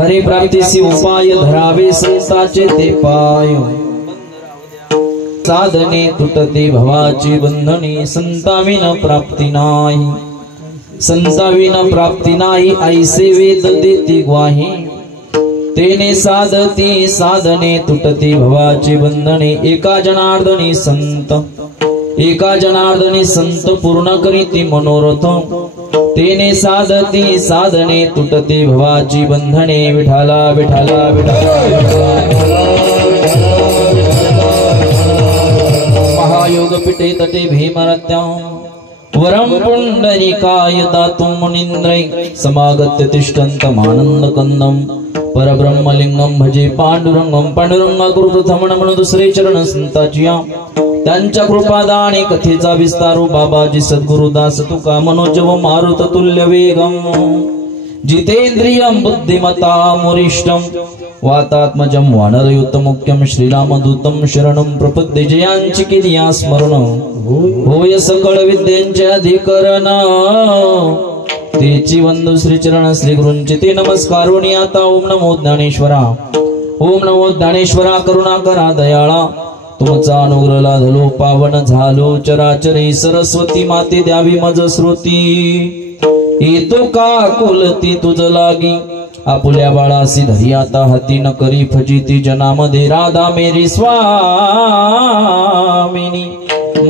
हरी प्राप्तीसी उपाय धरावे संताचे ते पाय साधने तुटते भवाची बंधने संताविन प्राप्ती नाही संताविन प्राप्ती नाही ऐसे वेद देती ग्वाही तेने साधती साधने तुटती भवाची बंधने एका जनार्दनी संत पूर्ण करीती मनोरथ तेने साधती साधने तुटती भवाची बंधने विठाला विठाला विठाला महायोग पिटे तटे भीमरत्यां वरम पुंडरीकाय दातुं मुनीन्द्रै समागत्य तिष्ठन्तमानंद कंदम परब्रह्मलिंगम भजे पांडुरंगम पांडुरंगा गुरु प्रथम म्हणून दुसरे चरण संताचिया त्यांच्या कृपादाने कथेचा विस्तारू बाबाजी सद्गुरुदास तुका मनोजव मारुत तुल्य वेगम जितेंद्रियम बुद्धिमता मुरिष्टम वातात्मजम वानरयुत मुख्यम श्रीरामदूतम शरणम प्रपद्ये जयांची केली स्मरण होय सकळ विद्यांचे अधिकरण तेची वंदू श्री चरण श्री गुरूंचे ते नमस्कारोनी आता ओम नमो ज्ञानेश्वरा करुणा करा दयाळा तुमचा अनुग्रह लाधलो पावन झालो चराचरी सरस्वती माते द्यावी मज श्रुती येतो का कुलती तुझ लागी आपुल्या बाळासी धरी आता हाती न करी फजिती जनामध्ये राधा मेरी स्वामिनी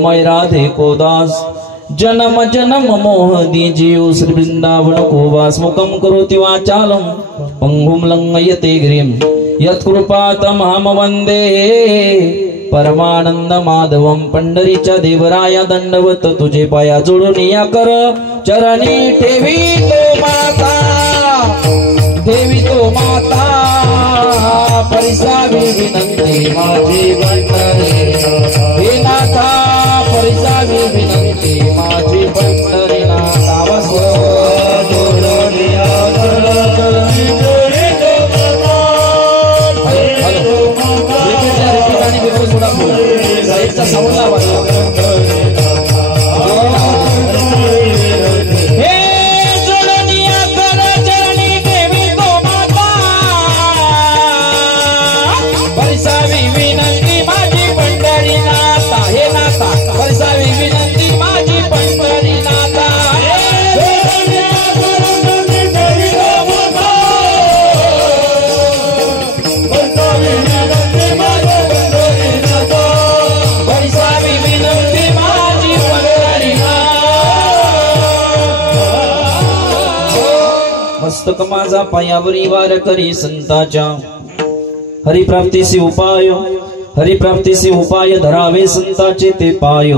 मै राधे को दास जन्म जन्म मोह दीजियो श्री वृंदावन को वास मुखम करोति वाचालम पंगुम लंघयते गिरिम यत्कृपातमहम वंदे परमानंद माधवम पंढरीच्या देवराया दंडवत तुझे पाया जोडून या कर चरणी ठेवी तो माता देवी तो माता परिसावी विनंती माझी पंढरी हे नाथा परिसावी विनंती माझी पंढरी नाथा मस्तक माझा पायावरी वार करी संताच्या हरिप्राप्तीसी उपाय धरावे संताचे ते पाय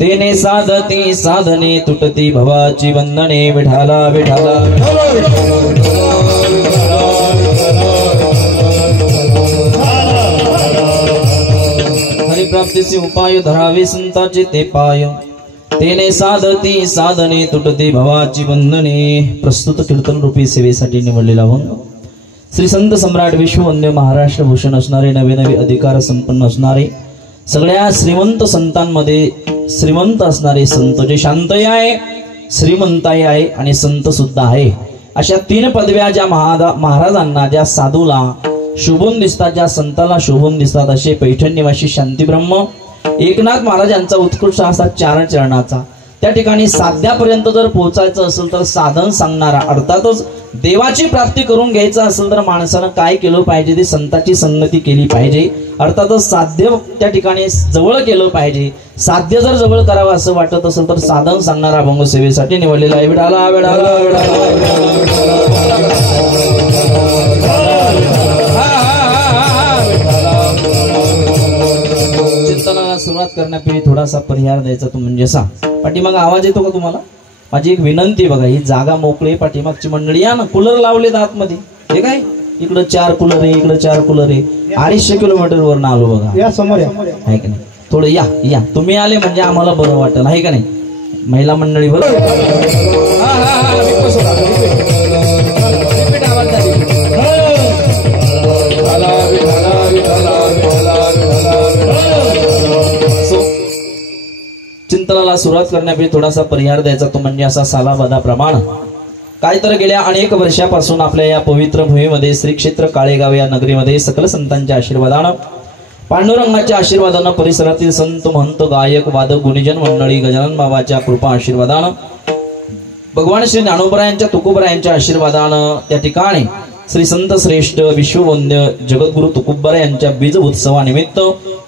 तेने साधती साधने तुटती भवाची बंधने विठाला विठाला हरिप्राप्तीसी उपाय धरावे संताचे ते पाय तेने साधती साधने तुटते भवाची बंधने प्रस्तुत कीर्तन रूपी सेवेसाठी निवडलेला भंग श्री संत सम्राट विश्ववंद्य महाराष्ट्र भूषण असणारे नवे नवे अधिकार संपन्न असणारे सगळ्या श्रीमंत संतांमध्ये श्रीमंत असणारे संत जे शांतही आहे श्रीमंतही आहे आणि संत सुद्धा आहे अशा तीन पदव्या ज्या महाराजांना ज्या साधूला शोभून दिसतात ज्या संताला शोभून दिसतात असे पैठण निवासी शांतीब्रह्म एकनाथ महाराजांचा उत्कृष्ट असा चारण चरणाचा त्या ठिकाणी साध्यापर्यंत जर पोहोचायचं असेल तर साधन सांगणारा अर्थातच देवाची प्राप्ती करून घ्यायचं असेल तर माणसानं काय केलं पाहिजे ते संताची संगती केली पाहिजे अर्थातच साध्य त्या ठिकाणी जवळ केलं पाहिजे साध्य जर जवळ करावं असं वाटत असेल तर साधन सांगणारा अभंग सेवेसाठी निवडलेला आहे विडाला विडाला चिंतनाला सुरुवात करण्यापूर्वी थोडासा परिहार द्यायचा तो म्हणजे असा पाठीमाग आवाज येतो का तुम्हाला माझी एक विनंती बघा ही जागा मोकळी पाठीमागची मंडळी या ना कूलर लावलेत आतमध्ये हे काय इकडं 4 कूलर आहे इकडं 4 कूलर आहे 250 किलोमीटर वरनं आलो बघा या समोर आहे का नाही थोडं या तुम्ही आले म्हणजे आम्हाला बरं वाटेल आहे का नाही महिला मंडळी बरोबर चिंतनाला सुरुवात करण्यापूर्वी थोडासा परिहार द्यायचा तो म्हणजे असा सालाबादा प्रमाण काय तर गेल्या अनेक वर्षापासून आपल्या या पवित्र भूमीमध्ये श्री क्षेत्र काळेगाव या नगरीमध्ये सकल संतांच्या आशीर्वादानं, पांडुरंगाच्या आशीर्वादानं, परिसरातील संत महंत गायक वादक गुणीजन मंडळी, गजानन बाबाच्या कृपा आशीर्वादानं, भगवान श्री ज्ञानोबरायांच्या तुकोबरायांच्या आशीर्वादानं त्या ठिकाणी श्री संत श्रेष्ठ विश्ववंद्य जगद्गुरु तुकोबरा यांच्या बीज उत्सवानिमित्त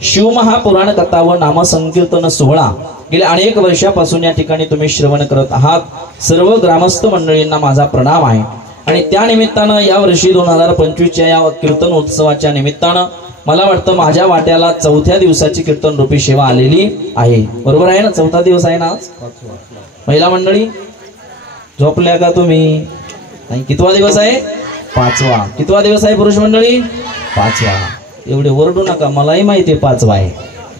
शिवमहापुराण कथा व नामसंकीर्तन सोहळा गेल्या अनेक वर्षापासून या ठिकाणी तुम्ही श्रवण करत आहात. सर्व ग्रामस्थ मंडळींना माझा प्रणाम आहे. आणि त्या निमित्तानं या वर्षी 2025च्या या कीर्तन उत्सवाच्या निमित्तानं मला वाटतं माझ्या वाट्याला 4थ्या दिवसाची कीर्तन रूपी सेवा आलेली आहे. बरोबर आहे ना? 4था दिवस आहे ना आज? महिला मंडळी झोपल्या का तुम्ही? नाही. कितवा दिवस आहे? 5वा. कितवा दिवस आहे पुरुष मंडळी? 5वा. एवढे ओरडू नका, मलाही माहिती आहे 5वा आहे.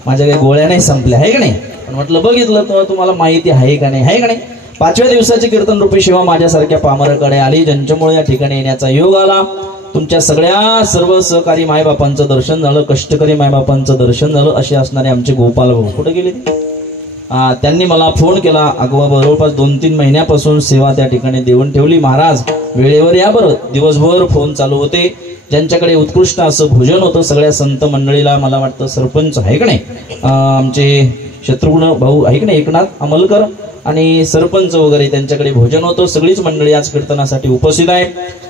माझ्या काही गोळ्या नाही संपल्या आहे का नाही, पण म्हटलं बघितलं तर तुम्हाला माहिती आहे का नाही, आहे का नाही. 5व्या दिवसाची कीर्तन रूपी सेवा माझ्यासारख्या पामराकडे आली, ज्यांच्यामुळे या ठिकाणी येण्याचा योग आला. तुमच्या सगळ्या सर्व सहकारी मायबापांचं दर्शन झालं, कष्टकरी मायबापांचं दर्शन झालं. असे असणारे आमचे गोपाल भाऊ कुठे गेले? त्यांनी मला फोन केला. अगोदर जवळपास 2-3 महिन्यापासून सेवा त्या ठिकाणी देऊन ठेवली. महाराज वेळेवर या बरं. दिवसभर फोन चालू होते. ज्यांच्याकडे उत्कृष्ट असं भोजन होतं सगळ्या संत मंडळीला, मला वाटतं सरपंच आहे का नाही, आमचे शत्रुघ्न भाऊ आहे का नाही, एकनाथ अमलकर आणि सरपंच वगैरे, त्यांच्याकडे भोजन होतं. सगळीच मंडळी आज कीर्तनासाठी उपस्थित आहे.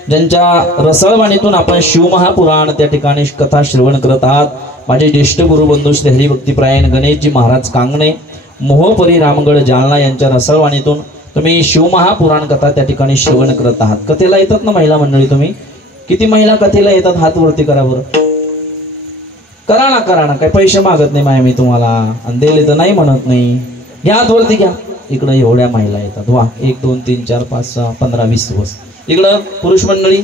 ज्यांच्या रसाळवाणीतून आपण शिवमहापुराण त्या ठिकाणी कथा श्रवण करत आहात. माझे ज्येष्ठ गुरुबंधू श्री हरिभक्तीपरायण गणेशजी महाराज कांगणे, मोहपरी रामगड जालना यांच्या रसाळवाणीतून तुम्ही शिवमहापुराण कथा त्या ठिकाणी श्रवण करत आहात. कथेला येतात ना महिला मंडळी? तुम्ही किती महिला कथेला येतात? हात वरती करा बरं. करा ना, करा ना. काही पैसे मागत नाही माया मी तुम्हाला, आणि दिले तर नाही म्हणत नाही. घ्या हात वरती घ्या. इकडं एवढ्या महिला येतात. वा. 1 2 3 4 5 6 15 20 दिवस. इकडं पुरुष मंडळी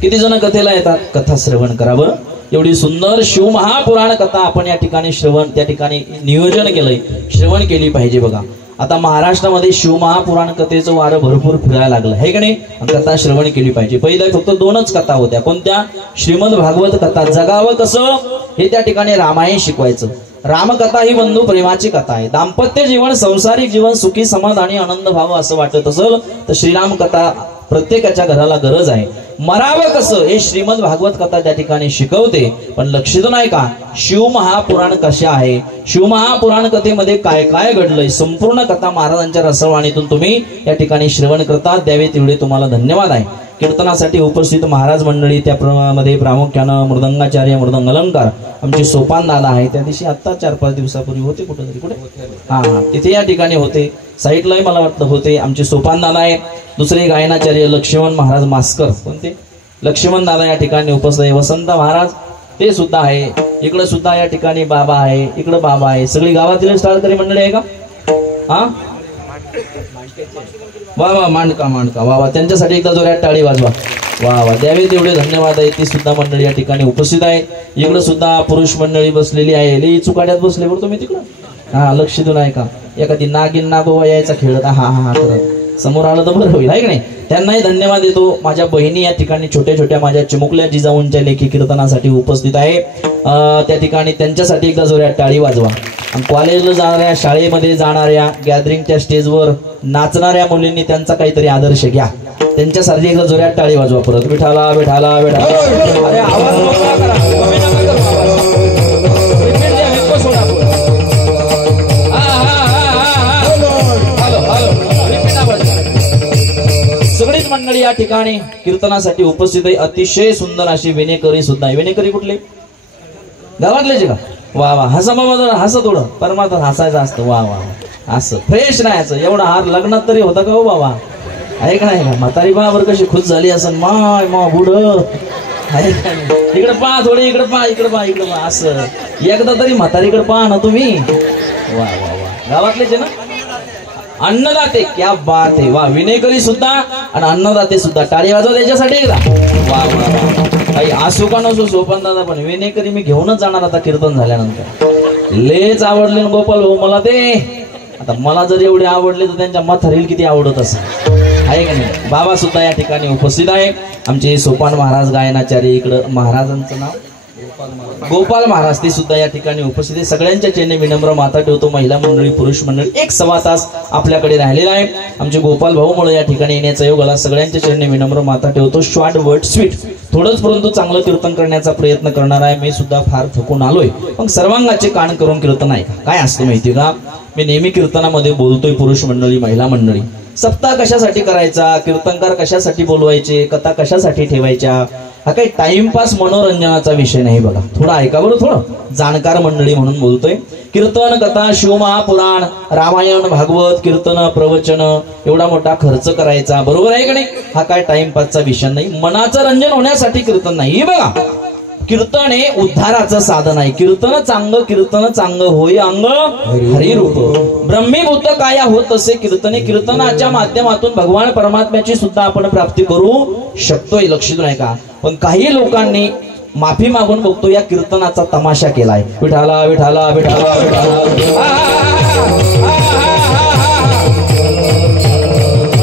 किती जण कथेला येतात? कथा श्रवण करा बरं. एवढी सुंदर शिवमहापुराण कथा आपण या ठिकाणी श्रवण त्या ठिकाणी नियोजन केलंय, श्रवण केली पाहिजे. बघा आता महाराष्ट्रामध्ये शिवमहापुराण कथेचं वारं भरपूर फिरायला लागलं आहे का नाही. कथा श्रवण केली पाहिजे. पहिल्या फक्त 2च कथा होत्या. कोणत्या? श्रीमद भागवत कथा. जगावं कसं हे त्या ठिकाणी रामायण शिकवायचं. रामकथा ही बंधू प्रेमाची कथा आहे. दाम्पत्य जीवन, संसारिक जीवन सुखी समाधानी आनंद व्हावं असं वाटत असेल तर श्रीराम कथा प्रत्येकाच्या घराला गरज आहे. मरावं कसं हे श्रीमद भागवत कथा त्या ठिकाणी शिकवते. पण लक्षित नाही का शिवमहापुराण कशा आहे, शिवमहापुराण कथेमध्ये काय काय घडलंय, संपूर्ण कथा महाराजांच्या रसवाणीतून तुम्ही या ठिकाणी श्रवण करतात. द्यावे तेवढे तुम्हाला धन्यवाद आहे. कीर्तनासाठी उपस्थित महाराज मंडळी त्यामध्ये प्रामुख्यानं मृदंगाचार्य मृदंग अलंकार आमचे सोपान दादा आहे. त्या दिवशी आता 4-5 दिवसापूर्वी होते कुठेतरी, कुठे तिथे या ठिकाणी होते. साईडलाही मला वाटतं होते. आमचे सोपान दादा आहे. दुसरे गायनाचार्य लक्ष्मण महाराज मास्कर, कोणते? लक्ष्मण दादा या ठिकाणी उपस्थित आहे. वसंत महाराज ते सुद्धा आहे. इकडे सुद्धा या ठिकाणी बाबा आहे, इकडे बाबा आहे. सगळी गावातील स्थाळकरी मंडळी आहे का? हा वा वा. मांडका मांडका वा वा. त्यांच्यासाठी एकदा जोरात टाळी वाजवा. वा वा. द्यावे तेवढे धन्यवाद आहे. ती सुद्धा मंडळी या ठिकाणी उपस्थित आहे. इकडे सुद्धा पुरुष मंडळी बसलेली आहे. लई चुकाड्यात बसले बरं तुम्ही तिकडं. हा लक्ष देऊन आहे का? एखादी नागिन नागोबा यायचा खेळत हा हा हा करत समोर आलं तर बरं होईल आहे की नाही. त्यांनाही धन्यवाद देतो. माझ्या बहिणी या ठिकाणी छोट्या छोट्या माझ्या चिमुकल्या जिजाऊंच्या लेखी कीर्तनासाठी उपस्थित आहे. त्या ठिकाणी त्यांच्यासाठी एकदा जोरात टाळी वाजवा. आणि कॉलेजला जाणाऱ्या, शाळेमध्ये जाणाऱ्या, गॅदरिंगच्या स्टेजवर नाचणाऱ्या मुलींनी त्यांचा काहीतरी आदर्श घ्या. त्यांच्यासाठी एकदा जोरात टाळी वाजवा. परत विठाला विठाला विठाला. अरे आवाज मोठा करा, कमी नका करू आवाज. रिपीट द्या, विको सोडा. रिपीट आवाज. सगळीच मंडळी या ठिकाणी कीर्तनासाठी उपस्थित आहे. अतिशय सुंदर अशी विनेकरी सुद्धा आहे. विनेकरी कुठले? गावातलेच का? वा वा. हसा बाबा, हसं थोडं. परमात्मा हसायचं असतं. वा वा. असं फ्रेश राहायचं. एवढा हार लग्नात तरी होता का हो बाबा? आहे का नाही का? म्हातारी बाबर कशी खुश झाली असं. माय मा बुड आहे का नाही? इकडे पहा थोडी, इकडे पहा, इकडे पहा, इकडे पहा. असं एकदा तरी म्हातारीकडे पहा ना तुम्ही. वा वा वा. गावातलेच आहे ना? अन्नदाते, क्या बात आहे. वा. विनेकरी सुद्धा आणि अन्नदाते सुद्धा. टाळी वाजवा त्याच्यासाठी एकदा. वा वा वा. काही असो का नसो सोपान दादा, पण विनेकरी मी घेऊनच जाणार आता कीर्तन झाल्यानंतर. लेच आवडले गोपाल भाऊ मला ते. आता मला जर एवढे आवडले तर त्यांच्या म्हातारीला किती आवडत असेल आहे का नाही. बाबा सुद्धा या ठिकाणी उपस्थित आहे. आमचे सोपान महाराज गायनाचार्य. इकडं महाराजांचं नाव गोपाल महाराज ते सुद्धा या ठिकाणी उपस्थित आहे. सगळ्यांच्या चरणी विनम्र माता ठेवतो. महिला मंडळी, पुरुष मंडळी, 1 तास आपल्याकडे राहिलेला आहे. आमचे गोपाल भाऊ मुळे या ठिकाणी येण्याचा योग आला. सगळ्यांच्या चरणी विनम्र माता ठेवतो. शॉर्ट वर्ड स्वीट, थोडंच परंतु चांगलं कीर्तन करण्याचा प्रयत्न करणार आहे. मी सुद्धा फार थकून आलोय, पण सर्वांगाचे कान करून कीर्तन आहे काय असतं माहिती का? मी नेहमी कीर्तनामध्ये बोलतोय, पुरुष मंडळी, महिला मंडळी, सप्ताह कशासाठी करायचा, कीर्तनकार कशासाठी बोलवायचे, कथा कशासाठी ठेवायच्या, हा काही टाइमपास मनोरंजनाचा विषय नाही बघा. थोडं ऐका बरं, थोडं जाणकार मंडळी म्हणून बोलतोय. कीर्तन, कथा, शिवमहापुराण, रामायण, भागवत, कीर्तन, प्रवचन, एवढा मोठा खर्च करायचा, बरोबर आहे का नाही? हा काय टाइमपासचा विषय नाही. मनाचं रंजन होण्यासाठी कीर्तन नाही बघा. कीर्तन हे उद्धाराचं साधन आहे. कीर्तन चांग होय अंग हरिरूप, ब्रह्मीभूत काया होत असे कीर्तने. कीर्तनाच्या माध्यमातून भगवान परमात्म्याची सुद्धा आपण प्राप्ती करू शकतोय. लक्षात नाही का? पण काही लोकांनी माफी मागून बघतो या कीर्तनाचा तमाशा केलाय. विठाला विठाला विठाला विठाला,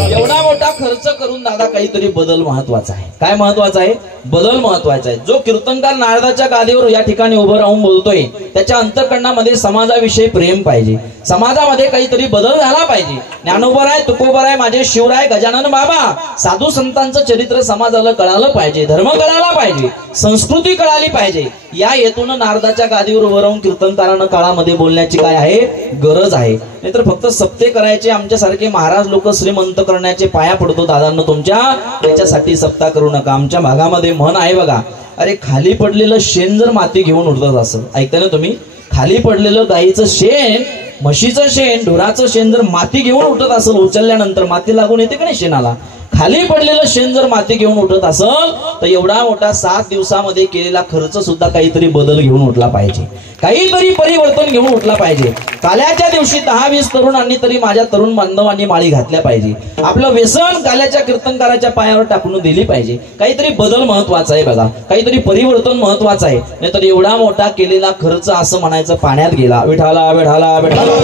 एवढा मोठा खर्च करून दादा काहीतरी बदल महत्वाचा आहे. काय महत्वाचा आहे? बदल महत्वाचा आहे. जो कीर्तनकार नारदाच्या गादीवर या ठिकाणी उभं राहून बोलतोय, त्याच्या अंतःकरणामध्ये समाजाविषयी प्रेम पाहिजे. समाजामध्ये काहीतरी बदल झाला पाहिजे. ज्ञानोबराय, तुकोबराय, माझे शिवराय, गजानन बाबा, साधू संतांचं चरित्र समाजाला कळालं पाहिजे, धर्म कळाला पाहिजे, संस्कृती कळाली पाहिजे. या हेतून नारदाच्या गादीवर उभं राहून कीर्तनकारांना काळामध्ये बोलण्याची काय आहे? गरज आहे. नाहीतर फक्त सप्ते करायचे, आमच्यासारखे महाराज लोक श्रीमंत करण्याचे पाया पडतो दादांना तुमच्या, त्याच्यासाठी सप्ताह करू नका. आमच्या भागामध्ये म्हण आहे बघा, अरे खाली पडलेलं शेण जर माती घेऊन उडत असेल, ऐकता ना तुम्ही, खाली पडलेलं गाईचं शेण, म्हशीचं शेण, ढोराचं शेण जर माती घेऊन उठत असेल, उचलल्यानंतर माती लागून येते का नाही शेणाला? खाली पडलेलं शेण जर माती घेऊन उठत असेल तर एवढा मोठा 7 दिवसामध्ये केलेला खर्च सुद्धा काहीतरी बदल घेऊन उठला पाहिजे, काहीतरी परिवर्तन घेऊन उठला पाहिजे. काल्याच्या दिवशी 10-20 तरुणांनी तरी माझ्या तरुण बांधवांनी माळी घातल्या पाहिजे. आपलं व्यसन काल्याच्या कीर्तनकाराच्या पायावर टाकून दिली पाहिजे. काहीतरी बदल महत्वाचा आहे बघा, काहीतरी परिवर्तन महत्वाचं आहे. नाहीतर एवढा मोठा केलेला खर्च असं म्हणायचं पाण्यात गेला. विठाला विठाला विठाला.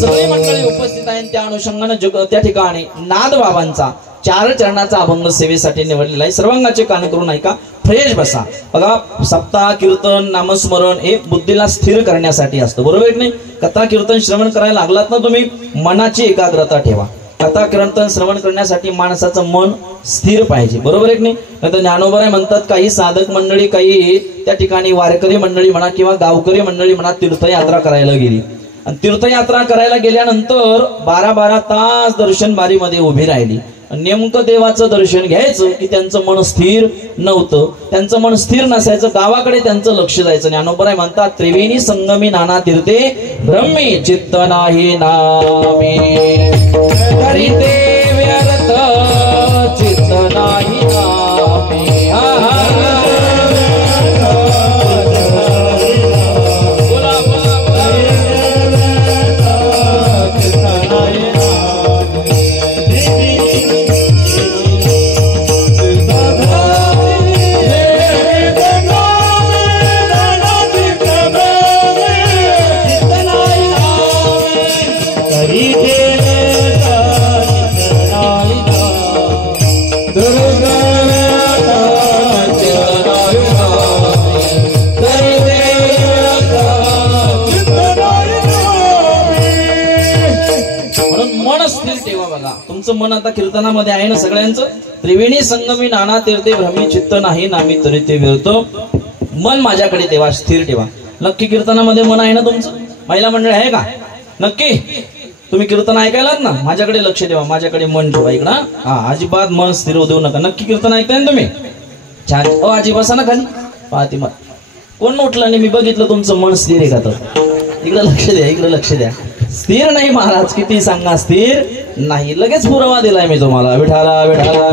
सगळी मंडळी उपस्थित आहेत. त्या अनुषंगाने त्या ठिकाणी नादबाबांचा 4 चरणाचा अभंग सेवेसाठी निवडलेला आहे. सर्वांगाचे कान करून ऐका, फ्रेश बसा. बघा, सप्ताह, कीर्तन, नामस्मरण हे बुद्धीला स्थिर करण्यासाठी असतं, बरोबर की नाही? कथा कीर्तन श्रवण करायला लागलात ना तुम्ही, मनाची एकाग्रता ठेवा. कथा कीर्तन श्रवण करण्यासाठी माणसाचं मन स्थिर पाहिजे, बरोबर आहे की नाही? नाहीतर ज्ञानोबराय म्हणतात, काही साधक मंडळी, काही त्या ठिकाणी वारकरी मंडळी म्हणा किंवा गावकरी मंडळी म्हणा, तीर्थयात्रा करायला गेली आणि तीर्थयात्रा करायला गेल्यानंतर 12-12 तास दर्शन बारीमध्ये उभी राहिली. नेमकं देवाचं दर्शन घ्यायचं की त्यांचं मन स्थिर नव्हतं. त्यांचं मन स्थिर नसायचं, गावाकडे त्यांचं लक्ष जायचं. ज्ञानोबराय म्हणतात, त्रिवेणी संगमी नाना तीर्थे ब्रह्मी चित्त नाही नामी, करीते व्यर्थ चित्त नाही नामी. तुमचं मन आता कीर्तनामध्ये आहे ना सगळ्यांचं? त्रिवेणी संगमी नाना तीर्थे भ्रमी चित्त नाही नामी तरी ते व्यर्थ. मन माझ्याकडे ठेवा, स्थिर ठेवा. नक्की कीर्तनामध्ये मन आहे ना तुमचं? महिला मंडळ आहे का? नक्की तुम्ही कीर्तन ऐकायलात ना? माझ्याकडे लक्ष ठेवा, माझ्याकडे मन ठेवा इकडं. हा, अजिबात मन स्थिर देऊ नका. नक्की कीर्तन ऐकताय ना तुम्ही? छान. ओ आजी बसा ना खाली. पाहते मग कोण उठलं नाही, मी बघितलं तुमचं मन स्थिर आहे का? तर इकडे लक्ष द्या, इकडे लक्ष द्या. स्थिर नाही महाराज, किती सांगा स्थिर नाही. लगेच पुरावा दिलाय मी तुम्हाला. विठाला विठाला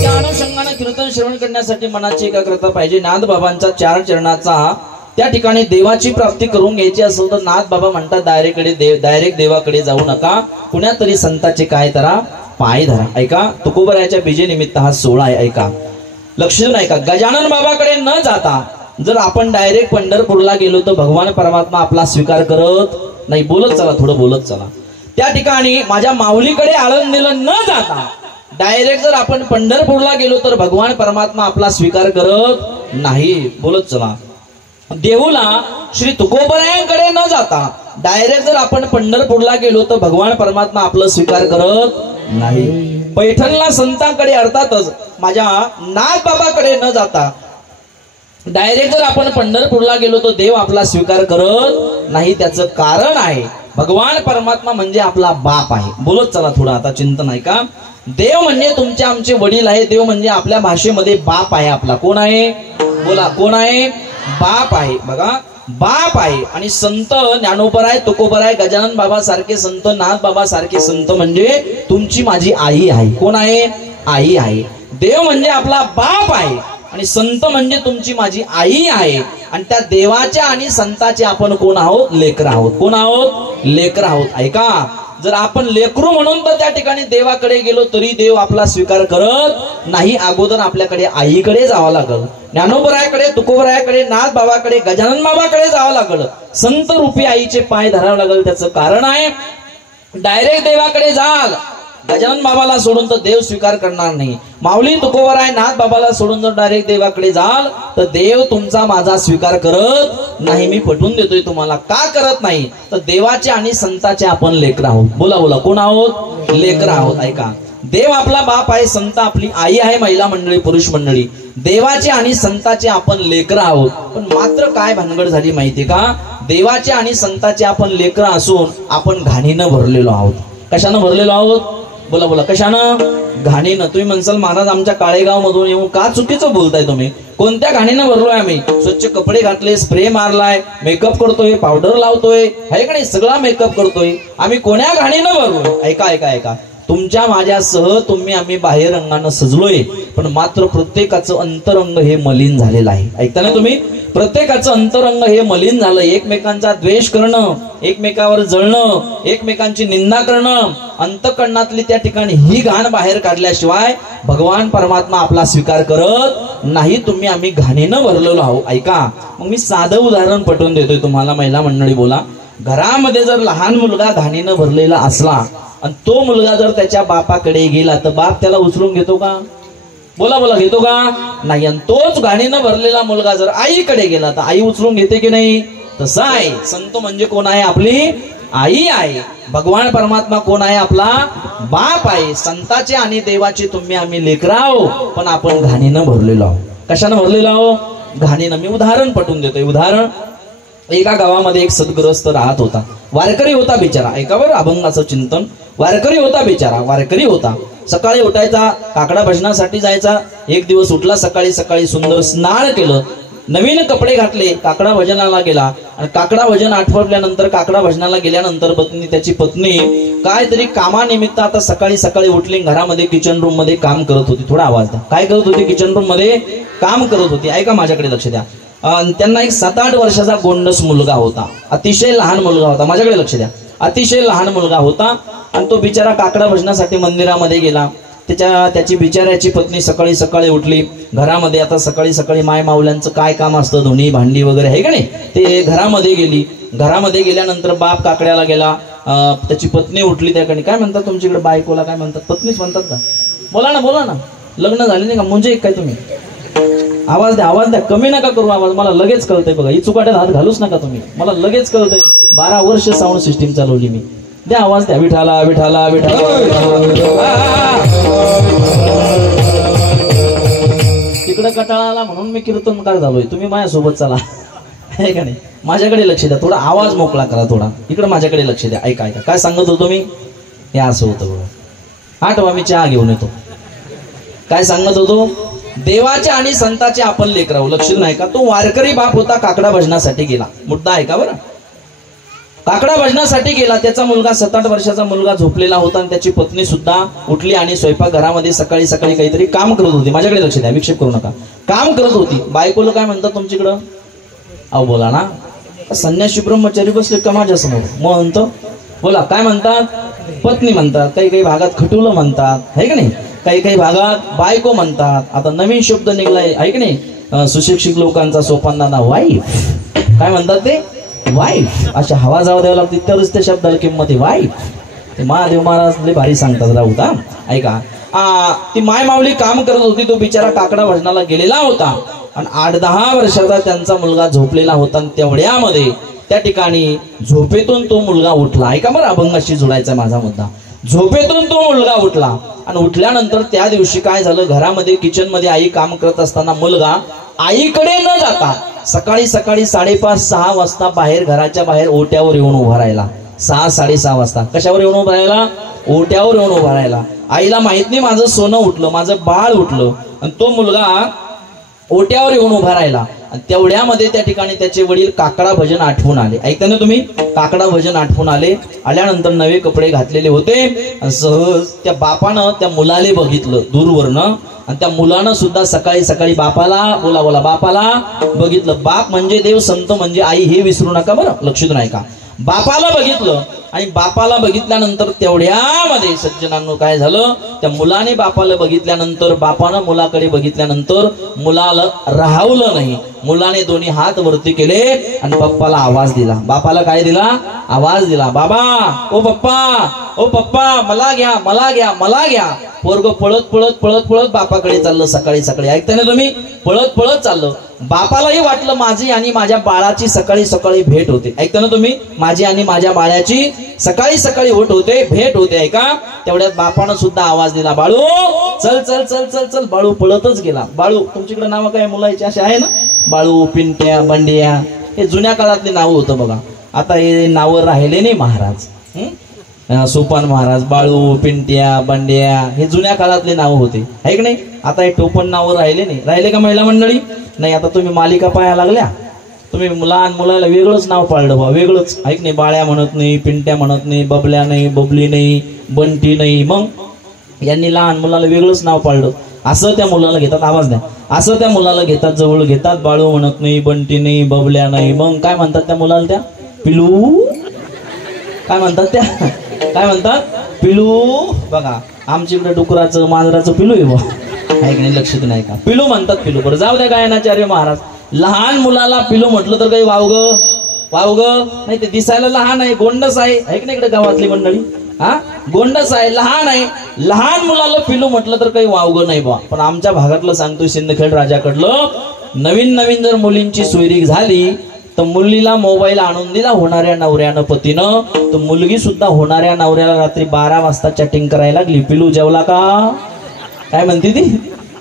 त्या अनुषंगाने कीर्तन श्रवण करण्यासाठी मनाची एकाग्रता पाहिजे. नादबाबांचा 4 चरणाचा त्या ठिकाणी देवाची प्राप्ती करून घ्यायची असेल तर नादबाबा म्हणतात, डायरेक्ट देवाकडे जाऊ नका, कुण्या तरी संताचे काय तरा पाय धरा. ऐका, तुकोबरायाच्या बीजे निमित्त हा 16 आहे. ऐका, लक्ष देऊन ऐका. गजानन बाबाकडे न जाता जर आपण डायरेक्ट पंढरपूरला गेलो तर भगवान परमात्मा आपला स्वीकार करत नाही. बोलत चला, थोडं बोलत चला. त्या ठिकाणी माझ्या माऊलीकडे आळंदीला न जाता डायरेक्ट जर आपण पंढरपूरला गेलो तर भगवान परमात्मा आपला स्वीकार करत नाही. बोलत चला. देऊला श्री तुकोबरायांकडे न जाता डायरेक्ट जर आपण पंढरपूरला गेलो तर भगवान परमात्मा आपला स्वीकार करत नाही. पैठणला संतांकडे अर्थातच माझ्या नाथबाबाकडे न जाता डायरेक्ट जर आपण पंढरपूरला गेलो तर देव आपला स्वीकार करत नाही. त्याचं कारण आहे भगवान परमात्मा म्हणजे आपला बाप आहे. बोलत चला थोडं आता चिंतन आहे का. देव म्हणजे तुमचे आमचे वडील आहे. देव म्हणजे आपल्या भाषेमध्ये बाप आहे आपला. कोण आहे बोला, कोण आहे? बाप आहे. बघा बाप आहे. आणि संत ज्ञानोबराय, तुकोबराय, गजानन बाबा सारखे संत, नाथ बाबा सारखे संत म्हणजे तुमची माझी आई आहे. कोण आहे? आई आहे. देव म्हणजे आपला बाप आहे आणि संत म्हणजे तुमची माझी आई आहे. आणि त्या देवाच्या आणि संताचे आपण कोण आहोत? लेकर आहोत. कोण आहोत? लेकर आहोत. ऐका, जर आपण लेकरू म्हणून तर त्या ठिकाणी देवाकडे गेलो तरी देव आपला स्वीकार करत नाही. अगोदर आपल्याकडे आईकडे जावं लागल, ज्ञानोबरायाकडे, तुकोबरायाकडे, नाथ बाबाकडे, गजानन बाबाकडे जावं लागल, संत रूपी आईचे पाय धरावं लागल. त्याचं कारण आहे डायरेक्ट देवाकडे जाल गजानन बाबाला सोडून तर देव स्वीकार करणार नाही. माऊली, तुकोबराय, नाथ बाबाला सोडून जर डायरेक्ट देवाकडे जाल तर देव तुमचा माझा स्वीकार करत नाही. मी पटवून देतोय तुम्हाला. का करत नाही? तर देवाचे आणि संताचे आपण लेकर आहोत. बोला बोला, कोण आहोत? लेकर आहोत. ऐका, देव आपला बाप आहे, संत आपली आई आहे. महिला मंडळी, पुरुष मंडळी, देवाचे आणि संताचे आपण लेकर आहोत. पण मात्र काय भानगड झाली माहितीये का? देवाचे आणि संताचे आपण लेकर असून आपण घाणीनं भरलेलो आहोत. कशानं भरलेलो आहोत? बोला बोला, कशानं? घाणीनं. तुम्ही म्हणसाल महाराज आमच्या काळेगाव मधून येऊन का चुकीचं बोलताय तुम्ही? कोणत्या घाणीनं भरलोय आम्ही? स्वच्छ कपडे घातले, स्प्रे मारलाय, मेकअप करतोय, पावडर लावतोय, आहे का नाही? सगळा मेकअप करतोय. आम्ही कोण्या घाणीनं भरलोय? ऐका ऐका ऐका, तुमच्या माझ्यासह तुम्ही आम्ही बाहेर रंगानं सजलोय, पण मात्र प्रत्येकाचं अंतरंग हे मलिन झालेलं आहे. ऐकता ना तुम्ही? प्रत्येकाचं अंतरंग हे मलिन झालं. एकमेकांचा द्वेष करणं, एकमेकावर जळणं, एकमेकांची निंदा करणं, अंतःकरणातली त्या ठिकाणी ही घाण बाहेर काढल्याशिवाय भगवान परमात्मा आपला स्वीकार करत नाही. तुम्ही आम्ही घाणीनं भरलेलो आहोत. ऐका, मग मी साधं उदाहरण पटवून देतोय तुम्हाला. महिला मंडळी बोला. घरामध्ये जर लहान मुलगा घाणीनं भरलेला असला आणि तो मुलगा जर त्याच्या बापाकडे गेला तर बाप त्याला उचलून घेतो का? बोला बोला, घेतो का? नाही. आणि तोच घाणीनं भरलेला मुलगा जर आईकडे गेला तर आई उचलून घेते की नाही? तसं आहे. संत म्हणजे कोण आहे? आपली आई आहे. भगवान परमात्मा कोण आहे? आपला बाप आहे. संताचे आणि देवाचे तुम्ही आम्ही लेकर आहोत, पण आपण घाणीनं भरलेलो आहोत. कशानं भरलेलो आहोत? घाणीनं. मी उदाहरण पटवून देतोय. उदाहरण, एका गावामध्ये एक सद्ग्रस्त राहत होता. वारकरी होता बिचारा. ऐका बरं अभंगाचं चिंतन. वारकरी होता बिचारा, वारकरी होता. सकाळी उठायचा, काकडा भजनासाठी जायचा. एक दिवस उठला सकाळी सकाळी, सुंदर स्नान केलं, नवीन कपडे घातले, काकडा भजनाला गेला. आणि काकडा भजन आठवल्यानंतर, काकडा भजनाला गेल्यानंतर त्याची पत्नी काहीतरी कामानिमित्त आता सकाळी सकाळी उठली, घरामध्ये किचन रूम मध्ये काम करत होती. थोडा आवाज द्या. काय करत होती? किचन रूम मध्ये काम करत होती. ऐका, माझ्याकडे लक्ष द्या. त्यांना एक 7-8 वर्षाचा गोंडस मुलगा होता. अतिशय लहान मुलगा होता. माझ्याकडे लक्ष द्या. अतिशय लहान मुलगा होता. आणि तो बिचारा काकडा भजनासाठी मंदिरामध्ये गेला. त्याची बिचाऱ्याची पत्नी सकाळी सकाळी उठली, घरामध्ये आता सकाळी सकाळी माय माऊल्यांचं काय काम असतं, धुणी भांडी वगैरे आहे का नाही, ते घरामध्ये गेली. घरामध्ये गेल्यानंतर बाप काकड्याला गेला. त्याची पत्नी उठली. त्याकडे काय म्हणतात तुमच्याकडे बायकोला? काय म्हणतात? पत्नीच म्हणतात का? बोला ना, बोला ना. लग्न झाले नाही का? म्हणजे काय तुम्ही? आवाज द्या, आवाज द्या. कमी नका करू आवाज. मला लगेच कळतंय. बघा, ही चुकाट्यात हात घालूच नका तुम्ही. मला लगेच कळतंय. 12 वर्ष साऊंड सिस्टीम चालवली मी. द्या आवाज द्या. विठाला विठाला विठाला. तिकडं कटाळाला म्हणून मी कीर्तनकार झालोय. तुम्ही माझ्यासोबत चला, आहे का नाही? माझ्याकडे लक्ष द्या. थोडा आवाज मोकळा करा. थोडा इकडे माझ्याकडे लक्ष द्या. ऐका ऐका, काय सांगत होतो मी? हे असं होतं बघा. आठवा, मी चहा घेऊन येतो. काय सांगत होतो? देवाचे आणि संताचे आपण लेकर आहोत. लक्ष नाही का? तो वारकरी बाप होता, काकडा भजनासाठी गेला. मुद्दा आहे का बरं? काकडा भजनासाठी गेला. त्याचा मुलगा 7-8 वर्षाचा मुलगा झोपलेला होता आणि त्याची पत्नी सुद्धा उठली आणि स्वयंपाक घरामध्ये सकाळी सकाळी काहीतरी काम करत होती. माझ्याकडे लक्ष द्या, विक्षेप करू नका. काम करत होती. बायकोला काय म्हणतात तुमच्याकडं? अहो बोला ना. संन्यासी ब्रह्मचारी बसले का माझ्या समोर? मग म्हणतो, बोला काय म्हणतात? पत्नी म्हणतात. काही काही भागात खटुलं म्हणतात, आहे का नाही? काही काही भागात बायको म्हणतात. आता नवीन शब्द निघलाय, आहे की नाही? सुशिक्षित लोकांचा सोपानदादा वाईफ. काय म्हणतात ते? वाईफ. अशा हवा जावा द्यावं लागते तरच त्या शब्दाला किंमत आहे. वाईफ. ते महादेव महाराज लय भारी सांगतात राहूता. ऐका, ती माय माऊली काम करत होती, तो बिचारा काकडा भजनाला गेलेला होता आणि 8-10 वर्षाचा त्यांचा मुलगा झोपलेला होता. आणि तेवढ्यामध्ये त्या ठिकाणी झोपेतून तो मुलगा उठला. ऐका बरं, अभंगाशी जोडायचा माझा मुद्दा. झोपेतून तो मुलगा उठला आणि उठल्यानंतर त्या दिवशी काय झालं, घरामध्ये किचन मध्ये आई काम करत असताना मुलगा आईकडे न जाता सकाळी 5:30-6 वाजता बाहेर, घराच्या बाहेर ओट्यावर येऊन उभा राहिला. 6-6:30 वाजता कशावर येऊन उभा राहिला? ओट्यावर येऊन उभा राहिला. आईला माहित नाही माझं सोनं उठलं, माझं बाळ उठलं, आणि तो मुलगा ओट्यावर येऊन उभा राहिला. आणि तेवढ्यामध्ये त्या ठिकाणी त्याचे वडील काकडा भजन आठवून आले. ऐकता ना तुम्ही, काकडा भजन आठवून आले. आल्यानंतर नवे कपडे घातलेले होते. सहज त्या बापानं त्या मुलाले बघितलं दूरवरनं, आणि त्या मुलानं सुद्धा सकाळी बापाला बोला बापाला बघितलं. बाप म्हणजे देव, संत म्हणजे आई, हे विसरू नका बरं, लक्षात नाही का. बापाला बघितलं आणि बापाला बघितल्यानंतर तेवढ्यामध्ये सज्जनांनो काय झालं, त्या मुलाने बापाला बघितल्यानंतर, बापानं मुलाकडे बघितल्यानंतर मुलाला राहावलं नाही. मुलाने दोन्ही हात वरती केले आणि पप्पाला आवाज दिला. बापाला काय दिला? आवाज दिला. बाबा, ओ पप्पा, मला घ्या. पोरग पळत बापाकडे चाललं. सकाळी ऐकता ना तुम्ही, पळत चाललं. बापालाही वाटलं माझी आणि माझ्या बाळाची सकाळी भेट होते. ऐकता ना तुम्ही, माझी आणि माझ्या बाळाची सकाळी भेट होते. ऐका, तेवढ्यात बापानं सुद्धा आवाज दिला, बाळू चल. बाळू पळतच गेला. बाळू, तुमच्याकडे नाव काय मुलाची असे आहे ना? बाळू, पिंट्या, बंड्या, हे जुन्या काळातली नावं होतं बघा. आता हे नावं राहिले नाही महाराज. सोपान महाराज, बाळू, पिंट्या, बंड्या, हे जुन्या काळातले नाव होते, आहे की नाही? आता हे टोपण नावं राहिले नाही. राहिले का महिला मंडळी? नाही. आता तुम्ही मालिका पाया लागल्या, तुम्ही लहान मुलाला वेगळंच नाव पाळलं बा, वेगळंच. ऐक नाही, बाळ्या म्हणत नाही, पिंट्या म्हणत नाही, बबल्या नाही, बबली नाही, बंटी नाही. मग यांनी लहान मुलाला वेगळंच नाव पाळलं. असं त्या मुलाला घेतात, आवाज द्या, असं त्या मुलाला घेतात, जवळ घेतात. बाळू म्हणत नाही, बंटी नाही, बबल्या नाही. मग काय म्हणतात त्या मुलाला? त्या पिलू. काय म्हणतात त्या? काय म्हणतात? पिलू. बघा, आमच्याकडे डुकराचं, मांजराचं पिलू आहे बा, आहे की नाही? लक्षात नाही का? पिलू म्हणतात, पिलू. बरं, जाऊ द्या गायनाचार्य महाराज. लहान मुलाला पिलू म्हटलं तर काही वावग नाही, ते दिसायला लहान आहे, गोंडस आहे की नाही? इकडे गावातली मंडळी, गोंडस आहे, लहान आहे. लहान मुलाला पिलू म्हटलं तर काही वावग नाही बा. पण आमच्या भागातलं सांगतोय, सिंदखेड राजाकडलं, नवीन जर मुलींची सोयरीक झाली तर मुलीला मोबाईल आणून दिला होणाऱ्या नवऱ्यानं, पतीनं, तर मुलगी सुद्धा होणाऱ्या नवऱ्याला रात्री 12 वाजता चॅटिंग करायला लागली. पिलू जेवला का? काय म्हणते ती?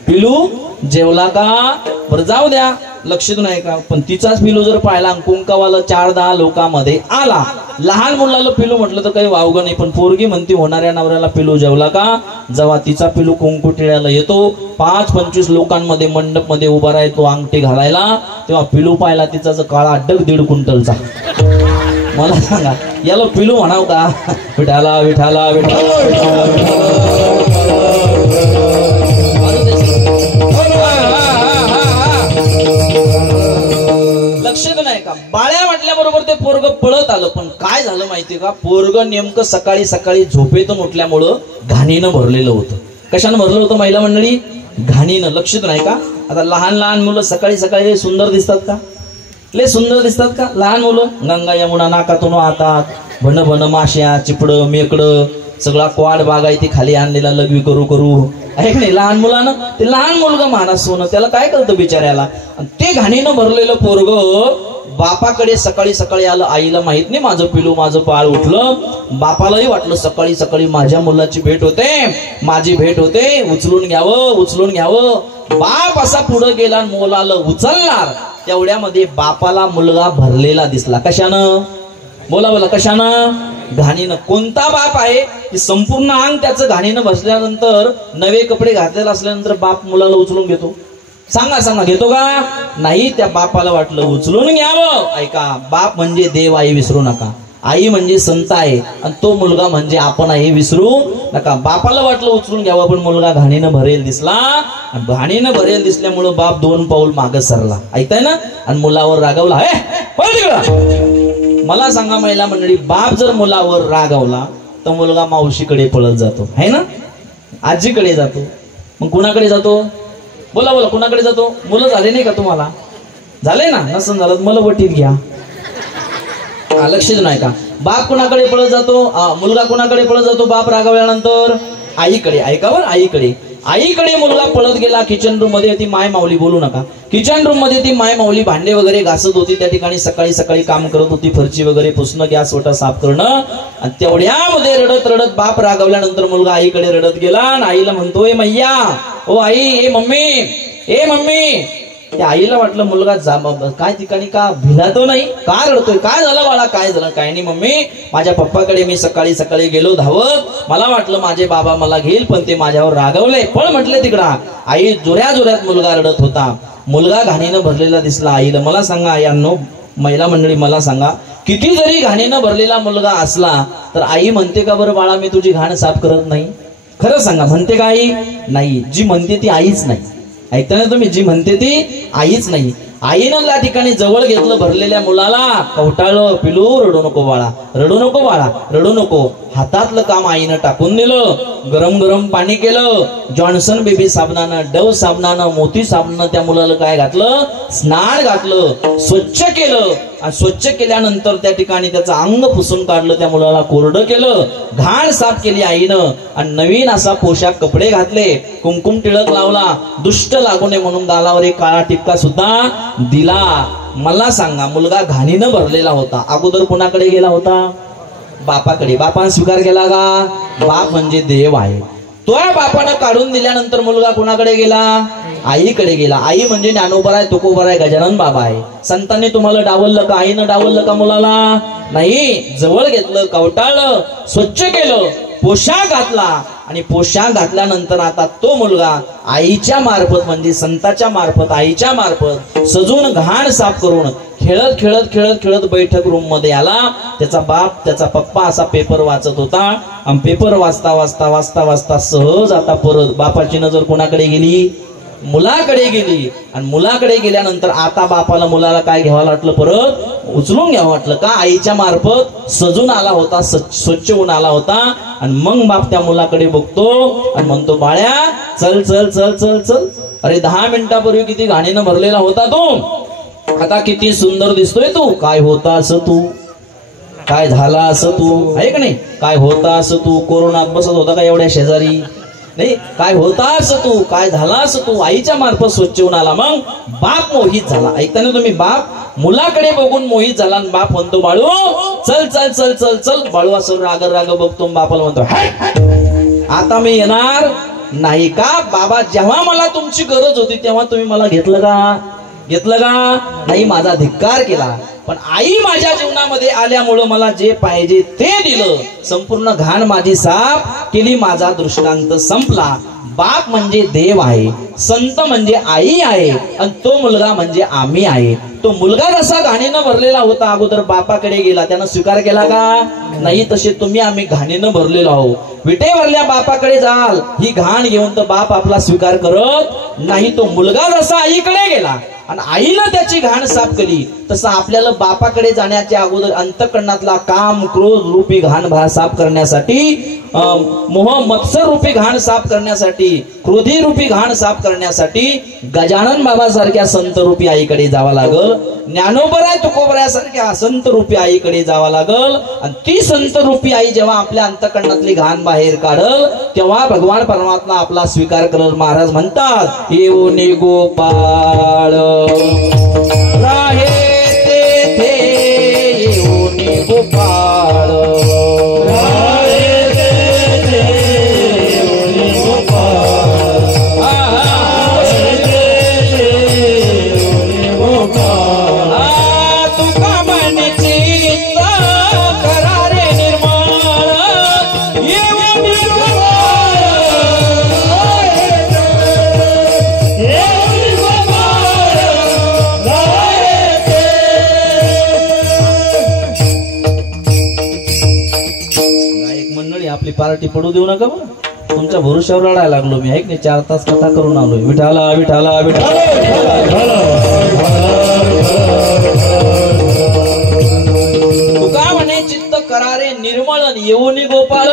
पिलू जेवला का? बरं, जाऊ द्या, लक्षात नाही का. पण तिचाच पिलू जर पाहिला, कुंकावाला 4-10 लोकांमध्ये आला, लहान मुलाला पिलू म्हटलं तर काही वावगं नाही. पण पोरगी म्हणते होणाऱ्या नवऱ्याला पिलू जेवला का? जेव्हा तिचा पिलू कुंकू टिळ्याला येतो, 5-25 लोकांमध्ये मंडप मध्ये उभा राहतो अंगठी घालायला, तेव्हा पिलू पाहिला तिचा काळा 1.5 क्विंटलचा. मला सांगा, याला पिलू म्हणाव का? विठाला विठाला लक्षात नाही का. बाळ्या म्हटल्याबरोबर ते पोरग पळत आलं. पण काय झालं माहितीये का, पोरग नेमकं सकाळी झोपेतून उठल्यामुळं घाणीनं भरलेलं होतं. कशानं भरलं होतं महिला मंडळी? घाणीनं. लक्षात नाही का. आता लहान मुलं सकाळी सुंदर दिसतात का? लय सुंदर दिसतात का लहान मुलं? गंगा यमुना नाकातून वाहतात, भन माश्या, चिपड, मेकड, सगळा क्वाड बागायती खाली आणलेला लघवी करू आहे की नाही? लहान मुलानं, ते लहान मुलगा मानस सोनं, त्याला काय कळतं बिचाऱ्याला. ते घाणीनं भरलेलं पोरग बापाकडे सकाळी आलं. आईला माहित नाही माझं पिलू, माझं बाळ उठलं. बापालाही वाटलं सकाळी माझ्या मुलाची भेट होते, माझी भेट होते, उचलून घ्यावं. बाप असा पुढे गेला, मुलाला उचलणार, तेवढ्यामध्ये बापाला मुलगा भरलेला दिसला. कशानं? बोला कशानं? घाणीनं. कोणता बाप आहे की संपूर्ण अंग त्याचं घाणीनं बसल्यानंतर, नवे कपडे घातलेले असल्यानंतर बाप मुलाला उचलून घेतो? सांगा, घेतो का? नाही. त्या बापाला वाटलं उचलून घ्यावं. ऐका, बाप म्हणजे देव, आई विसरू नका. आई म्हणजे संत आहे आणि तो मुलगा म्हणजे आपण आहे, विसरू नका. बापाला वाटलं उचलून घ्यावं, पण मुलगा घाणीनं भरेल दिसला. घाणीनं भरेल दिसल्यामुळं बाप 2 पाऊल मागे सरला. ऐकताय ना? आणि मुलावर रागवला. मला सांगा महिला मंडळी, बाप जर मुलावर रागवला तर मुलगा मावशीकडे पळत जातो, है ना? आजीकडे जातो. मग कुणाकडे जातो? बोला कुणाकडे जातो? मुलं झाले नाही का तुम्हाला? झाले ना? नसन झालं मला वटीत घ्या. लक्षात नाही का. बाप कुणाकडे पळत जातो, मुलगा कुणाकडे पळत जातो बाप रागावल्यानंतर? आईकडे. ऐकावर, आईकडे. आईकडे मुलगा पळत गेला. किचन रूम मध्ये ती माय माऊली, बोलू नका, किचन रूम मध्ये ती माय माऊली भांडे वगैरे घासत होती. त्या ठिकाणी सकाळी सकाळी काम करत होती, फरची वगैरे पुसणं, गॅस वटा साफ करणं. आणि तेवढ्यामध्ये रडत रडत बाप रागावल्यानंतर मुलगा आईकडे रडत गेला आणि आईला म्हणतोय, मैया, ओ आई, ए मम्मी, ए मम्मी. त्या आईला वाटलं मुलगा काय ठिकाणी का भिलातो नाही, का रडतोय, काय झालं बाळा, काय झालं? काय नाही मम्मी, माझ्या पप्पाकडे मी सकाळी सकाळी गेलो धावत, मला वाटलं माझे बाबा मला घेईल, पण ते माझ्यावर रागवले, पण म्हटले तिकडा. आई जोऱ्या जोऱ्यात मुलगा रडत होता. मुलगा घाणीनं भरलेला दिसला आईला. मला सांगा यांनो, महिला मंडळी, मला सांगा, किती जरी घाणीनं भरलेला मुलगा असला तर आई म्हणते का बरं बाळा मी तुझी घाण साफ करत नाही? खरं सांगा, म्हणते का आई? नाही. जी म्हणते ती आईच नाही. ऐकता ना तुम्ही? जी म्हणते ती आईच नाही. आईनं त्या ठिकाणी जवळ घेतलं भरलेल्या मुलाला, कवटाळलं, पिलू रडू नको बाळा, रडू नको बाळा, रडू नको. हातातलं काम आईनं टाकून दिलं. गरम गरम पाणी केलं, जॉन्सन बेबी साबणानं, डव साबणानं, मोती साबणानं त्या मुलाला काय घातलं? स्नान घातलं, स्वच्छ केलं. आणि स्वच्छ केल्यानंतर त्या ठिकाणी त्याचं अंग पुसून काढलं, त्या मुलाला कोरडं केलं, घाण साफ केली आईनं. आणि नवीन असा पोशाख कपडे घातले, कुंकुम टिळक लावला, दुष्ट लागू नये म्हणून गालावर एक काळा टिपका सुद्धा दिला. मला सांगा, मुलगा घाणीनं भरलेला होता, अगोदर कुणाकडे गेला होता? बापाकडे. बापानं स्वीकार केला का? बाप म्हणजे देव आहे. तो बापानं काढून दिल्यानंतर मुलगा कुणाकडे गेला? आईकडे गेला. आई म्हणजे ज्ञानोबा आहे, तुकोबा आहे, गजानन बाबा आहे. संतांनी तुम्हाला डावललं का? आईनं डावललं का मुलाला? नाही. जवळ घेतलं, कवटाळलं, स्वच्छ केलं, पोशाख घातला. आणि पोशाख घातल्यानंतर आता तो मुलगा आईच्या मार्फत म्हणजे संताच्या मार्फत, आईच्या मार्फत सजून घाण साफ करून खेळत खेळत खेळत खेळत बैठक रूम मध्ये आला. त्याचा बाप, त्याचा पप्पा असा पेपर वाचत होता. आणि पेपर वाचता वाचता वाचता वाचता सहज आता परत बापाची नजर कोणाकडे गेली? मुलाकडे गेली. आणि मुलाकडे गेल्यानंतर आता बापाला मुलाला काय घ्यावं वाटलं? परत उचलून घ्यावं वाटलं का? आईच्या मार्फत सजून आला होता, स्वच्छ होऊन आला होता. आणि मग बाप त्या मुलाकडे बघतो आणि म्हणतो, बाळ्या चल चल चल चल चल. अरे 10 मिनिटापूर्वी किती घाणीनं भरलेला होता तू, आता किती सुंदर दिसतोय तू. काय होता असं तू? काय झाला असं तू? आहे का नाही? काय होता असं तू? कोरोनात बसत होता का एवढ्या शेजारी? नाही. काय होता असं तू? काय झाला असं तू? आईच्या मार्फत स्वच्छ होऊन आला. मग बाप मोहित झाला. ऐकताना तुम्ही? बाप मुलाकडे बघून मोहित झाला आणि बाप म्हणतो, बाळू चल चल चल चल चल. बाळू असं राग राग बघतो, बापाला म्हणतो, आता मी येणार नाही का? बाबा जेव्हा मला तुमची गरज होती तेव्हा तुम्ही मला घेतलं का? घेतलं का? नाही. माझा धिक्कार केला. पण आई माझ्या जीवनामध्ये आल्यामुळं मला जे पाहिजे ते दिलं. संपूर्ण घाण माझी साफ केली. माझा दृष्टांत संपला. बाप म्हणजे देव आहे, संत म्हणजे आई आहे, आणि तो मुलगा म्हणजे आम्ही आहे. तो मुलगा जसा घाणीनं भरलेला होता अगोदर बापाकडे गेला, त्यानं स्वीकार केला का? नाही. तसे तुम्ही आम्ही घाणीनं भरलेलो आहोत. विटेवरल्या बापाकडे जाल ही घाण घेऊन तर बाप आपला स्वीकार करत नाही. तो मुलगा जसा आईकडे गेला आणि आईनं त्याची घाण साफ केली, तसं आपल्याला बापाकडे जाण्याच्या अगोदर अंतःकरणातला काम क्रोध रूपी घाण साफ करण्यासाठी, मोह मत्सर रूपी घाण साफ करण्यासाठी, क्रोधी रूपी घाण साफ करण्यासाठी गजानन बाबा सारख्या संत रूपी आईकडे जावं लागल. ज्ञानोबराय तुकोबरायासारख्या संत रूपी आईकडे जावं लागल. आणि ती संत रूपी आई जेव्हा आपल्या अंतःकरणातली घाण बाहेर काढल तेव्हा भगवान परमात्मा आपला स्वीकार करल. महाराज म्हणतात, येऊनी गोपाळ राहे तेथे, येऊनी गोपाळ राहे तेथे, येऊनी गोपाळ येऊनी गोपाळ. तुका म्हणे चित्त करारे निर्मळ, येऊनी गोपाळ येऊनी गोपाळ राहे गायक मंडळी आपली पार्टी पडू देऊ नका बरं. तुमच्या भरोश्यावर रडायला लागलो मी. ऐक नाही, 4 तास कथा करून आलोय. विठाला विठाला विठाला. तुका म्हणे चित्त करारे निर्मळ, येऊनी गोपाळ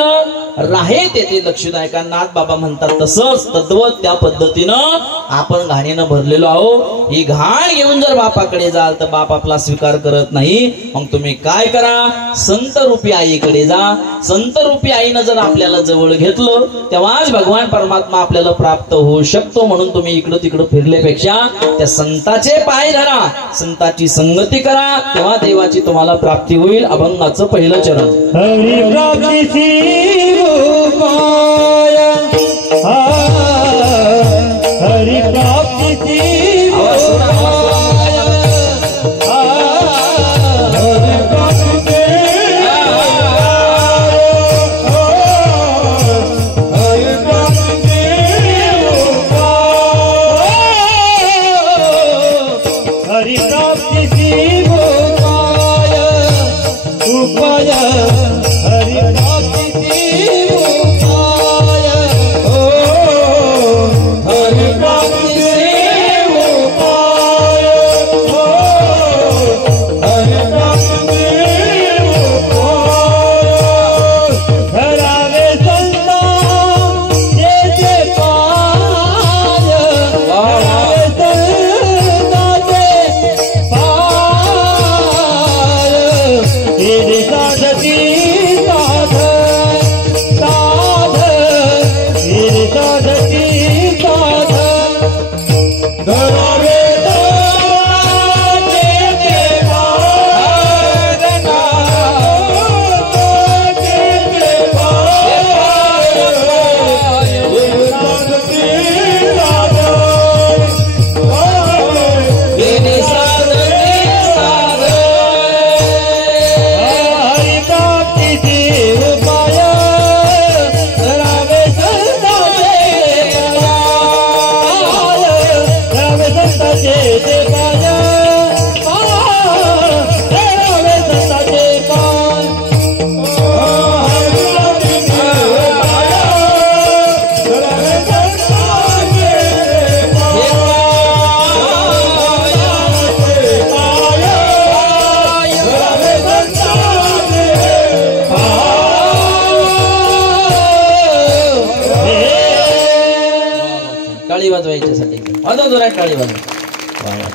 राहे तेथे लक्षात का नाथ बाबा म्हणतात तसंच तद्वत त्या पद्धतीनं आपण घाणीनं भरलेलो आहो. ही घाण घेऊन जर बापाकडे जाल तर बाप आपला स्वीकार करत नाही. मग तुम्ही काय करा, संत रूपी आईकडे जा. संत रूपी आईनं जर आपल्याला जवळ घेतलं तेव्हाच भगवान परमात्मा आपल्याला प्राप्त होऊ शकतो. म्हणून तुम्ही इकडं तिकडं फिरल्यापेक्षा त्या संताचे पाय धरा, संताची संगती करा, तेव्हा देवाची तुम्हाला प्राप्ती होईल. अभंगाचं पहिलं चरण. हरी प्राप्तीची उपाय, हरी प्राप्तीची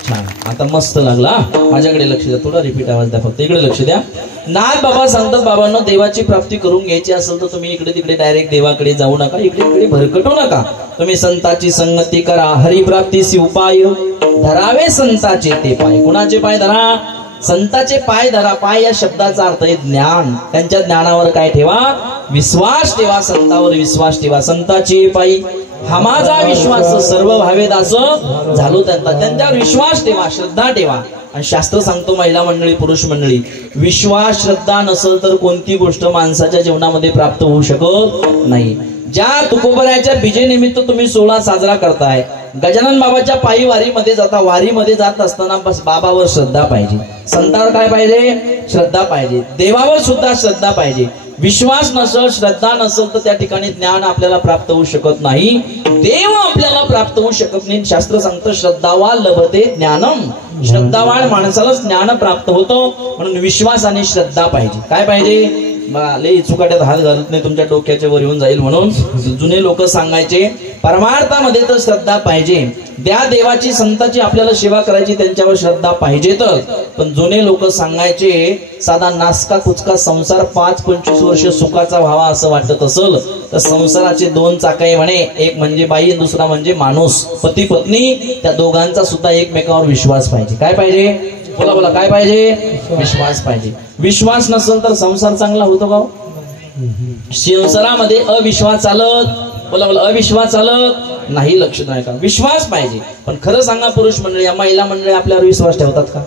छान. आता मस्त लागला. माझ्याकडे लक्ष द्या, थोडा रिपीट आवाज द्या, फक्त इकडे लक्ष द्या. नाथ बाबा सांगतात बाबांनो, देवाची प्राप्ती करून घ्यायची असेल तर तुम्ही इकडे तिकडे डायरेक्ट देवाकडे जाऊ नका, इकडे तिकडे भरकटू नका. तुम्ही संताची संगती करा. हरिप्राप्तीसी उपाय धरावे संताचे ते पाय. कुणाचे पाय धरा? संताचे पाय धरा. पाय या शब्दाचा अर्थ आहे ज्ञान. त्यांच्या ज्ञानावर काय ठेवा? विश्वास ठेवा. संतावर विश्वास ठेवा. संताचे पायी हा माझा विश्वास सर्व भावे दास झालो. त्यांच्यावर विश्वास ठेवा, श्रद्धा ठेवा. आणि शास्त्र सांगतो महिला मंडळी, पुरुष मंडळी, विश्वास श्रद्धा नसेल तर कोणती गोष्ट माणसाच्या जीवनामध्ये प्राप्त होऊ शकत नाही. ज्या तुकोबऱ्याच्या बीजेनिमित्त तुम्ही सोहळा साजरा करताय, गजानन बाबाच्या पायी वारीमध्ये जाता, वारीमध्ये जात असताना बस बाबावर श्रद्धा पाहिजे. संतावर काय पाहिजे? श्रद्धा पाहिजे. देवावर सुद्धा श्रद्धा पाहिजे. विश्वास नसेल, श्रद्धा नसेल तर त्या ठिकाणी ज्ञान आपल्याला प्राप्त होऊ शकत नाही, देव आपल्याला प्राप्त होऊ शकत नाही. शास्त्र सांगतं श्रद्धावा लभते ज्ञानम. श्रद्धावान माणसालाच ज्ञान प्राप्त होतो. म्हणून विश्वास आणि श्रद्धा पाहिजे. काय पाहिजे? लई चुकाट्यात हात घालत नाही, तुमच्या डोक्याच्या वर येऊन जाईल. म्हणून जुने लोक सांगायचे परमार्थामध्ये तर श्रद्धा पाहिजे. त्या देवाची संताची आपल्याला सेवा करायची, त्यांच्यावर श्रद्धा पाहिजेतच. पण जुने लोक सांगायचे साधा नासका कुचका संसार 5-25 वर्ष सुखाचा व्हावा असं वाटत असेल तर संसाराचे 2 चाके म्हणे, एक म्हणजे बाई, दुसरा म्हणजे माणूस. पती पत्नी त्या दोघांचा सुद्धा एकमेकावर विश्वास पाहिजे. काय पाहिजे? बोला बोला, काय पाहिजे? विश्वास पाहिजे. विश्वास नसेल तर संसार चांगला होतो का? संसारामध्ये अविश्वास चालत, बोला बोला, अविश्वास चालत नाही. लक्ष नाही का? विश्वास पाहिजे. पण खरं सांगा पुरुष मंडळी, महिला मंडळी आपल्यावर विश्वास ठेवतात का?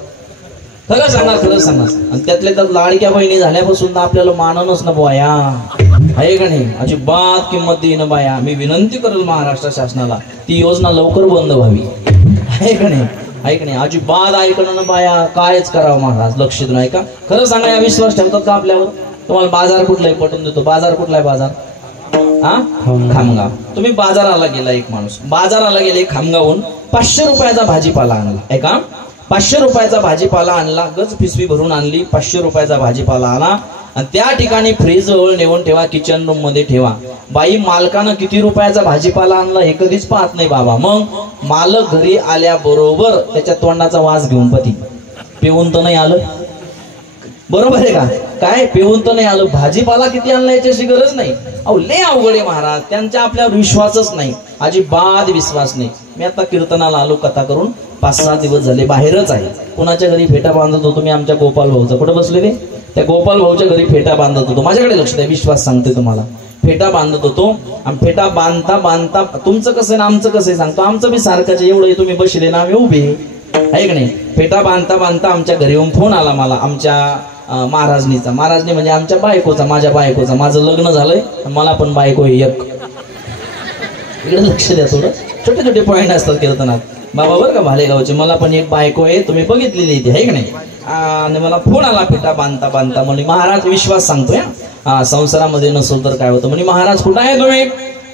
खरं सांगा, खरं सांगा. आणि त्यातल्या त्यात लाडक्या बहिणी झाल्यापासून तर आपल्याला मानणच न बोया आहे का नाही? अजिबात किंमत देईन बाया. मी विनंती करेल महाराष्ट्र शासनाला ती योजना लवकर बंद व्हावी, आहे का नाही? ऐक नाही, अजिबात ऐकणं ना बाया, कायच करावं महाराज. लक्षात नाही का? खरं सांगा, या विश्वास ठेवतात का आपल्यावर? तुम्हाला बाजार कुठलाही पटवून देतो. बाजार कुठला आहे? बाजार खामगाव. तुम्ही बाजाराला गेला, एक माणूस बाजाराला गेले खामगावहून 500 रुपयाचा भाजीपाला आणला. ऐका, 500 रुपयाचा भाजीपाला आणला, गज पिशवी भरून आणली, 500 रुपयाचा भाजीपाला आला आणि त्या ठिकाणी फ्रीज जवळ नेऊन ठेवा, किचन रूम मध्ये ठेवा. बाई मालकानं किती रुपयाचा भाजीपाला आणला हे कधीच पाहत नाही बाबा. मग मालक घरी आल्याबरोबर त्याच्या तोंडाचा वास घेऊन पती पिऊन तर नाही आलं, बरोबर आहे का? काय पिऊन तर नाही आलं, भाजीपाला किती आणला याच्याशी गरज नाही. अहो लय अवघड आहे महाराज, त्यांच्या आपल्यावर विश्वासच नाही, अजिबात विश्वास नाही. मी आता कीर्तनाला आलो कथा करून, 5-6 दिवस झाले बाहेरच आहे. कोणाच्या घरी फेटा बांधत होतो मी, आमच्या गोपाल भाऊचा. कुठे बसले ते? त्या गोपाल भाऊच्या घरी फेटा बांधत होतो. माझ्याकडे लक्ष द्या, विश्वास सांगते तुम्हाला. फेटा बांधत होतो आणि फेटा बांधता बांधता, तुमचं कसं ना आमचं कसं सांगतो, आमचं बी सारखंच, एवढं तुम्ही बसले ना आम्ही उभे आहे की नाही. फेटा बांधता बांधता आमच्या घरी येऊन फोन आला मला, आमच्या महाराजनीचा. महाराजनी म्हणजे आमच्या बायकोचा, माझ्या बायकोचा. माझं लग्न झालंय, मला पण बायको आहे एक. इकडे लक्ष द्या, थोडं छोटे छोटे पॉईंट असतात कीर्तनात बाबा बरं का, भालेगावचे. मला पण एक बायको आहे, तुम्ही बघितलेली इथे आहे की नाही. आणि मला फोन आला फेटा बांधता बांधता, म्हणजे महाराज विश्वास सांगतोय संसारामध्ये नसेल तर काय होतं. म्हणजे महाराज कुठं आहे तुम्ही?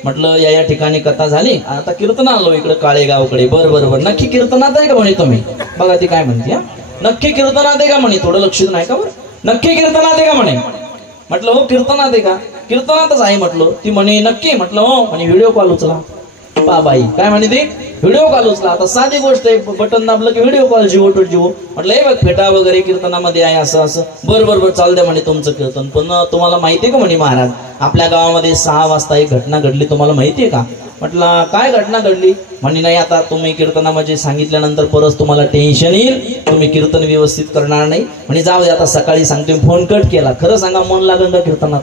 म्हटलं या ठिकाणी कथा झाली, आता कीर्तन आलो इकडे काळेगावकडे. बरं नक्की कीर्तनात आहे का म्हणे तुम्ही? बघा ती काय म्हणते, नक्की कीर्तनात आहे का म्हणे? थोडं लक्ष नाही का बरं, नक्की कीर्तनात आहे का म्हणे? म्हटलं हो कीर्तनात आहे का? कीर्तनातच आहे म्हटलं. ती म्हणे नक्की? म्हटलं हो. म्हणे व्हिडिओ कॉल उचला. पा बाई काय म्हणे ती, व्हिडिओ कॉल उचला. आता साधी गोष्ट आहे, बटन दाबलं की video call, Jio to Jio. म्हटलं हे बघ फेटा वगैरे कीर्तनामध्ये आहे असं असं. बरं चाल द्या म्हणे तुमचं कीर्तन. पण तुम्हाला माहितीये का म्हणे महाराज, आपल्या गावामध्ये 6 वाजता एक घटना घडली, तुम्हाला माहितीये का? म्हटलं काय घटना घडली? म्हणे नाही, आता तुम्ही कीर्तनामध्ये सांगितल्यानंतर परत तुम्हाला टेन्शन येईल, तुम्ही कीर्तन व्यवस्थित करणार नाही. म्हणजे जाऊ दे आता सकाळी सांगते. फोन कट केला. खरं सांगा मन लागन का कीर्तनात?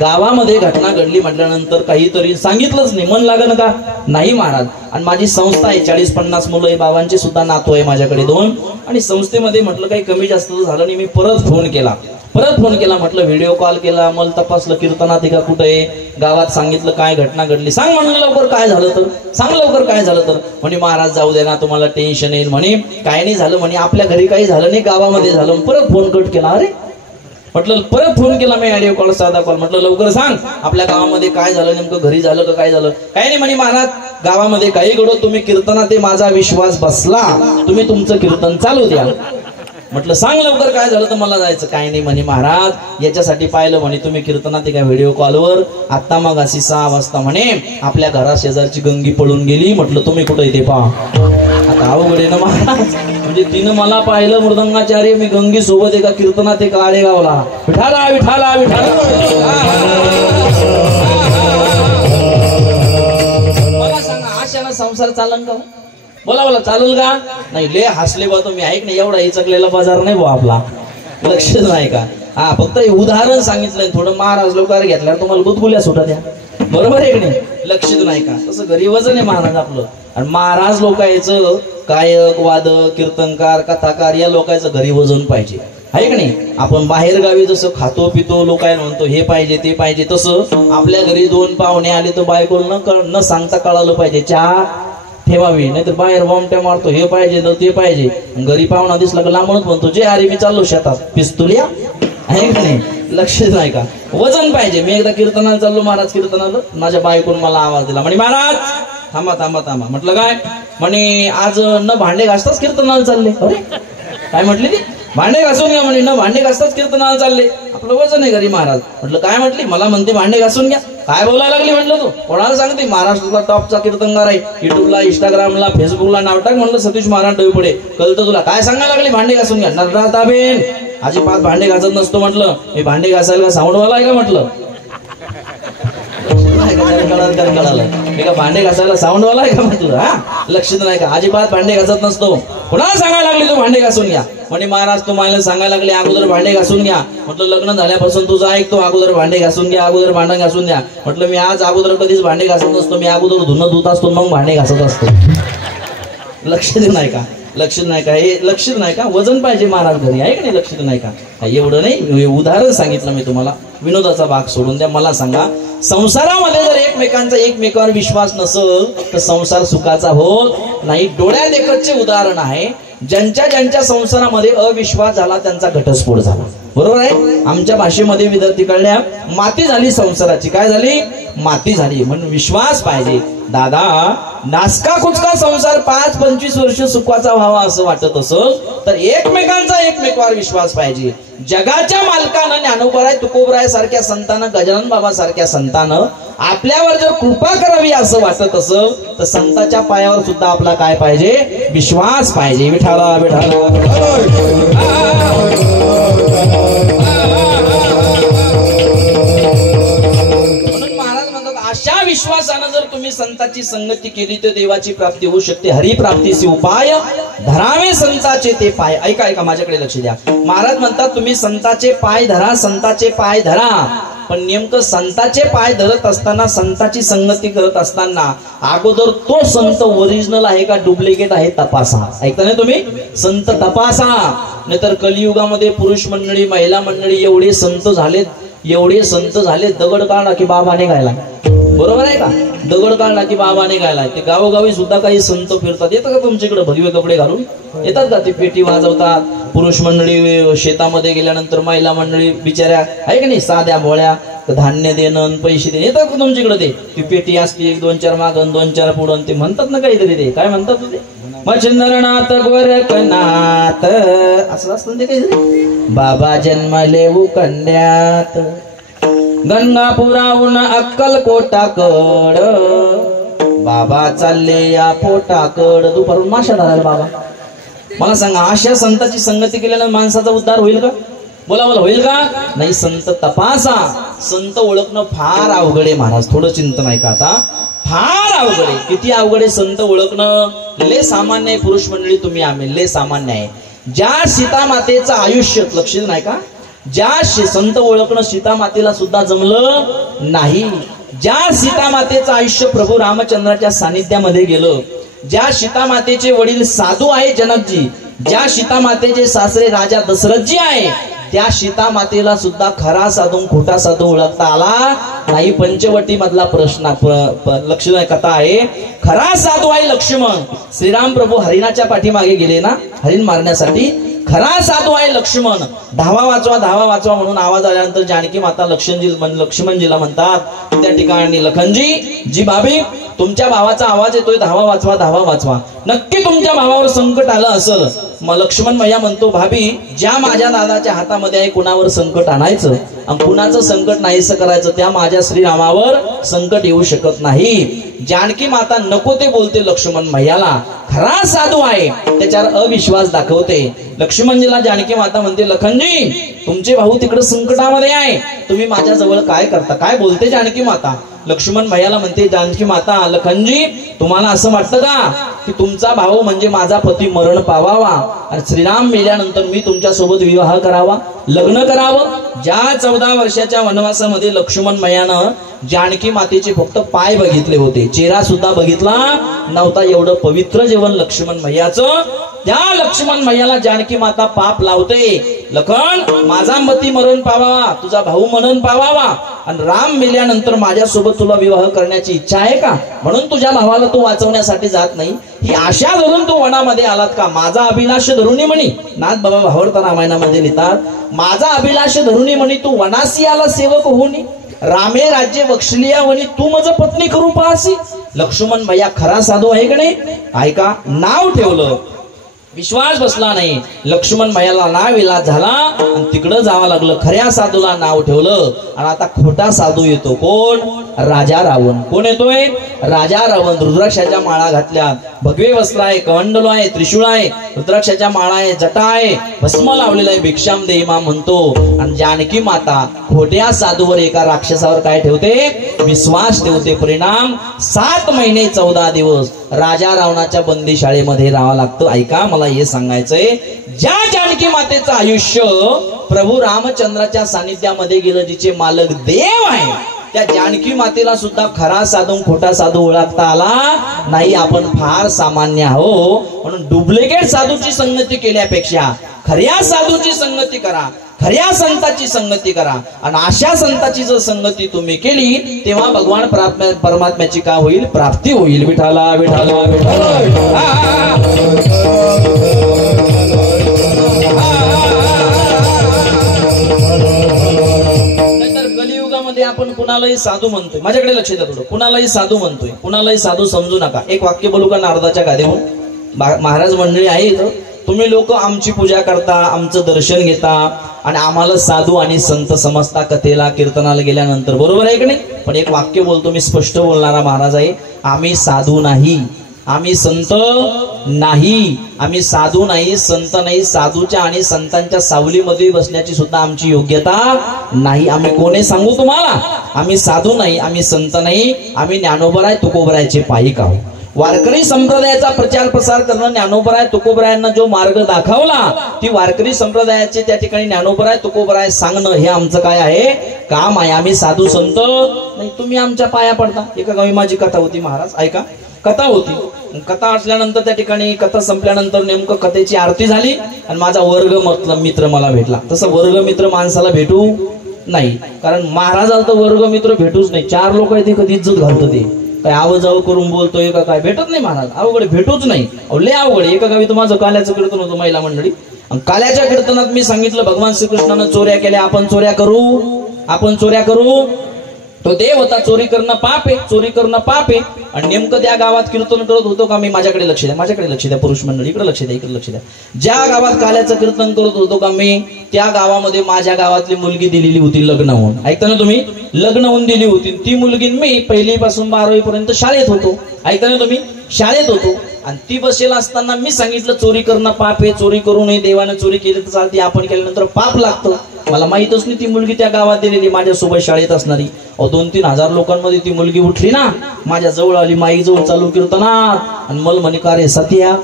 गावामध्ये घटना घडली म्हटल्यानंतर काहीतरी सांगितलंच नाही, मन लागन का? नाही महाराज. आणि माझी संस्था आहे, 40-50 मुलं आहे, बाबांचे सुद्धा नातू आहे माझ्याकडे 2. आणि संस्थेमध्ये म्हटलं काही कमी जास्त झालं नाही. मी परत फोन केला, म्हटलं व्हिडिओ कॉल केला, मला तपासलं कीर्तनात आहे का, कुठं आहे, गावात सांगितलं काय घटना घडली, सांग म्हणलं लवकर काय झालं तर, सांग लवकर काय झालं तर. म्हणे महाराज जाऊ दे ना, तुम्हाला टेन्शन येईल. म्हणे काय नाही झालं, म्हणे आपल्या घरी काही झालं नाही, गावामध्ये झालं. परत फोन कट केला. अरे म्हटलं परत फोन केला मी, ऑडिओ कॉल, साधा कॉल. म्हटलं लवकर सांग आपल्या गावामध्ये काय झालं, नेमकं घरी झालं का काय झालं? काय नाही म्हणे महाराज गावामध्ये काही घडो, तुम्ही कीर्तनात आहे, माझा विश्वास बसला, तुम्ही तुमचं कीर्तन चालू द्या. म्हटलं सांग लवकर काय झालं तर मला जायचं. काय नाही म्हणे महाराज याच्यासाठी पाहिलं म्हणे तुम्ही कीर्तनात एका व्हिडिओ कॉलवर, आता मग अशी 6 वाजता म्हणे आपल्या घरा शेजारची गंगी पळून गेली. म्हटलं तुम्ही कुठे इथे पहा. आता अवघड आहे ना महाराज, म्हणजे तिनं मला पाहिलं मृदंगाचार्य, मी गंगी सोबत एका कीर्तनात एका आळेगावला, विठाला विठाला विठाला. मला सांगा आशानं संसार चालन का? बोला चालेल का? नाही. ले हसले बा तुम्ही, ऐक नाही, एवढा इचकलेला बाजार नाही बा आपला, लक्ष नाही का? फक्त उदाहरण सांगितलंय, थोडं महाराज लोकार घेतल्यावर तुम्हाला गुदगुल्या सुटा द्या, बरोबर आहे की नाही? लक्षित नाही का? तसं घरी वजन आहे महाराज आपलं. आणि महाराज लोकांचं गायक, वादक, कीर्तनकार, कथाकार या लोकांचं घरी वजन पाहिजे, आहे की नाही? आपण बाहेर गावी जसं खातो पितो, लोकांना म्हणतो हे पाहिजे ते पाहिजे, तसं आपल्या घरी 2 पाहुणे आले तर बायकोला न सांगता कळालं पाहिजे, चहा ठेवावी, नाहीतर बाहेर बॉम्बट्या मारतो, हे पाहिजे तर ते पाहिजे. घरी पाहुणा दिसला का लांबूनच म्हणतो जे अरे मी चाललो शेतात, पिस्तुल्या, आहे का नाही? लक्ष नाही का? वजन पाहिजे. मी एकदा कीर्तनाला चाललो, महाराज कीर्तनाला, माझ्या बायकोन मला आवाज दिला, म्हणे महाराज थांबा थांबा थांबा. म्हटलं काय? म्हणे आज न भांडे घासताच कीर्तनाला चालले. अरे काय म्हटली ती? भांडे घासून घ्या म्हणे, न भांडे घासताच कीर्तनाला चालले. आपलं वजन आहे घरी महाराज. म्हटलं काय म्हटली? मला म्हणते भांडे घासून घ्या. काय बोलायला लागली म्हटलं तू? कोणाला सांगते? महाराष्ट्रातला टॉपचा कीर्तनकार आहे, युट्यूबला, इंस्टाग्रामला, फेसबुकला नाव टाक, म्हणलं सतीश महाराज डोईपुढे, कळतं तुला? काय सांगायला लागली भांडे घासून घ्या? नर्राताबेन अजिबात भांडे घासत नसतो म्हटलं. मी भांडे घासायला साऊंडवाला आहे का म्हटलं? कळालं मी का भांडे घासायला साऊंडवाला आहे का म्हटलं? लक्षात नाही का? अजिबात भांडे घासत नसतो. कोणाला सांगायला लागली तू भांडे घासून घ्या? म्हणे महाराज तुम्हाला सांगायला लागले अगोदर भांडे घासून घ्या. म्हटलं लग्न झाल्यापासून तुझं ऐकतो, अगोदर भांडे घासून घ्या, अगोदर भांडे घासून द्या. म्हटलं मी आज अगोदर कधीच भांडे घासत नसतो, मी अगोदर धुणं धुत असतो मग भांडे घासत असतो. लक्षात नाही का? लक्षात नाही का? हे लक्षात नाही का? वजन पाहिजे महाराज घरी, आहे का नाही? लक्षात नाही का? एवढं नाही, उदाहरण सांगितलं मी तुम्हाला, विनोदाचा भाग सोडून द्या. मला सांगा, संसारामध्ये जर एकमेकांवर विश्वास नसेल तर संसार सुखाचा होत नाही. डोळ्या देखतचे उदाहरण आहे, ज्यांच्या संसारामध्ये अविश्वास झाला त्यांचा घटस्फोट झाला, बरोबर आहे? आमच्या भाषेमध्ये विद्यार्थी कळल्या माती झाली संसाराची. काय झाली? माती झाली. म्हणून विश्वास पाहिजे. दादा नासका कुचका संसार 5-25 वर्ष सुखाचा व्हावा असं वाटत असेल तर एकमेकांचा एकमेकावर विश्वास पाहिजे. जगाच्या मालकानं ज्ञानोबराय तुकोबराय सारख्या संतानं गजानन बाबा सारख्या संतानं आपल्यावर जर कृपा करावी असं वाटत असेल तर संताच्या पायावर सुद्धा आपला काय पाहिजे विश्वास पाहिजे. विठाला अशा विश्वासानं जर तुम्ही संताची संगती केली तर देवाची प्राप्ती होऊ शकते. हरिप्राप्तीचे उपाय धरावे संताचे ते पाय. ऐका ऐका माझ्याकडे लक्ष द्या. महाराज म्हणतात तुम्ही संताचे पाय धरा, संताचे पाय धरा. पण नेमकं संताचे पाय धरत असताना संताची संगती करत असताना अगोदर तो संत ओरिजिनल आहे का डुप्लिकेट आहे तपासा. ऐकता नाही तुम्ही? संत तपासा. नाहीतर कलियुगामध्ये पुरुष मंडळी महिला मंडळी एवढे संत झाले दगड काढला की बाबा निघायला. बरोबर आहे का? दगड काढला की बाबा निघायला. ते गावोगावी सुद्धा काही संत फिरतात. येतात का तुमच्याकडे भगवे कपडे घालून येतात का? ते पेटी वाजवतात. पुरुष मंडळी शेतामध्ये गेल्यानंतर महिला मंडळी बिचाऱ्या आहे की नाही साध्या भोळ्या धान्य देणं पैसे देणं येतात का तुमच्याकडे? ती पेटी असते 1-2-4 मागण 2-4 पुढं. ते म्हणतात ना काहीतरी. ते काय म्हणतात ते मच्छंद्रनाथ गोरखनाथ असं असतं ते काहीतरी. बाबा जन्मले उकंड्यात गंगापुराहून अक्कलकोटाकड बाबा चालले या पोटाकड. दुपारून माशा धरायला बाबा. मला सांगा अशा संताची संगती केल्यानं माणसाचा उद्धार होईल का? बोला बोला होईल का? नाही. संत तपासा. संत ओळखणं फार अवघड आहे महाराज. थोडं चिंतन आहे का आता? फार अवघड आहे. किती अवघड आहे संत ओळखणं. ले सामान्य आहे पुरुष मंडळी तुम्ही आम्ही ले सामान्य आहे. ज्या सीता मातेचं आयुष्य लक्ष नाही का? ज्या संत ओळखणं सीता मातेला सुद्धा जमलं नाही. ज्या सीता मातेचं आयुष्य प्रभू रामचंद्राच्या सानिध्यामध्ये गेलं. ज्या सीता मातेचे वडील साधू आहे जनकजी, ज्या सीता मातेचे सासरे राजा दशरथजी आहे, त्या सीता मातेला सुद्धा खरा साधू खोटा साधू ओळखता आला नाही. पंचवटी मधला प्रश्न लक्ष्मण कथा आहे. खरा साधू आहे लक्ष्मण. श्रीराम प्रभू हरिणाच्या पाठीमागे गेले ना हरिण मारण्यासाठी. खरा साधू आहे लक्ष्मण. धावा वाचवा म्हणून आवाज आल्यानंतर जानकी माता लक्ष्मणजीला म्हणतात त्या ठिकाणी लखनजी जी भाभी तुमच्या भावाचा आवाज येतोय धावा वाचवा. नक्की तुमच्या भावावर संकट आलं असेल. मग लक्ष्मण मैया म्हणतो भाभी ज्या माझ्या दादाच्या हातामध्ये आहे कुणावर संकट आणायचं आणि कुणाचं संकट नाहीसं करायचं त्या माझ्या श्रीरामावर संकट येऊ शकत नाही. जानकी माता नको ते बोलते लक्ष्मण मैयाला. खरा साधू आहे त्याच्यावर अविश्वास दाखवते. लक्ष्मणजीला जानकी माता म्हणते लखनजी तुमचे भाऊ तिकडे संकटामध्ये आहे तुम्ही माझ्या जवळ काय करता? काय बोलते जानकी माता? लक्ष्मण भैयाला म्हणते जानकी माता लखनजी तुम्हाला असं वाटतं का की तुमचा भाऊ म्हणजे माझा पती मरण पावावा आणि श्रीराम मेल्यानंतर मी तुमच्या सोबत विवाह करावा लग्न करावं? ज्या 14 वर्षाच्या वनवासामध्ये लक्ष्मण भैयानं जानकी मातेचे फक्त पाय बघितले होते, चेहरा सुद्धा बघितला नव्हता. एवढं पवित्र जीवन लक्ष्मण भैयाचं. त्या लक्ष्मण भैयाला जानकी माता पाप लावते. लखन माझा मती मरण पावावा तुझा भाऊ मरण पावावा आणि राम मेल्यानंतर माझ्यासोबत तुला विवाह करण्याची इच्छा आहे का? म्हणून तुझ्या भावाला तू वाचवण्यासाठी जात नाही. ही आशा धरून तू वनामध्ये आलात का? माझा अभिलाष धरुणी म्हणी नाथ बाबा भावार्थ रामायणामध्ये लिहितात माझा अभिलाष धरुणी म्हणी तू वनासी आला सेवक होऊनी रामे राज्य बक्षलिया म्हणी तू माझं पत्नी करू पाहसी. लक्ष्मण भैया खरा साधू आहे का नाही? ऐका नाव ठेवलं विश्वास बसला नाही. लक्ष्मण भैयाला नाव इलाज झाला आणि तिकडं जावं लागलं. खऱ्या साधूला नाव ठेवलं आणि आता खोटा साधू येतो. कोण? राजा रावण. कोण येतोय? राजा रावण. रुद्राक्षाच्या माळा घातल्या, भगवे बसलाय, कमंडलो आहे, त्रिशूळ आहे, रुद्राक्षाच्या माळा आहे, जटा आहे, भस्म लावलेला आहे, भिक्षाम दे मा म्हणतो. आणि जानकी माता खोट्या साधूवर एका राक्षसावर काय ठेवते? विश्वास ठेवते. परिणाम 7 महिने 14 दिवस राजा रावणाच्या बंदी शाळेमध्ये राहावं लागतं. ऐका मला हे सांगायचंय ज्या जानकी मातेचं आयुष्य प्रभू रामचंद्राच्या सानिध्यामध्ये गेलं जिचे मालक देव आहे त्या जानकी मातेला सुद्धा खरा साधू खोटा साधू ओळखता आला नाही. आपण फार सामान्य आहो. म्हणून डुप्लिकेट साधूची संगती केल्यापेक्षा खऱ्या साधूची संगती करा, खऱ्या संताची संगती करा. आणि अशा संताची जर संगती तुम्ही केली तेव्हा भगवान परमात्म्याची काय होईल? प्राप्ती होईल. विठाला विठाला विठाला. कलियुगामध्ये आपण कुणालाही साधू म्हणतोय, माझ्याकडे लक्ष द्या थोडं, कुणालाही साधू म्हणतोय, कुणालाही साधू समजू नका. एक वाक्य बोलू का नारदाच्या गादीहून? महाराज मंडळी आहे इथं, तुम्ही लोक आमची पूजा करता, आमचं दर्शन घेता आणि आम्हाला साधू आणि संत समजता कथेला कीर्तनाला गेल्यानंतर, बरोबर आहे की नाही? पण एक वाक्य बोलतो मी, स्पष्ट बोलणारा महाराज आहे, आम्ही साधू नाही, आम्ही संत नाही, आम्ही साधू नाही, संत नाही. साधूच्या आणि संतांच्या सावलीमध्ये बसण्याची सुद्धा आमची योग्यता नाही. आम्ही कोणी सांगू तुम्हाला? आम्ही साधू नाही, आम्ही संत नाही, आम्ही ज्ञानोबराय तुकोबरायचे पायिक आहोत. वारकरी संप्रदायाचा प्रचार प्रसार करणं, ज्ञानोबराय तुकोबरायांना जो मार्ग दाखवला, ती वारकरी संप्रदायाचे त्या ठिकाणी ज्ञानोबराय तुकोबराय सांगणं हे आमचं काय आहे? काम आहे. आम्ही साधू संत नाही. तुम्ही आमच्या पाया पडता. एका गावी माझी कथा होती महाराज, ऐका, कथा होती. कथा असल्यानंतर त्या ठिकाणी कथा संपल्यानंतर नेमकं कथेची आरती झाली आणि माझा वर्ग मित्र मला भेटला. तसं वर्ग मित्र माणसाला भेटू नाही, कारण महाराजाला तर वर्ग मित्र भेटूच नाही. 4 लोक आहे, ते कधी इज्जत घालतो, ते काय आवाजाव करून बोलतोय का काय, भेटत नाही महाराज. अवघड, भेटूच नाही, लय अवघड. एका गावी तर माझं काल्याचं कीर्तन होतं, महिला मंडळी. काल्याच्या कीर्तनात मी सांगितलं भगवान श्रीकृष्णानं चोऱ्या केल्या, आपण चोऱ्या करू, आपण चोऱ्या करू. तो देव होता, चोरी करणं पाप आहे, चोरी करणं पाप आहे. आणि नेमकं त्या गावात कीर्तन करत होतो का मी? माझ्याकडे लक्ष द्या, माझ्याकडे लक्ष द्या, पुरुष मंडळी इकडे लक्ष द्या, इकडे लक्ष द्या. ज्या गावात काल्याचं कीर्तन करत होतो का मी, त्या गावामध्ये माझ्या गावातली मुलगी दिलेली होती लग्न होऊन. ऐकता ना तुम्ही? लग्न होऊन दिली होती. ती मुलगी, मी 1ली पासून 12वी पर्यंत शाळेत होतो. ऐकता ना तुम्ही? शाळेत होतो. आणि ती बसेला असताना मी सांगितलं चोरी करणं पाप आहे, चोरी करू नये, देवानं चोरी केली तर चालते, आपण केल्यानंतर पाप लागतं. मला माहितच नाही ती मुलगी त्या गावात दिलेली, माझ्यासोबत शाळेत असणारी. 2-3 हजार लोकांमध्ये ती मुलगी उठली ना, माझ्या जवळ आली, माई जवळ चालू कीर्तनात, आणि मला म्हणे का रे सत्या,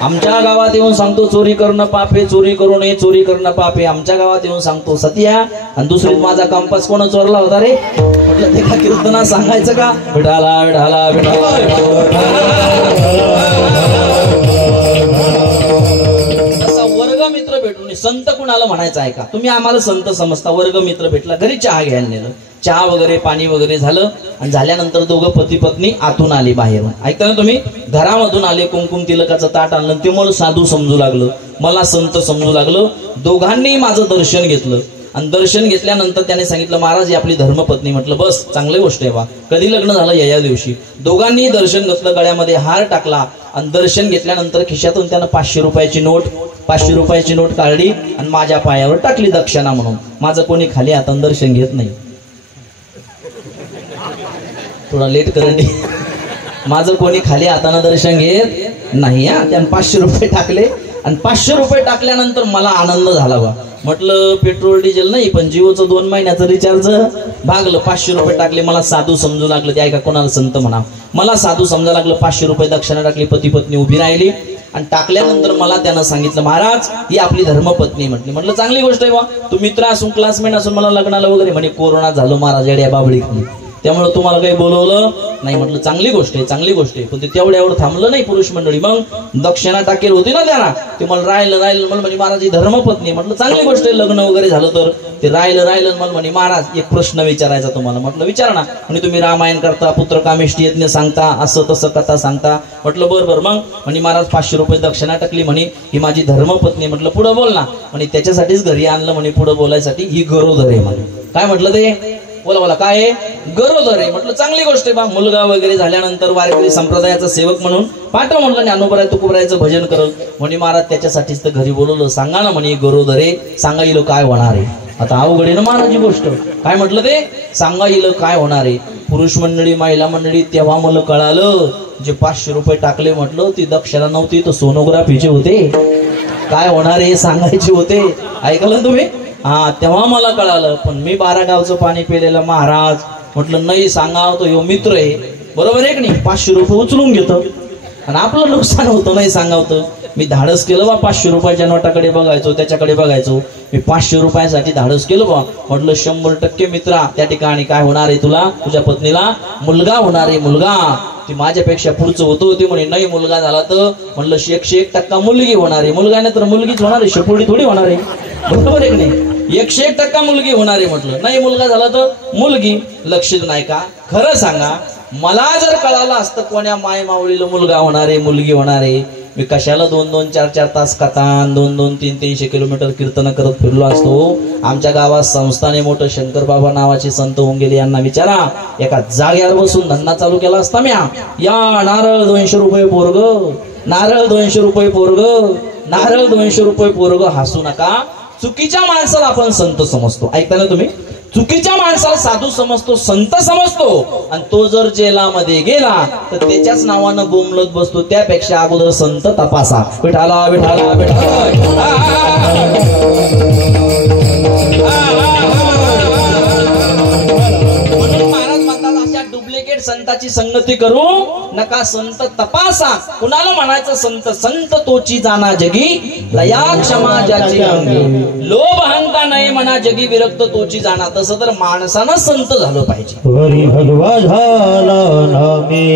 आमच्या गावात येऊन सांगतो चोरी करणं पाप आहे, चोरी करू नये, चोरी करणं पाप आहे. आमच्या गावात येऊन सांगतो सत्या, आणि दुसरीत माझा कंपास कोण चोरला होता रे? म्हटलं ते का कीर्तनात सांगायचं का? विठाला विठाला वर्गमित्र भेटून संत कुणाला म्हणायचं आहे का? तुम्ही आम्हाला संत समजता, वर्गमित्र भेटला, घरी चहा घ्यायला नेलं, चहा वगैरे पाणी वगैरे झालं, आणि झाल्यानंतर दोघं पती पत्नी आतून आली बाहेरून. ऐकता ना तुम्ही? घरामधून आले, कुंकुम तिलकाचं ताट आणलं, ते मला साधू समजू लागलं, मला संत समजू लागलं. दोघांनी माझं दर्शन घेतलं, आणि दर्शन घेतल्यानंतर त्याने सांगितलं महाराज ही आपली धर्मपत्नी. म्हटलं बस, चांगली गोष्ट आहे बा. कधी लग्न झालं? या दिवशी. दोघांनी दर्शन घेतलं, गळ्यामध्ये हार टाकला, आणि दर्शन घेतल्यानंतर खिशातून त्यानं 500 रुपयाची नोट काढली आणि माझ्या पायावर टाकली दक्षिणा म्हणून. माझं कोणी खाली हातानं दर्शन घेत नाही, थोडा लेट करंडी. माझं कोणी खाली हातानं दर्शन घेत नाही. त्यानं 500 रुपये टाकले, आणि 500 रुपये टाकल्यानंतर मला आनंद झाला बा. म्हटलं पेट्रोल डिझेल नाही, पण जिओचं 2 महिन्याचं रिचार्ज भागलं. 500 रुपये टाकले, मला साधू समजू लागलं. ते ऐका, कोणाला संत म्हणा, मला साधू समजा लागलं. 500 रुपये दक्षिणा टाकली, पती पत्नी उभी राहिली, आणि टाकल्यानंतर मला त्यानं सांगितलं महाराज ही आपली धर्मपत्नी. म्हटलं चांगली गोष्ट आहे बा. तू मित्र असून, क्लासमेट असून मला लग्नाला वगैरे म्हणे कोरोना झालं महाराज, येड्या बाबळी, त्यामुळे तुम्हाला काही बोलवलं नाही. म्हटलं चांगली गोष्ट आहे, चांगली गोष्ट आहे. पण ते तेवढ्यावर थांबलं नाही पुरुष मंडळी. मग दक्षिणा टाकेल होती ना त्यांना, ते मला राहिलं मला म्हणे महाराज ही धर्मपत्नी. म्हटलं चांगली गोष्ट आहे, लग्न वगैरे झालं तर. ते राहिलं मला म्हणे महाराज एक प्रश्न विचारायचा तुम्हाला. म्हटलं विचारा ना. म्हणजे तुम्ही रामायण करता, पुत्रकामेष्टी यज्ञ सांगता, असं तसं कथा सांगता. म्हटलं बरोबर. मग म्हणे महाराज 500 रुपये दक्षिणा टाकली, म्हणे ही माझी धर्मपत्नी. म्हटलं पुढं बोल ना. म्हणे त्याच्यासाठीच घरी आणलं म्हणे पुढं बोलायसाठी, ही गरोदर आहे म्हणे. काय म्हटलं ते? बोला काय आहे? गरोदर आहे. म्हटलं चांगली गोष्ट आहे बा. मुलगा वगैरे झाल्यानंतर वारकरी संप्रदायाचा सेवक म्हणून पाठव. म्हटलं ज्ञानोबराय तुकोबरायचं भजन करल. म्हणे महाराज त्याच्यासाठीच तर घरी बोलवलं. सांगा ना म्हणे गरोदर आहे, सांगा येईल काय होणार आहे. आता अवघड आहे ना महाराजी गोष्ट. काय म्हटलं ते? सांगा येईल काय होणार आहे. पुरुष मंडळी, महिला मंडळी, तेव्हा मला कळालं जे 500 रुपये टाकले म्हटलं ती दक्षिणा नव्हती, तर सोनोग्राफीचे होते. काय होणार आहे सांगायचे होते. ऐकलं तुम्ही? तेव्हा मला कळालं. पण मी 12 गावचं पाणी पिलेलं महाराज. म्हटलं नाही सांगाव तो ह्यो मित्र आहे, बरोबर आहे की नाही. 500 रुपये उचलून घेतो आणि आपलं नुकसान होतं, नाही सांगावतं. मी धाडस केलं बा. 500 रुपयाच्या नोटाकडे बघायचो, त्याच्याकडे बघायचो. मी 500 रुपयासाठी धाडस केलं बा. म्हटलं 100% मित्रा त्या ठिकाणी काय होणार आहे, तुला तुझ्या पत्नीला मुलगा होणार आहे. मुलगा ती माझ्यापेक्षा पुढचं होतं. ते म्हणे नाही मुलगा झाला तर. म्हणलं 101% मुलगी होणार आहे. मुलगा नाही तर मुलगीच होणार आहे, शेपुडी थोडी होणार आहे, बरोबर आहे की नाही. 101% मुलगी होणार आहे. म्हटलं नाही मुलगा झाला तर मुलगी. लक्षात नाही का? खरं सांगा, मला जर कळालं असतं कोण्या माय मावळीला मुलगा होणार आहे, मुलगी होणार आहे, मी कशाला 2-2, 4-4 तास कथान 2-2, 300 किलोमीटर कीर्तन करत फिरलो असतो. आमच्या गावात संस्थाने मोठं शंकर बाबा नावाचे संत होऊन गेले. यांना विचारा, एका जागेवर बसून धंदा चालू केला असता म्या. या नारळ 200 रुपये पोरग, नारळ 200 रुपये पोरग, नारळ 200 रुपये पोरग. हसू नका. चुकीच्या माणसाला आपण संत समजतो. ऐकता ना तुम्ही? चुकीच्या माणसाला साधू समजतो, संत समजतो. आणि तो जर जेलामध्ये गेला तर त्याच्याच नावानं बोंबलत बसतो. त्यापेक्षा अगोदर संत तपासा. विठाला विठाला विठाला. डुप्लिकेट संताची संगती करू नका. संत तपासा. कुणाला म्हणायचं संत? संत तोची जाना जगी, लया क्षमा ज्याची अंगी. लोभ अहंकार नाही म्हणा जगी, विरक्त तोची जाना. तसं तर माणसानं संत झालं पाहिजे. हरी भगवा झाला नामे,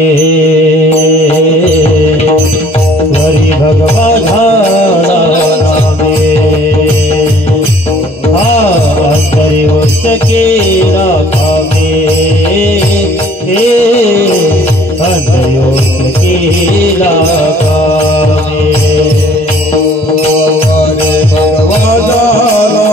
हरी भगवा झाला नामे. हा अंतरी वस्त केला कामे, अंतरी केला कामे. हरी भगवा झाला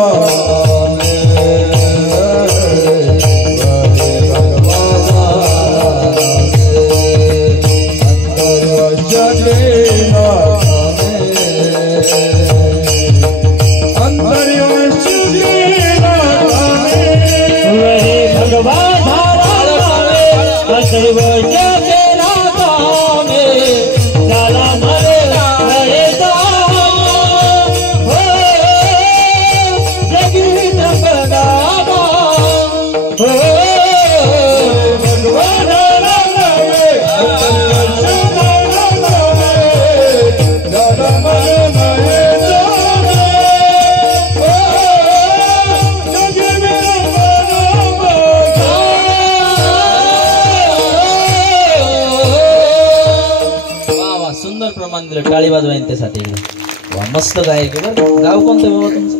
टाळी वाजवा यांच्यासाठी. मस्त गायक. गाव कोणतं बाबा तुमचं?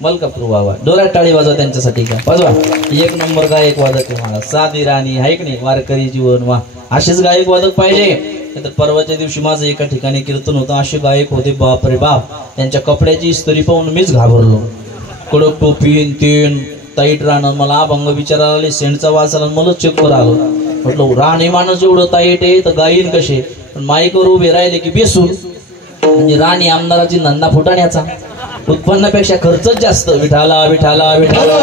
मलकापूर. बाबा डोळ्यात टाळी वाजवा त्यांच्यासाठी. का वाजवा. 1 नंबर गायक वादक आहे. मला साधी राणी आहे की नाही, वारकरी जीवन. वा असेच गायक वादक पाहिजे. तर परवाच्या दिवशी माझं एका ठिकाणी कीर्तन होतं. असे गायक होते, बाप रे बाप. त्यांच्या कपड्याची इस्त्री पाहून मीच घाबरलो. कडक टोपी तीन टाईट राहणं. मला अभंग विचारायला आले, सेंटचा वाचायला मला चक्कर आलं. म्हटलं राणी माणूस एवढं टाईट आहे तर गायीन कसे. पण माईकवर उभे राहिले की बेसूर. म्हणजे राणी आमदाराची नंदा फुटाण्याचा. उत्पन्नापेक्षा खर्चच जास्त. विठाला विठाला विठाला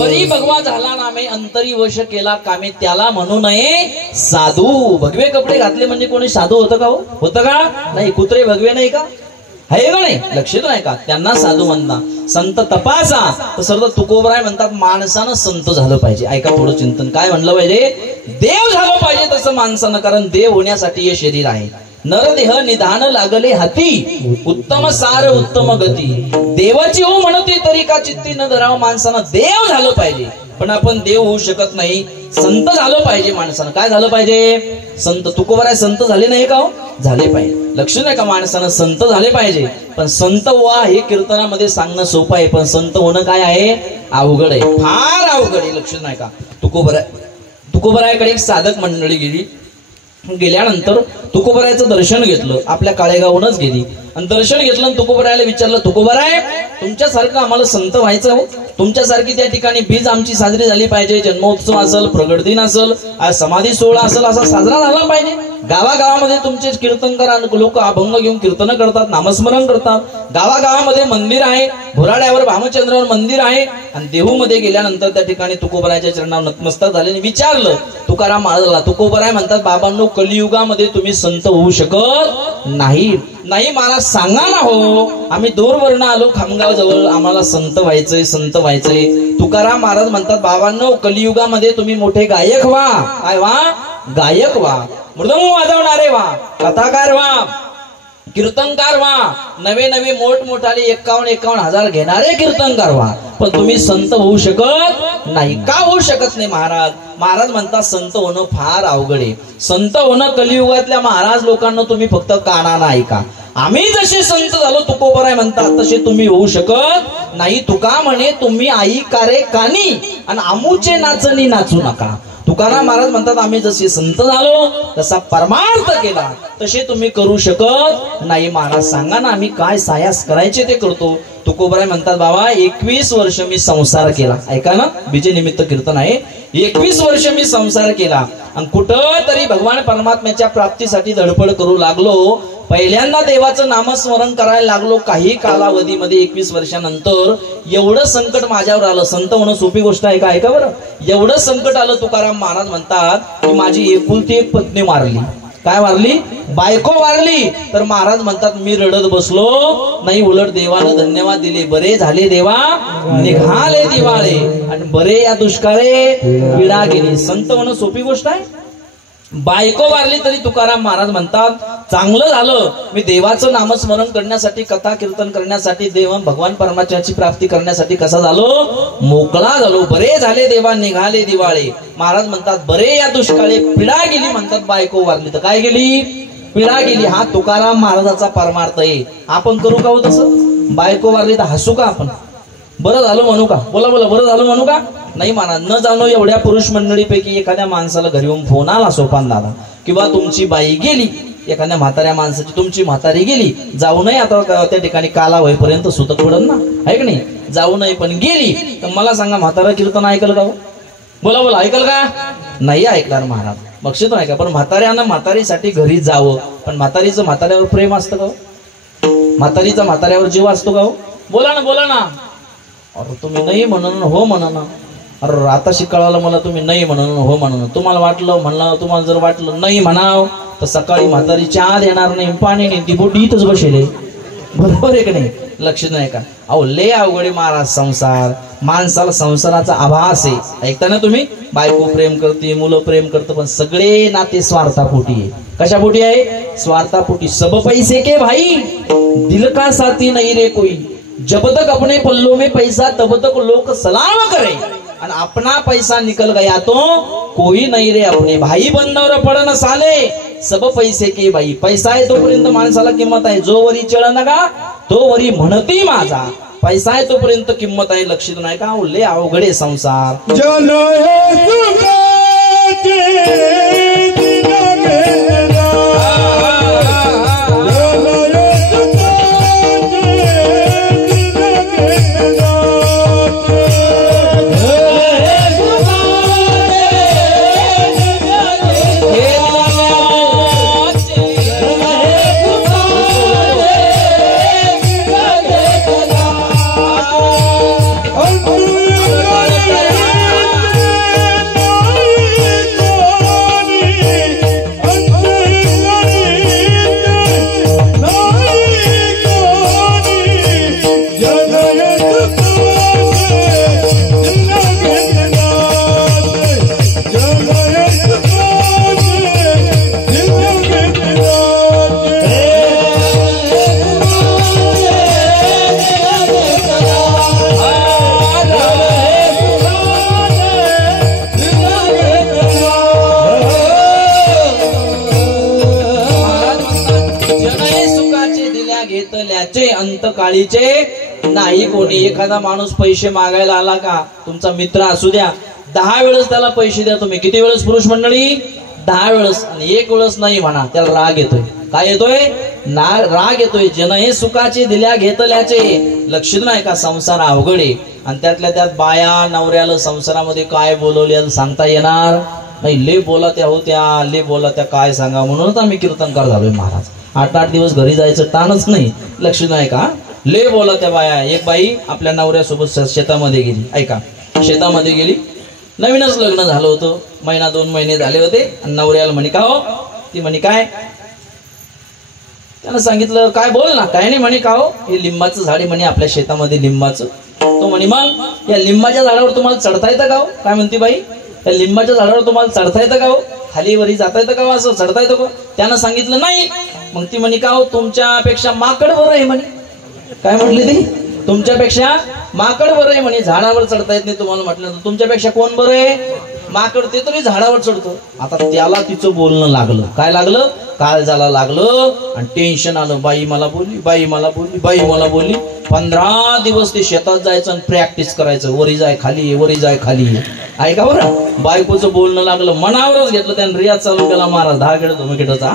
वरी भगवा झाला नामे, अंतरी वश केला कामे. त्याला म्हणू नये साधू. भगवे कपडे घातले म्हणजे कोणी साधू होतं का? हो होतं का? नाही. कुत्रे भगवे नाही का? आहे का नाही? लक्षात नाही का? त्यांना साधू म्हणता. संत तपासा. तर सर्व तुकोबराय म्हणतात माणसानं संत झालं पाहिजे. ऐका थोडं चिंतन. काय म्हणलं पाहिजे? देव झालं पाहिजे तसं माणसानं. कारण देव होण्यासाठी हे शरीर आहे. नरदेह निधान लागले हाती, उत्तम सार उत्तम गती. देवाची हो म्हणते तरी का चित्ती न धरावं. माणसानं देव झालं पाहिजे. पण आपण देव होऊ शकत नाही. संत झालं पाहिजे माणसानं. काय झालं पाहिजे? संत. तुकोबराय संत झाले नाही का? हो झाले पाहिजे. लक्ष नाही का? माणसानं संत झाले पाहिजे. पण संत व्हा हे कीर्तनामध्ये सांगणं सोपं आहे. पण संत होणं काय आहे? अवघड आहे. फार अवघड आहे. लक्ष नाही का? तुकोबरायकडे एक साधक मंडळी गेली. गेल्यानंतर तुकोबरायचं दर्शन घेतलं. आपल्या काळेगावूनच गेली आणि दर्शन घेतलं. आणि तुकोबरायला विचारलं, तुकोबराय तुमच्यासारखं आम्हाला संत व्हायचं हो. तुमच्यासारखी त्या ठिकाणी बीज आमची साजरी झाली पाहिजे. जन्मोत्सव असेल, प्रगट दिन असेल, आज समाधी सोहळा असेल, असा साजरा झाला पाहिजे. गावागावामध्ये तुमचे कीर्तनकार लोक अभंग घेऊन कीर्तन करतात, नामस्मरण करतात. गावागावामध्ये मंदिर आहे. भुराड्यावर भामचंद्रावर मंदिर आहे. आणि देहूमध्ये गेल्यानंतर त्या ठिकाणी तुकोबरायच्या चरणावर नतमस्तक झाले. विचारलं तुकाराम महाराजाला. तुकोबराय म्हणतात, बाबांनो कलियुगामध्ये तुम्ही संत होऊ शकत नाही. नाही महाराज सांगा ना हो. आम्ही दूरवरनं आलो खामगाव जवळ, आम्हाला संत व्हायचंय, संत व्हायचंय. तुकाराम महाराज म्हणतात, बाबांनो कलियुगामध्ये तुम्ही मोठे गायक व्हा. काय व्हा? गायक व्हा. मृदंग वाजवणारे व्हा. कथाकार व्हा. कीर्तनकार व्हा. नवे नवे मोठमोठाले 51 हजार घेणारे कीर्तनकार व्हा. पण तुम्ही संत होऊ शकत नाही. का होऊ शकत नाही महाराज? महाराज म्हणतात संत होणं फार अवघड आहे. संत होणं कलियुगातल्या महाराज लोकांना तुम्ही फक्त कानानं ऐका. आम्ही जसे संत झालो तुकोबराय म्हणतात तसे तुम्ही होऊ शकत नाही. तुका म्हणे तुम्ही ऐका रे कानी आणि आमूचे नाचणी नाचू नका. तुकाराम महाराज म्हणतात आम्ही जसे संत झालो तसा परमार्थ केला तसे तुम्ही करू शकत नाही. महाराज सांगा ना आम्ही काय सायास करायचे ते करतो. तुकोबराय म्हणतात बाबा 21 वर्ष मी संसार केला. ऐका ना बीजे निमित्त कीर्तन आहे. 21 वर्ष मी संसार केला आणि कुठं तरी भगवान परमात्म्याच्या प्राप्तीसाठी धडपड करू लागलो. पहिल्यांदा देवाचं नामस्मरण करायला लागलो. काही कालावधीमध्ये 21 वर्षानंतर एवढं संकट माझ्यावर आलं. संत होणं सोपी गोष्ट आहे का? ऐका बरं. एवढं संकट आलं तुकाराम महाराज म्हणतात की माझी एकुलती एक पत्नी मारली. काय मारली? बायको मारली. तर महाराज म्हणतात मी रडत बसलो नाही, उलट देवाला धन्यवाद दिले. बरे झाले देवा निघाले दिवाळे आणि बरे या दुष्काळे पीडा गेली. संत होणं सोपी गोष्ट आहे? बायको वारली तरी तुकाराम महाराज म्हणतात चांगलं झालं मी देवाचं नामस्मरण करण्यासाठी कथा कीर्तन करण्यासाठी देव भगवान परमात्म्याची प्राप्ती करण्यासाठी कसा झालो? मोकळा झालो. बरे झाले देवा निघाले दिवाळे. महाराज म्हणतात बरे या दुष्काळे पीडा गेली. म्हणतात बायको वारली तर काय गेली? पीडा गेली. हा तुकाराम महाराजाचा परमार्थ आहे. आपण करू का हो तसं? बायको वारली तर हसू का आपण? बरं झालं म्हणू का? बोला बोला बरं झालं म्हणू का? नाही महाराज. न जाणो एवढ्या पुरुष मंडळीपैकी एखाद्या माणसाला घरी येऊन फोन आला सोपान दादा किंवा तुमची बाई गेली, एखाद्या म्हाताऱ्या माणसाची तुमची म्हातारी गेली, जाऊ नये आता त्या ठिकाणी काला होईपर्यंत सुतक पडन ना, आहे की नाही? जाऊ नये पण गेली तर मला सांगा म्हातारा कीर्तन ऐकल का? बोला बोला ऐकल का? नाही ऐकणार महाराज. बक्षीस ऐका. पण म्हाताऱ्यानं म्हातारीसाठी घरी जावं. पण म्हातारीचं म्हाताऱ्यावर प्रेम असतं का? म्हातारीचा म्हाताऱ्यावर जीव असतो का? बोला ना बोला ना. अरे तुम्ही नाही म्हणून हो म्हणून. अरे आता शिकाळाला मला तुम्ही नाही म्हणून हो म्हणून. तुम्हाला वाटलं म्हणलं, तुम्हाला जर वाटलं नाही म्हणाव तर सकाळी म्हातारी चहा देणार नाही, पाणी नाही, ती बोटी इथंच बसेल. बरोबर आहे की नाही? लक्ष नाही का? अहो लय अवघडे महाराज संसार. माणसाला संसाराचा आभास आहे. ऐकता ना तुम्ही? बायको प्रेम करते, मुलं प्रेम करतं, पण सगळे नाते स्वार्थापोटी आहे. कशापोटी आहे? स्वार्थापोटी. सब पैसे के भाई दिल का साथी नहीं रे कोई, जब तक अपने पल्लों में पैसा तब तक लोग सलाम करे, आणि अपना पैसा निकल गया तो कोई नहीं रे अपने. भाई बंदावर पडन साले सब पैसे के भाई. पैसा आहे तोपर्यंत माणसाला किंमत आहे. जो वरी चढ नका तो वरी म्हणती माझा. पैसा आहे तोपर्यंत किंमत आहे. लक्षित नाही का? लय अवघडे संसार. अंतकाळीचे नाही कोणी. एखादा माणूस पैसे मागायला आला का, तुमचा मित्र असू द्या, 10 वेळेस त्याला पैसे द्या तुम्ही. किती वेळेस पुरुष मंडळी? 10 वेळेस. आणि 1 वेळेस नाही म्हणा, त्याला राग येतोय. काय येतोय? राग येतोय. जन हे सुखाचे दिल्या घेतल्याचे. लक्षित नाही का? संसार अवघडे. आणि त्यातल्या त्यात बाया नवऱ्याला संसारामध्ये काय बोलवले सांगता येणार नाही. ले बोला त्या होत्या, ले बोला त्या काय सांगा. म्हणूनच आम्ही कीर्तनकार झालोय महाराज. 8-8 दिवस घरी जायचं ताणच नाही. लक्ष नाही का? ले बोला त्या बाया. एक बाई आपल्या नवऱ्यासोबत शेतामध्ये गेली. ऐका, शेतामध्ये गेली. नवीनच लग्न झालं होतं, 1-2 महिने झाले होते. आणि नवऱ्याला म्हणे का हो? ती म्हणे काय? त्यानं सांगितलं काय? बोल ना. काय नाही म्हणे का हो? हे लिंबाचं झाड आहे म्हणे आपल्या शेतामध्ये, लिंबाचं. तो म्हणे मग या लिंबाच्या झाडावर तुम्हाला चढता येतं का हो? काय म्हणते बाई? त्या लिंबाच्या झाडावर तुम्हाला चढता येतं का हो? खाली वरी जाता येतं का? असं चढता येतं का? त्यानं सांगितलं नाही. मग ती म्हणे का हो? तुमच्यापेक्षा माकड बरं आहे म्हणे. काय म्हटली ती? तुमच्यापेक्षा माकड बरं आहे म्हणे. झाडावर चढता येत नाही तुम्हाला म्हटलं तर तुमच्यापेक्षा कोण बरं आहे? माकड ते तरी झाडावर चढतो. आता त्याला तिचं बोलणं लागलं. काय लागलं? काळजाला लागलं आणि टेन्शन आलं. बाई मला बोलली, बाई मला बोलली, बाई मला बोलली. 15 दिवस ते शेतात जायचं आणि प्रॅक्टिस करायचं. वरी जाय खाली, वरी जाय खाली. ऐका बरं, बायकोचं बोलणं लागलं. मनावरच घेतलं त्यानं. रियाज चालू केला महाराज 10 गेड धुमकेटाचा.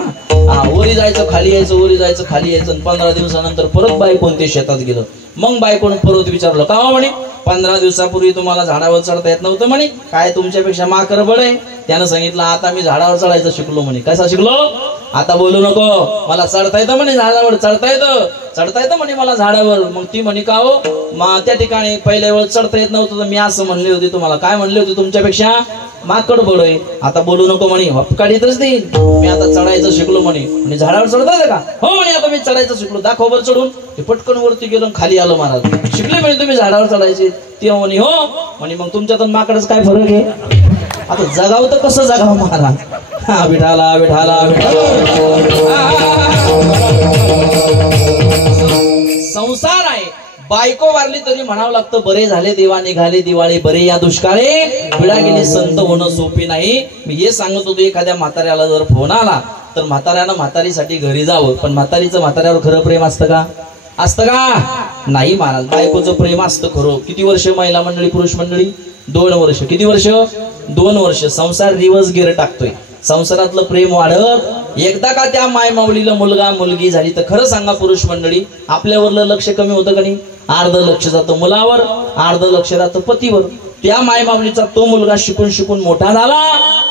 वरी जायचं खाली यायचं, वरी जायचं खाली यायचं. 15 दिवसानंतर परत बायकोन ते शेतात गेलं. मग बायकोनं परत विचारलं, का म्हणे 15 दिवसापूर्वी तुम्हाला झाडावर चढता येत नव्हतं म्हणे, काय तुमच्यापेक्षा माकर बळ आहे? त्यानं सांगितलं, आता मी झाडावर चढायचं शिकलो म्हणे. कसा शिकलो? आता बोलू नको, मला चढता येतं म्हणे झाडावर, चढता येतं म्हणे मला झाडावर. मग ती म्हणे, का हो मग त्या ठिकाणी पहिल्या वेळ चढता येत नव्हतं तर मी असं म्हणले होते तुम्हाला. काय म्हणले होते? तुमच्यापेक्षा माकड बळ आहे. आता बोलू नको म्हणे, हपकाडीतच देईल. मी आता चढायचं शिकलो म्हणे. झाडावर चढता येतं का? हो म्हणे, आता मी चढायचं शिकलो. दाखव वर चढून. ते पटकन वरती गेलो, खाली आलो. महाराज शिकले म्हणे तुम्ही झाडावर चढायचे? तेव्हा म्हणे, हो म्हणे. मग तुमच्यात माकडच काय फरक आहे? आता जगाव तर कसं जगावं महाराज? हा विठाला विठाला विठाला. संसार आहे. बायको वारली तरी म्हणावं लागतं, बरे झाले देवा निघाले दिवाळी, बरे या दुष्काळे पिढा गेली संत होणं सोपी नाही. मी हे सांगत होतो, एखाद्या म्हाताऱ्याला जर फोन आला तर म्हाताऱ्यानं म्हातारीसाठी घरी जावं. पण म्हातारीचं म्हाताऱ्यावर खरं प्रेम असतं का? असतं का? नाही महाराज. बायकोचं प्रेम असतं खरं. किती वर्ष महिला मंडळी, पुरुष मंडळी? 2 वर्ष. किती वर्ष? 2 वर्ष. संसार रिवर्स गिअर टाकतोय. संसारातलं प्रेम वाढत. एकदा का त्या माय माऊलीला मुलगा मुलगी झाली तर खरं सांगा पुरुष मंडळी, आपल्यावरलं लक्ष कमी होतं का नाही? अर्ध लक्ष जातं मुलावर, अर्ध लक्ष जातं पतीवर. त्या माय माऊलीचा तो मुलगा शिकून शिकून मोठा झाला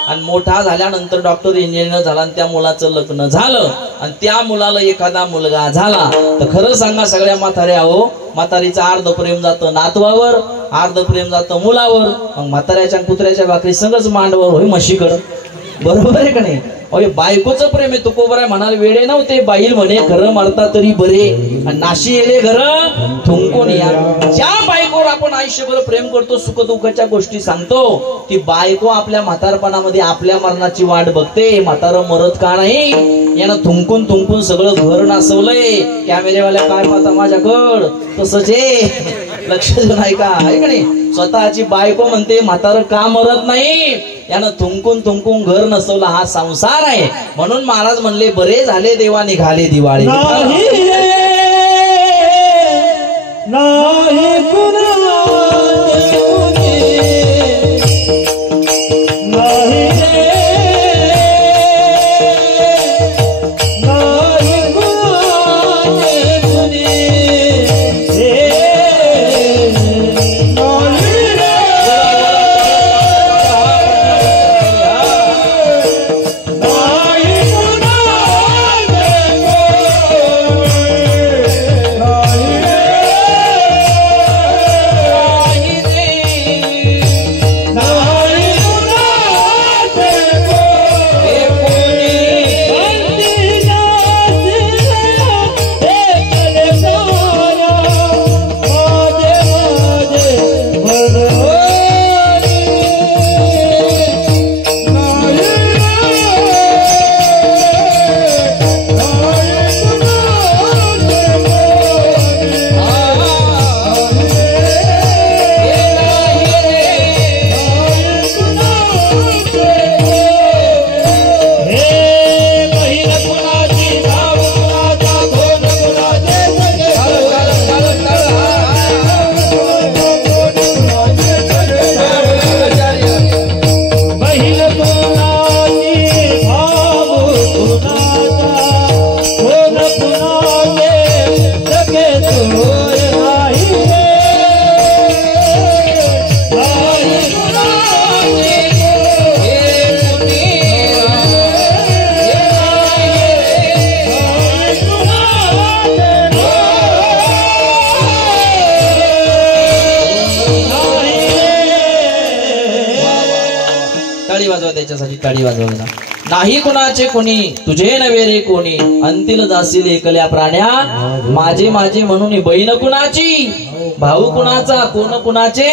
आणि मोठा झाल्यानंतर डॉक्टर इंजिनियर झाला आणि त्या मुलाचं लग्न झालं आणि त्या मुलाला एखादा मुलगा झाला तर खरं सांगा सगळ्या म्हाताऱ्या, हो म्हातारीचं अर्ध प्रेम जातं नातवावर, अर्ध प्रेम जातं मुलावर. मग म्हाताऱ्याच्या कुत्र्याच्या भाकरी संगच मांडवर होय म्हशीकडं. बरोबर आहे का नाही? अरे बायकोचं प्रेम आहे. तुकोबर आहे म्हणाल वेळे नव्हते. बाईल म्हणे, खरं मारता तरी बरे नाशी येले घर थुंकून या. ज्या बायकोवर आपण आयुष्यभर प्रेम करतो, सुख दुःखाच्या गोष्टी सांगतो, ती बायको आपल्या म्हातारपणामध्ये आपल्या मरणाची वाट बघते. म्हातारं मरत का नाही? यानं थुंकून थुंकून सगळं घर नासवलंय. कॅमेरेवाल्या काय पाहता माझ्याकड? तसंच आहे. लक्ष देऊन ऐका, आहे का नाही? स्वतःची बायको म्हणते म्हातारं का मरत नाही? यानं थुंकून थुंकून घर नसवला. हा संसार आहे. म्हणून महाराज म्हणले, बरे झाले देवा निघाले दिवाळी. त्याच्यासाठी टाळी वाजवला. नाही कुणाचे कोणी तुझे नव्हे रे कोणी, अंतिल जाशील एकल्या प्राण्या माझे माझे म्हणून. बहीण कुणाची, भाऊ कुणाचा, कोण कुणाचे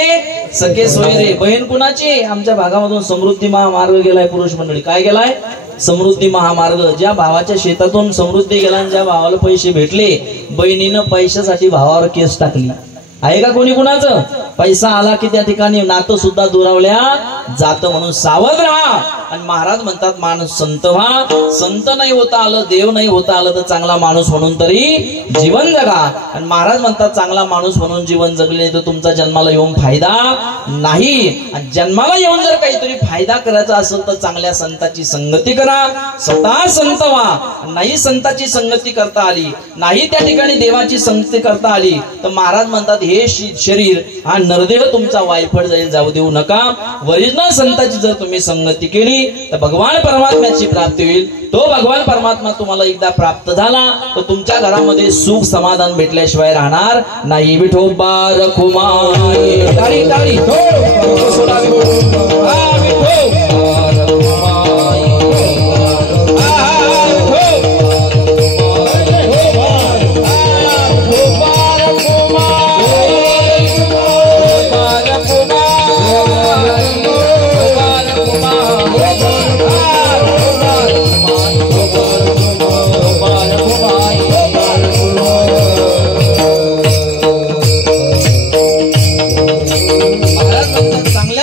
सखे सोय रे. बहीण कुणाची? आमच्या भागामधून समृद्धी महामार्ग गेलाय पुरुष मंडळी. काय गेलाय? समृद्धी महामार्ग. ज्या भावाच्या शेतातून समृद्धी गेला, ज्या भावाला पैसे भेटले, बहिणीनं पैशासाठी भावावर केस टाकली. आहे का कोणी कुणाचं? पैसा आला की त्या ठिकाणी नातं सुद्धा दुरावल्या जातं, म्हणून सावध राहा. आणि महाराज म्हणतात माणूस संत व्हा. संत नाही होता आलं, देव नाही होता आलं तर चांगला माणूस म्हणून तरी जीवन जगा. आणि महाराज म्हणतात चांगला माणूस म्हणून जीवन जगले तर तुमचा जन्माला येऊन फायदा नाही. आणि जन्माला येऊन जर काहीतरी फायदा करायचा असेल तर चांगल्या संताची संगती करा, स्वतः संत व्हा. नाही संताची संगती करता आली, नाही त्या ठिकाणी देवाची संगती करता आली तर महाराज म्हणतात हे शरीर हा नरदेह तुमचा वायफळ जाईल, जाऊ देऊ नका. वरिष्ठ संताची जर तुम्ही संगती केली तर भगवान परमात्म्याची प्राप्ती होईल. तो भगवान परमात्मा तुम्हाला एकदा प्राप्त झाला तर तुमच्या घरामध्ये सुख समाधान भेटल्याशिवाय राहणार नाही. विठोबा रखुमाई टाळी टाळी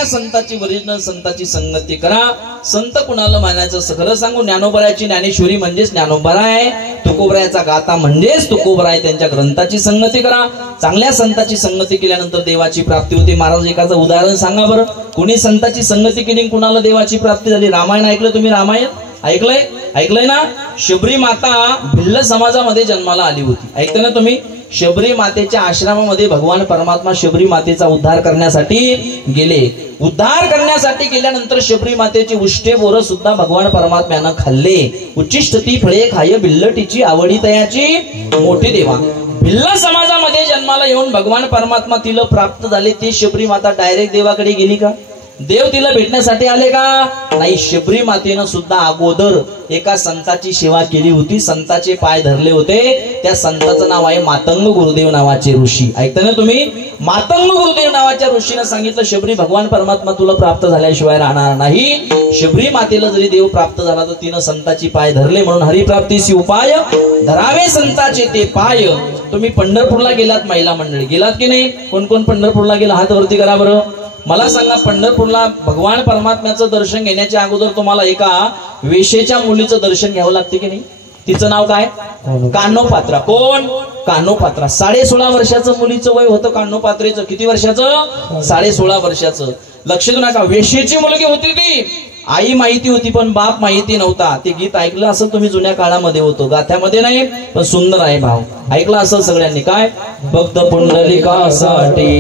संताची ओरिजिनल संताची संगती करा. संत कुणाला मानायचं खरं सांगू, ज्ञानोबरायाची ज्ञानेश्वरी म्हणजेच ज्ञानोबरा आहे, तुकोबरायाचा गाथा म्हणजेच तुकोबरा आहे. त्यांच्या ग्रंथाची संगती करा. चांगल्या संताची संगती केल्यानंतर देवाची प्राप्ती होते. महाराज एकाचं उदाहरण सांगा बरं, कुणी संताची संगती केली कुणाला देवाची प्राप्ती झाली? रामायण ऐकलं तुम्ही? रामायण ऐकलंय ना? शबरी माता भिल्ल समाजामध्ये जन्माला आली होती, ऐकतं ना तुम्ही? शबरी मातेच्या आश्रमामध्ये भगवान परमात्मा शबरी मातेचा उद्धार करण्यासाठी गेले. उद्धार करण्यासाठी गेल्यानंतर शबरी मातेची उष्टे बोरं सुद्धा भगवान परमात्म्यानं खाल्ले. उच्चिष्ट ती फळे खाय बिल्लटीची आवडी तयाची मोठी देवा. भिल्ल समाजामध्ये जन्माला येऊन भगवान परमात्मा तिला प्राप्त झाले. ती शबरी माता डायरेक्ट देवाकडे गेली का? देव तिला भेटण्यासाठी आले का? नाही. शबरी मातेनं सुद्धा अगोदर एका संताची सेवा केली होती, संताचे पाय धरले होते. त्या संताचं नाव आहे मातंग गुरुदेव नावाचे ऋषी, ऐकता ना तुम्ही? मातंग गुरुदेव नावाच्या ऋषीनं सांगितलं शबरी भगवान परमात्मा तुला प्राप्त झाल्याशिवाय राहणार नाही. शबरी मातेला जरी देव प्राप्त झाला तर तिनं संताची पाय धरले, म्हणून हरिप्राप्तीची उपाय धरावे संताचे ते पाय. तुम्ही पंढरपूरला गेलात, महिला मंडळी गेलात की नाही? कोण कोण पंढरपूरला गेला हात वरती करा बरं. मला सांगा, पंढरपूरला भगवान परमात्म्याचं दर्शन घेण्याच्या अगोदर तुम्हाला एका वेशेच्या मुलीचं दर्शन घ्यावं लागते की नाही? तिचं नाव काय? कान्होपात्रा. कोण? कान्होपात्रा. 16.5 वर्षाचं मुलीचं वय होतं कान्होपात्रेचं. किती वर्षाचं? 16.5 वर्षाचं. लक्ष देऊ नका, वेशेची मुलगी होती ती. आई माहिती होती पण बाप माहिती नव्हता. ते गीत ऐकलं असं तुम्ही, जुन्या काळामध्ये होतं, गाथ्यामध्ये नाही पण सुंदर आहे भाव. ऐकलं असं सगळ्यांनी. काय? भक्त पुंडलिकासाठी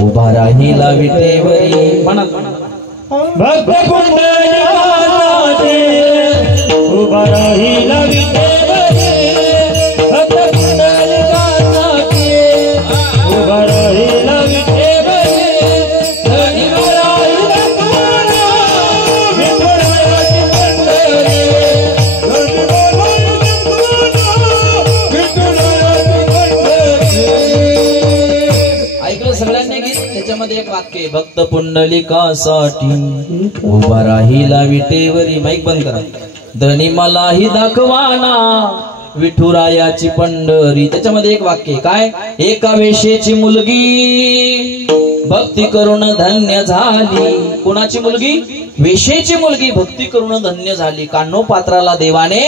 उभा राहिला विटेवरी. म्हणा भक्त पुंडलिकासाठी उभा राहिला विटेवरी. भक्त पुंडलिकासाठी उभा राहिला विटेवरी. त्याच्यामध्ये एक वाक्य, भक्त पुंडलिकासाठी उभा राहिला विटेवरी. माईक बंद करा. धनी मलाही दाखवाना विठुरायाची पंढरी. त्याच्यामध्ये एक वाक्य काय? एका वेशेची मुलगी भक्ती करून धन्य झाली. कोणाची मुलगी? वेशेची मुलगी भक्ती करून धन्य झाली. कान्होपात्राला देवाने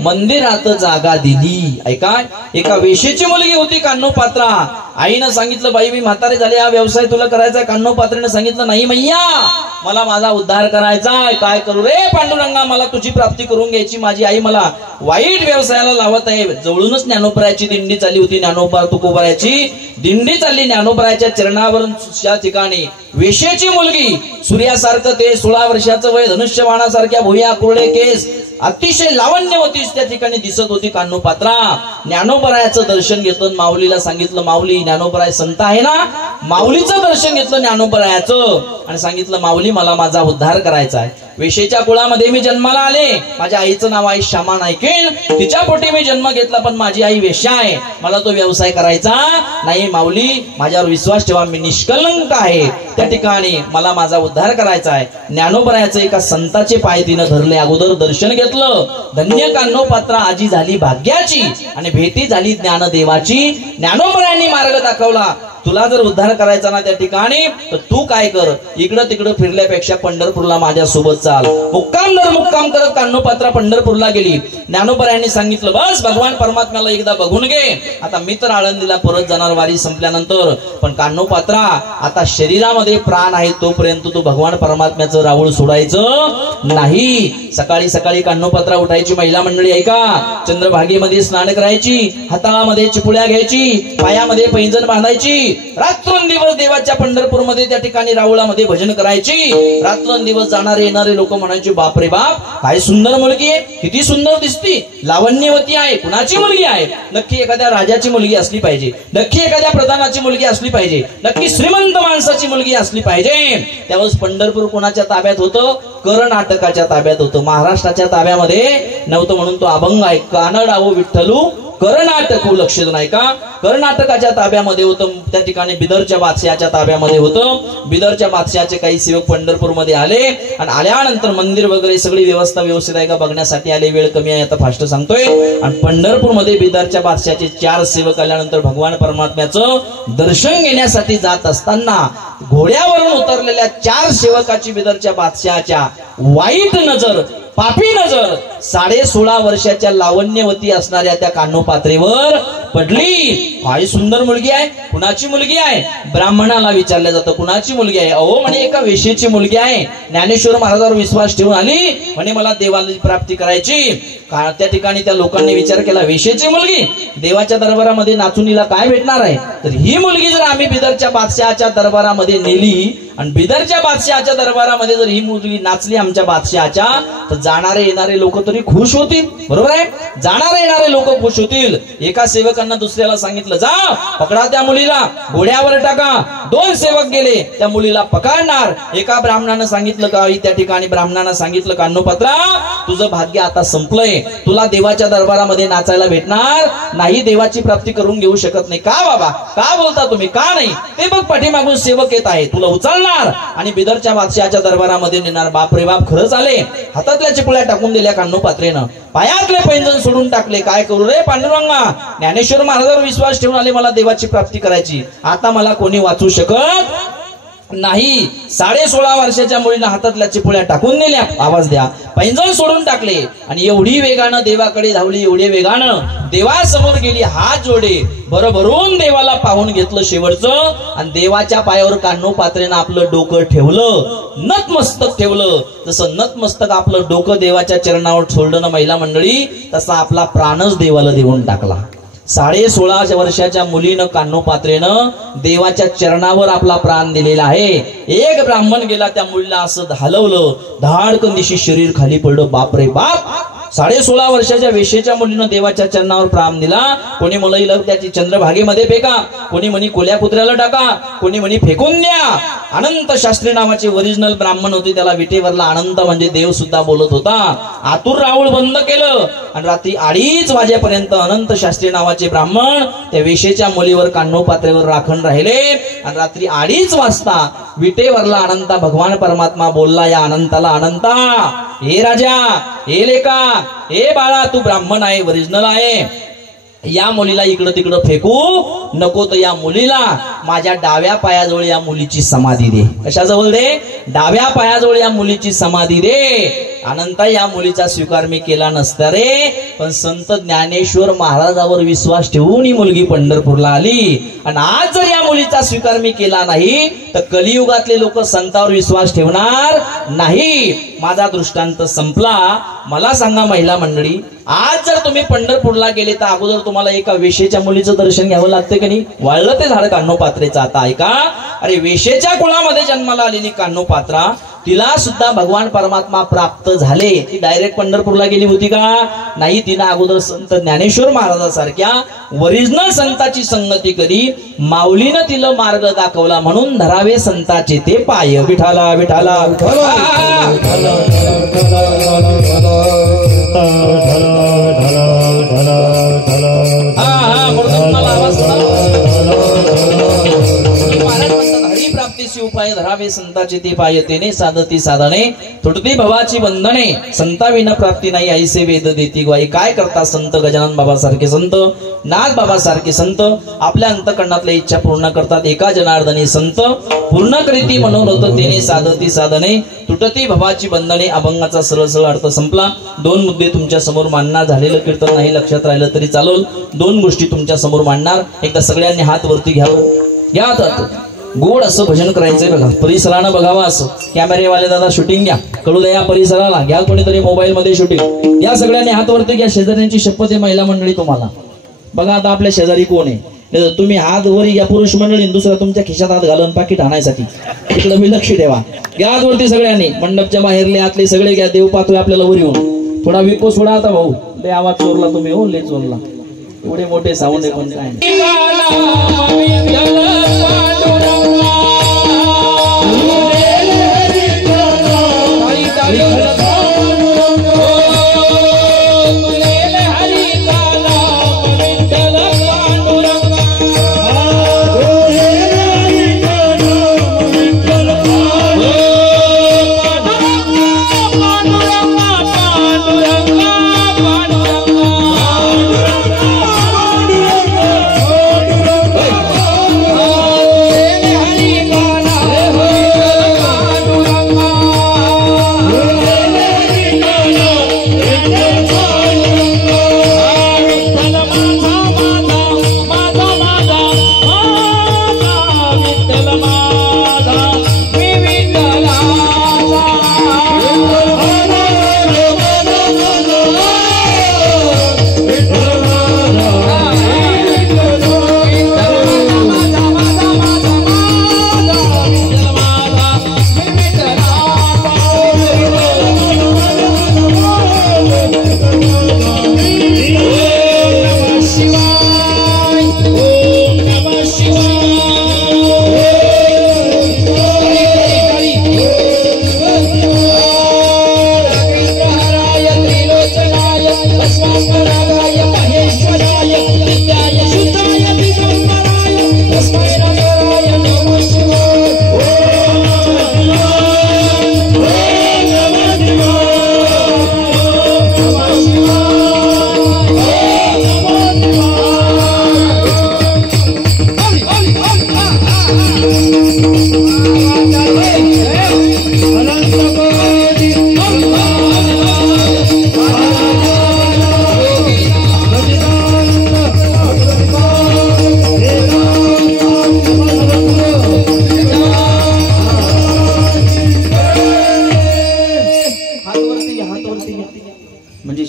मंदिरात जागा दिली. ऐका, एका वेशेची मुलगी होती कान्होपात्रा. आईनं सांगितलं बाई मी म्हातारे झाले, हा व्यवसाय तुला करायचा. कान्होपात्रेनं सांगितलं नाही मैया, मला माझा उद्धार करायचा. काय करू रे पांडुरंगा, मला तुझी प्राप्ती करून घ्यायची. माझी आई मला वाईट व्यवसायाला लावत आहे. जवळूनच ज्ञानोबरायाची दिंडी चालली होती. ज्ञानोबा तुकोबरायाची दिंडी चालली. ज्ञानोबरायाच्या चरणावरून त्या ठिकाणी वेशेची मुलगी, सूर्यासारखं ते 16 वर्षाचं वय, धनुष्यबाणासारख्या भुया कुरळे केस, अतिशय लावण्यवती त्या ठिकाणी दिसत होती कान्होपात्रा. ज्ञानोबरायाचं दर्शन घेतलं. माऊलीला सांगितलं माऊली, ज्ञानोबराय संत आहे ना, माऊलीचं दर्शन घेतलं ज्ञानोबरायाचं आणि सांगितलं माऊली मला माझा उद्धार करायचा आहे. वेशेच्या कुळामध्ये मी जन्माला आले. माझ्या आईचं नाव आहे श्यामा नायकेन. तिच्या पोटी मी जन्म घेतला पण माझी आई वेश्या आहे. मला तो व्यवसाय करायचा नाही. माऊली माझ्यावर विश्वास ठेवा, मी निष्कलंक आहे. त्या ठिकाणी मला माझा उद्धार करायचा आहे. ज्ञानोबरायाचं एका संताचे पाय तिनं धरले. अगोदर दर्शन घेतलं. धन्य कान्होपात्रा आजी झाली भाग्याची आणि भेटी झाली ज्ञानदेवाची. ज्ञानोबरायांनी मार्ग दाखवला. तुला जर उद्धार करायचा ना त्या ठिकाणी तर तू काय कर, इकडं तिकडं फिरल्यापेक्षा पंढरपूरला माझ्या सोबत चाल. मुक्काम दर मुक्काम करत कान्होपात्रा पंढरपूरला गेली. ज्ञानोबा यांनी सांगितलं बस भगवान परमात्म्याला एकदा बघून घे. आता मी तर आळंदीला परत जाणार वारी संपल्यानंतर, पण कान्होपात्रा आता शरीरामध्ये प्राण आहे तोपर्यंत तू भगवान परमात्म्याचं राऊळ सोडायचं नाही. सकाळी सकाळी कान्होपात्रा उठायची महिला मंडळी आहे का, चंद्रभागेमध्ये स्नान करायची, हातामध्ये चिपुळ्या घ्यायची, पायामध्ये पैंजण बांधायची, रात्रंदिवस देवाच्या पंढरपूरमध्ये त्या ठिकाणी राऊळामध्ये भजन करायची. रात्रंदिवस जाणारे येणारे लोक म्हणायचे बापरे बाप काय सुंदर मुलगी आहे, किती सुंदर दिसती, लावण्यवती आहे. कुणाची मुलगी आहे? नक्की एखाद्या राजाची मुलगी असली पाहिजे, नक्की एखाद्या प्रधानाची मुलगी असली पाहिजे, नक्की श्रीमंत माणसाची मुलगी असली पाहिजे. त्यावेळेस पंढरपूर कोणाच्या ताब्यात होतं? कर्नाटकाच्या ताब्यात होतं, महाराष्ट्राच्या ताब्यामध्ये नव्हतं. म्हणून तो अभंग आहे, कानडावो विठ्ठलू कर्नाटक लक्ष नाही का, कर्नाटकाच्या ताब्यामध्ये होतं. त्या ठिकाणी बिदरच्या बादशहाच्या ताब्यामध्ये होतं. बिदरच्या बादशहाचे काही सेवक पंढरपूरमध्ये आले आणि आल्यानंतर मंदिर वगैरे सगळी व्यवस्था व्यवस्थित आहे का बघण्यासाठी आले. वेळ कमी आहे आता फास्ट सांगतोय. आणि पंढरपूरमध्ये बिदरच्या बादशहाचे 4 सेवक आल्यानंतर भगवान परमात्म्याचं दर्शन घेण्यासाठी जात असताना घोड्यावरून उतरलेल्या 4 सेवकाची बिदरच्या बादशहाच्या वाईट नजर, पापी नजर 16.5 वर्षाच्या लावण्यवती असणाऱ्या त्या कान्होपात्रेवर पडली. काय सुंदर मुलगी आहे, कुणाची मुलगी आहे? ब्राह्मणाला विचारलं जातं कुणाची मुलगी आहे? अहो म्हणे एका वेश्येची मुलगी आहे. ज्ञानेश्वर महाराजांवर विश्वास ठेवून आली, म्हणे मला देवाला प्राप्ती करायची. त्या ठिकाणी त्या लोकांनी विचार केला वेश्येची मुलगी देवाच्या दरबारामध्ये नाचून हिला काय भेटणार आहे? तर ही मुलगी जर आम्ही बिदरच्या बादशहाच्या दरबारामध्ये नेली आणि बिदरच्या बादशहाच्या दरबारामध्ये जर ही मुलगी नाचली आमच्या बादशहाच्या, तर जाणारे येणारे लोक तरी खुश होतील. बरोबर आहे, जाणारे येणारे लोक खुश होतील. एका सेवकांना दुसऱ्याला सांगितलं जा पकडा त्या मुलीला, घोड्यावर टाका. 2 सेवक गेले, त्या मुलीला पकडणार. एका ब्राह्मणानं सांगितलं का, त्या ठिकाणी ब्राह्मणानं सांगितलं कान्होपात्रा तुझं भाग्य आता संपलंय, तुला देवाच्या दरबारामध्ये नाचायला भेटणार नाही, देवाची प्राप्ती करून घेऊ शकत नाही. का बाबा, का बोलता तुम्ही, का नाही? ते बघ पाठीमागून सेवक येत आहे, तुला उचलणार आणि बिदरच्या बादशहाच्या दरबारामध्ये नेणार. बाप रे बाप, खरंच आले. हातातल्या चिपळ्या टाकून दिल्या कान्होपात्रेनं, पायातले पैंजण सोडून टाकले. काय करू रे पांडुरंगा, ज्ञानेश्वर महाराजांवर विश्वास ठेवून आले, मला देवाची प्राप्ती करायची, आता मला कोणी वाचू शकत नाही. 16.5 वर्षाच्या मुलीनं हातातल्या चिपुळ्या टाकून दिल्या, आवाज द्या, पैंजण सोडून टाकले आणि एवढी वेगानं देवाकडे धावली, एवढे वेगानं देवासमोर गेली, हात जोडे भरभरून देवाला पाहून घेतलं शेवटचं. आणि देवाच्या पायावर कान्होपात्रेनं आपलं डोकं ठेवलं, नतमस्तक ठेवलं. जसं नतमस्तक आपलं डोकं देवाच्या चरणावर सोडलं ना महिला मंडळी, तसा आपला प्राणच देवाला देऊन टाकला. 16.5 वर्षाच्या मुलीनं कान्होपात्रेनं देवाच्या चरणावर आपला प्राण दिलेला आहे. एक ब्राह्मण गेला, त्या मुलीला असं हलवलं, धाडकन दिशी शरीर खाली पडलं. बाप रे बाप, 16.5 वर्षाच्या वेश्येच्या मुलीनं देवाच्या चरणावर प्राण दिला. कोणी मुलीला त्याची चंद्रभागेमध्ये फेका, कोणी म्हणी कोल्या कुत्र्याला टाका, कोणी म्हणी फेकून द्या. अनंत शास्त्री नावाचे ओरिजिनल ब्राह्मण होते, त्याला विटेवरला अनंत म्हणजे देव सुद्धा बोलत होता. आतूर राऊळ बंद केलं आणि रात्री 2:30 वाजेपर्यंत अनंत शास्त्री नावाचे ब्राह्मण त्या वेश्येच्या मुलीवर कान्होपात्रेवर राखण राहिले. आणि रात्री 2:30 वाजता विटेवरला अनंता भगवान परमात्मा बोलला या अनंताला, अनंता हे राजा, हे लेका, हे बाळा, तू ब्राह्मण आहे, ओरिजिनल आहे, या मुलीला इकडं तिकडं फेकू नको, तर या मुलीला माझ्या डाव्या पायाजवळ या मुलीची समाधी दे. कशाजवळ दे? डाव्या पायाजवळ या मुलीची समाधी दे. अनंता या मुलीचा स्वीकार मी केला नसता रे, पण संत ज्ञानेश्वर महाराजावर विश्वास ठेवून ही मुलगी पंढरपूरला आली. आणि आज जर या मुलीचा स्वीकार मी केला नाही तर कलियुगातले लोक संतावर विश्वास ठेवणार नाही. माझा दृष्टांत संपला. मला सांगा महिला मंडळी, आज जर तुम्ही पंढरपूरला गेले तर अगोदर तुम्हाला एका वेश्येच्या मुलीचं दर्शन घ्यावं लागतं की नाही? वाळलं ते झाड कान्होपात्रेचं. आता ऐका, अरे वेश्येच्या कुळामध्ये जन्माला आलेली कान्होपात्रा, तिला सुद्धा भगवान परमात्मा प्राप्त झाले. ती डायरेक्ट पंढरपूरला गेली होती का? नाही, तिनं अगोदर संत ज्ञानेश्वर महाराजांसारख्या ओरिजिनल संताची संगती करी, माऊलीनं तिला मार्ग दाखवला. म्हणून धरावे संताचे ते पाय. विठाला विठाला उपाय धरावे संताचे ते पाय, तेने साधती साधने तुटती भवाची बंधने, संताविना प्राप्ती नाही ऐसे वेद देती ग्वाही. काय करता संत गजानन बाबा सारखे संत, नाथ बाबा सारखे संत आपल्या अंतकरणातल्या इच्छा पूर्ण करतात. एका जनार्दनी संत पूर्ण करीती मनोरथ, तेने साधती साधने तुटती भवाची बंधने. अभंगाचा सरळ सरळ अर्थ संपला. 2 मुद्दे तुमच्या समोर मांडणार. झालेलं कीर्तन नाही लक्षात राहिलं तरी चालेल. 2 गोष्टी तुमच्या समोर मांडणार. एकदा सगळ्यांनी हात वरती घ्यावं. या हातात गोड असं भजन करायचंय बघा. परिसरानं बघावं असं. कॅमेरेवाले दादा शूटिंग घ्या, कळू द्या या परिसराला. घ्या कोणीतरी मोबाईल मध्ये शूटिंग. या सगळ्यांनी हात वरती घ्या. शेजाऱ्यांची शपथ आहे महिला मंडळी तुम्हाला. बघा आता आपल्या शेजारी कोण आहे. तुम्ही हात वरी घ्या पुरुष मंडळी, दुसरा तुमच्या खिशात हात घालून पाकिट आणायसाठी. इकडं मी लक्ष ठेवा. घ्या हात वरती सगळ्यांनी. मंडपच्या बाहेरले आतले सगळे घ्या. देव पाहतोय आपल्याला वर येऊन. थोडा विको सोडा आता भाऊ. लय आवाज चोरला तुम्ही. हो लय चोरला. एवढे मोठे साऊंड आहे पण काय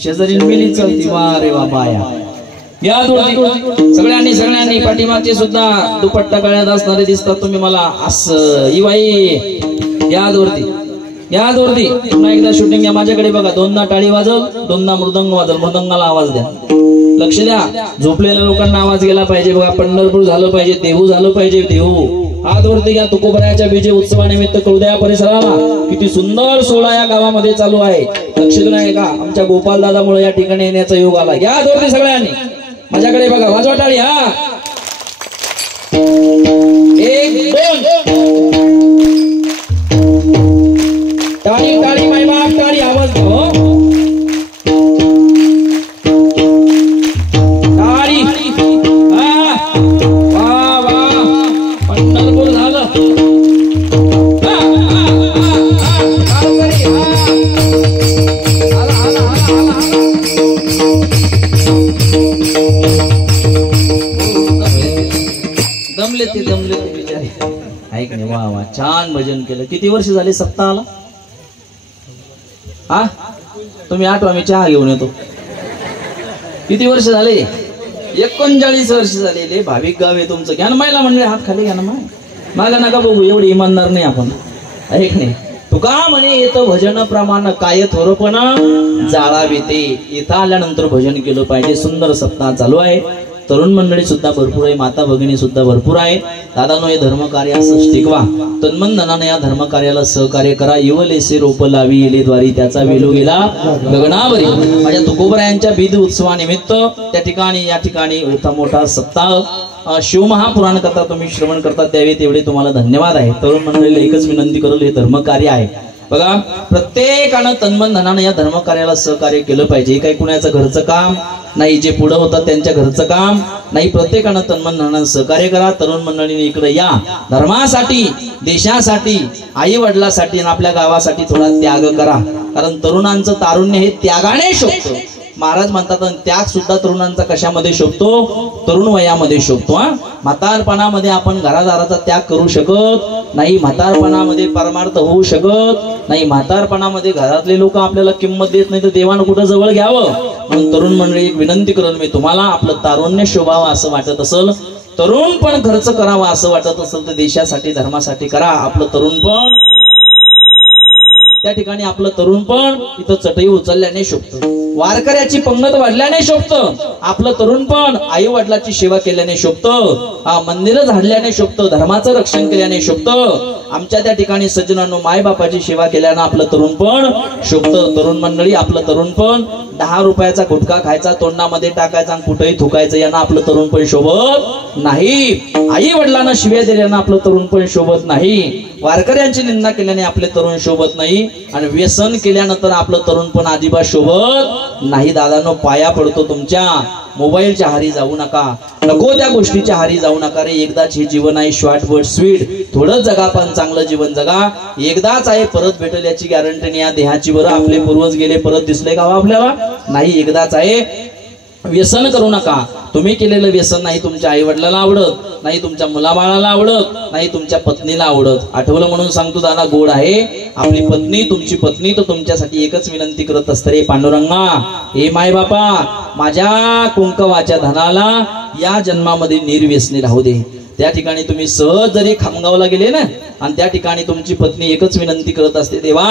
शेजारी मिली चलती. वा रे वा बाया. या सगळ्यांनी पाठीमागचे सुद्धा दुपट्टा गळ्यात असणारे दिसतात तुम्ही मला. असं ही बाई या दोरती पुन्हा एकदा शूटिंग घ्या. माझ्याकडे बघा. 2दा टाळी वाजव, 2दा मृदंग वाजव. मृदंगाला आवाज द्या. लक्ष द्या. झोपलेल्या लोकांना आवाज गेला पाहिजे बघा. पंढरपूर झालं पाहिजे, देहू झालं पाहिजे. देहू हात वरती घ्या. तुकोबरायाच्या बीजे उत्सवानिमित्त कळूद्या परिसराला किती सुंदर सोहळा या गावामध्ये चालू आहे. लक्ष देऊ नये का. आमच्या गोपाल दादामुळे या ठिकाणी येण्याचा योग आला. घ्या हात वरती सगळ्यांनी. माझ्याकडे बघा. वाजवा टाळी. हा 1 2 टाळी टाळी माय बाप टाळी. आवाज द्या. टाळी. वा वा पंढरपूर झालं. दमले ते बिचारे. ऐक नाही. वा वा छान भजन केलं. किती वर्ष झाले सप्ताहाला. हा तुम्ही आठवा. मी चहा घेऊन येतो. किती वर्ष झाले. 39 वर्ष झालेले. भाविक गाव आहे तुमचं. घ्या ना महिला म्हणले. हात खाली घ्या ना. मागा नका बघू. एवढी इमानदार नाही आपण. ऐक नाही. तुका म्हणे येतं भजन प्रमाण काय थोरपण जाळावे ते. इथं आल्यानंतर भजन केलं पाहिजे. सुंदर सप्ताह चालू आहे. तरुण मंडळी सुद्धा भरपूर आहे. माता भगिनी सुद्धा भरपूर आहे. दादानो हे धर्म कार्य असंच टिकवा. तन्मनधनाने या धर्म कार्याला सहकार्य करा. इवलेसे रोप लावी येले द्वारी त्याचा वेलो गेला गगनावरी. माझ्या तुकोबरायांच्या बीज उत्सवानिमित्त त्या ठिकाणी या ठिकाणी मोठा सप्ताह शिवमहापुराण करता तुम्ही श्रवण करता त्यावेळी तेवढे तुम्हाला धन्यवाद आहे. तरुण मंडळीला एकच विनंती करेल. हे धर्म कार्य आहे. बघा, प्रत्येकानं तन्मन धनानं या धर्मकार्याला सहकार्य केलं पाहिजे. काही कुणाचं घरचं काम नाही, जे पुढं होतं त्यांच्या घरचं काम नाही, प्रत्येकानं तन्मन धनानं सहकार्य करा. तरुण मंडळीने इकडे या, धर्मासाठी, देशासाठी, आई वडिलांसाठी आणि आपल्या गावासाठी थोडा त्याग करा. कारण तरुणांचं तारुण्य हे त्यागाने शोभतं. महाराज म्हणतात त्याग सुद्धा तरुणांचा कशामध्ये शोभतो? तरुण वयामध्ये शोभतो. म्हातारपणामध्ये आपण घरादाराचा त्याग करू शकत नाही, म्हातारपणामध्ये परमार्थ होऊ शकत नाही, म्हातारपणामध्ये घरातले लोक आपल्याला किंमत देत नाही, तर देवानं कुठं जवळ घ्यावं. म्हणून तरुण मंडळी एक विनंती करेल मी तुम्हाला, आपलं तारुण्य शोभावं असं वाटत असेल, तरुण पण खर्च करावा असं वाटत असेल तर देशासाठी धर्मासाठी करा. आपलं तरुण पण त्या ठिकाणी, आपलं तरुण पण इथं चटई उचलल्याने शोभतं, वारकऱ्याची पंगत वाढल्याने शोभतं. आपलं तरुण पण आई वडिलाची सेवा केल्याने शोभतं, मंदिरं झाडल्याने शोभतं, धर्माचं रक्षण केल्याने शोभतं. आमच्या त्या ठिकाणी सज्जनांनो माय बापाची सेवा केल्यानं आपलं तरुण पण शोभतं. तरुण मंडळी, आपलं तरुण पण 10 रुपयाचा गुटखा खायचा, तोंडामध्ये टाकायचा आणि कुठेही थुकायचं, यांना आपलं तरुण पण शोभत नाही. आई वडिलांना शिव्या दिल्यानं आपलं तरुण पण शोभत नाही. वारकऱ्यांची निंदा केल्याने आपले तरुण शोभत नाही. आणि व्यसन केल्यानंतर आपलं तरुण पण अजिबात शोभत नाही. दादांनो, पाया पडतो तुमच्या, मोबाईलच्या हारी जाऊ नका, नको त्या गोष्टीच्या हारी जाऊ नका रे. एकदाच हे जीवन आहे, शॉर्ट बट स्वीट, थोडं जगा पण चांगलं जीवन जगा. एकदाच आहे, परत भेटेल याची गॅरंटी नाही. या देहाची. बरं, आपले पूर्वज गेले, परत दिसले का आपल्याला? नाही, एकदाच आहे. व्यसन करू नका. तुम्ही केलेलं व्यसन नाही तुमच्या आई वडिलांना आवडत, नाही तुमच्या मुलाबाळाला आवडत, नाही तुमच्या पत्नीला आवडत. आठवलं म्हणून सांगतो दादा, गोड आहे आपली पत्नी, तुमची पत्नी तर तुमच्यासाठी एकच विनंती करत असते रे पांडुरंगा, हे माय बापा, माझ्या कुंकवाच्या धनाला या जन्मामध्ये निर्व्यसनी राहू दे. त्या ठिकाणी तुम्ही सहज जरी खामगावला गेले ना, आणि त्या ठिकाणी तुमची पत्नी एकच विनंती करत असते, देवा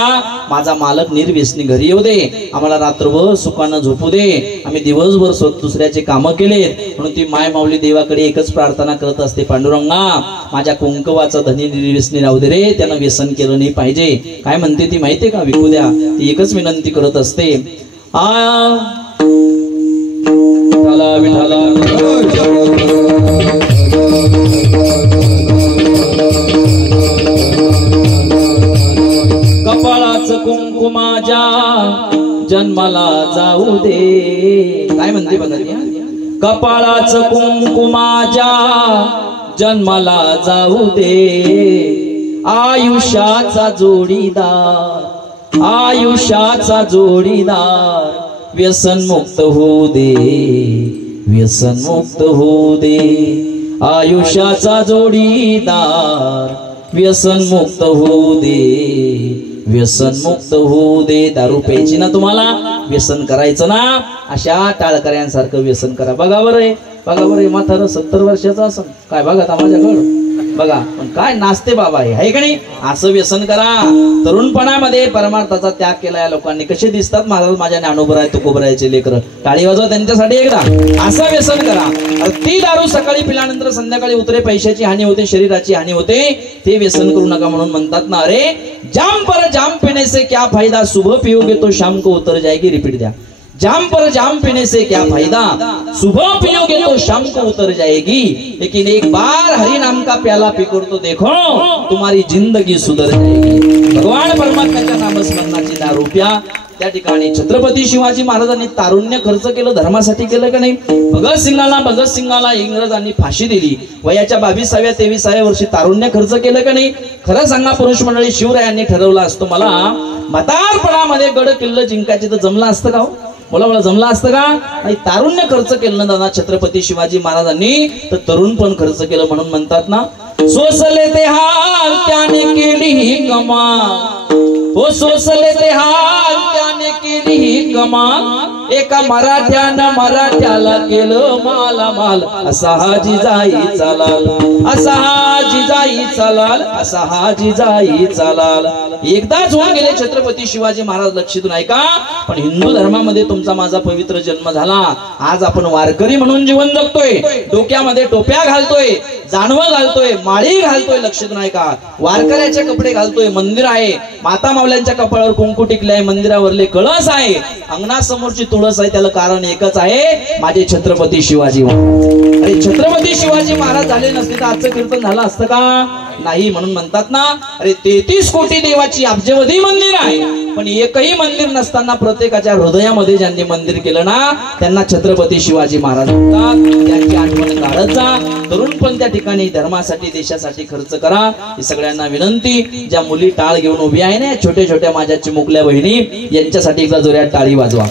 माझा मालक निर्व्यसनी घरी येऊ दे, आम्हाला रात्रभर सुखानं झोपू दे, आम्ही दिवसभर दुसऱ्याचे कामं केलेत. म्हणून ती माय माऊली देवाकडे एकच प्रार्थना करत असते, पांडुरंगा माझ्या कुंकवाचा धनी निर्व्यसनी राहू दे रे, त्यानं व्यसन केलं नाही पाहिजे. काय म्हणते ती माहितीये का? विकू द्या. ती एकच विनंती करत असते. कपाळाचं कुंकुमाच्या जन्माला जाऊ दे. काय म्हणते बघा, कपाळाचं कुंकुमाच्या जन्माला जाऊ दे, आयुष्याचा जोडीदार, आयुष्याचा जोडीदार, व्यसन मुक्त होऊ दे, व्यसन मुक्त होऊ दे, आयुष्याचा जोडीदार, व्यसन मुक्त होऊ दे, व्यसन मुक्त होऊ दे. दारू प्यायची ना तुम्हाला, व्यसन करायचं ना, अशा टाळकऱ्यांसारखं व्यसन करा. बघा बरं, बघा बरं, म्हातारं 70 वर्षाचा असं काय बघा आता माझ्याकडं बघा, पण काय नाचते बाबा आहे का नाही? असं व्यसन करा. तरुणपणामध्ये परमार्थाचा त्याग केला या लोकांनी. कसे दिसतात महाराज? माझ्या ज्ञानोबराय तुकोबरायचे लेकर, टाळी वाजवा त्यांच्यासाठी एकदा. असं व्यसन करा. ती दारू सकाळी पिल्यानंतर संध्याकाळी उतरे, पैशाची हानी होते, शरीराची हानी होते, ते व्यसन करू नका. म्हणून म्हणतात ना, अरे जाम पर जाम पीने से क्या फायदा, सुबह पियोगे तो शाम को उतर जाएगी. रिपीट द्या, जाम पर जाम पीने से क्या फायदा, सुबह पियोगे तो शाम को उतर जाएगी, लेकिन एक बार हरि नाम का प्याला पीकर तो देखो तुम्हारी जिंदगी सुधर जाएगी. भगवान परमात्म्याच्या नामस्मरणाची दारू प्या. त्या ठिकाणी छत्रपती शिवाजी महाराजांनी तारुण्य खर्च केलं, धर्मासाठी केलं का नाही? भगत सिंगाला इंग्रजांनी फाशी दिली, वयाच्या 22व्या 23व्या वर्षी तारुण्य खर्च केलं का नाही? खरं सांगा पुरुष मंडळी, शिवरायांनी ठरवलं असतं मला म्हातारपणामध्ये गड किल्ले जिंकायचे, तर जमलं असतं का? बोला बोला, जमलं असतं का? नाही. तारुण्य खर्च केलं ना दादा छत्रपती शिवाजी महाराजांनी, तर तरुण पण खर्च केलं. म्हणून म्हणतात ना, सोसले ते हाल त्याने केली ही कमाल, हो सोसले ते हाल त्याने केली ही कमाल, एका मराठ्यानं मराठ्याला केलं मालामाल, असा हा जिजाई चालाल, असा हा जिजाई चालाल, असा हा जिजाई चालाल. एकदाच होऊन गेले छत्रपती शिवाजी महाराज, लक्षातून ऐका. पण हिंदू धर्मामध्ये तुमचा माझा पवित्र जन्म झाला. आज आपण वारकरी म्हणून जीवन जगतोय, डोक्यामध्ये टोप्या घालतोय, जानवं घालतोय, माळी घालतोय, लक्षात नाही का? वारकऱ्याचे कपडे घालतोय, मंदिर आहे, माता मावल्यांच्या कपाळावर कुंकू टिकले आहे, मंदिरावरले कळस आहे, अंगणासमोरची तुळस आहे. त्याला कारण एकच आहे, माझे छत्रपती शिवाजी महाराज. अरे छत्रपती शिवाजी महाराज झाले नसते तर आजचं कीर्तन झालं असतं का? नाही. म्हणून म्हणतात ना, अरे 33 कोटी देवाची अब्जवधी मंदिर आहे, पण एकही मंदिर नसताना प्रत्येकाच्या हृदयामध्ये ज्यांनी मंदिर केलं ना, त्यांना छत्रपती शिवाजी महाराज म्हणतात. त्यांची आठवण काढत जा. तरुण पण त्या ठिकाणी धर्मासाठी, देशासाठी खर्च करा. ही सगळ्यांना विनंती. ज्या मुली टाळ घेऊन उभी आहे ना, छोट्या छोट्या माझ्या चिमुकल्या बहिणी, यांच्यासाठी एकदा जोरात टाळी वाजवा.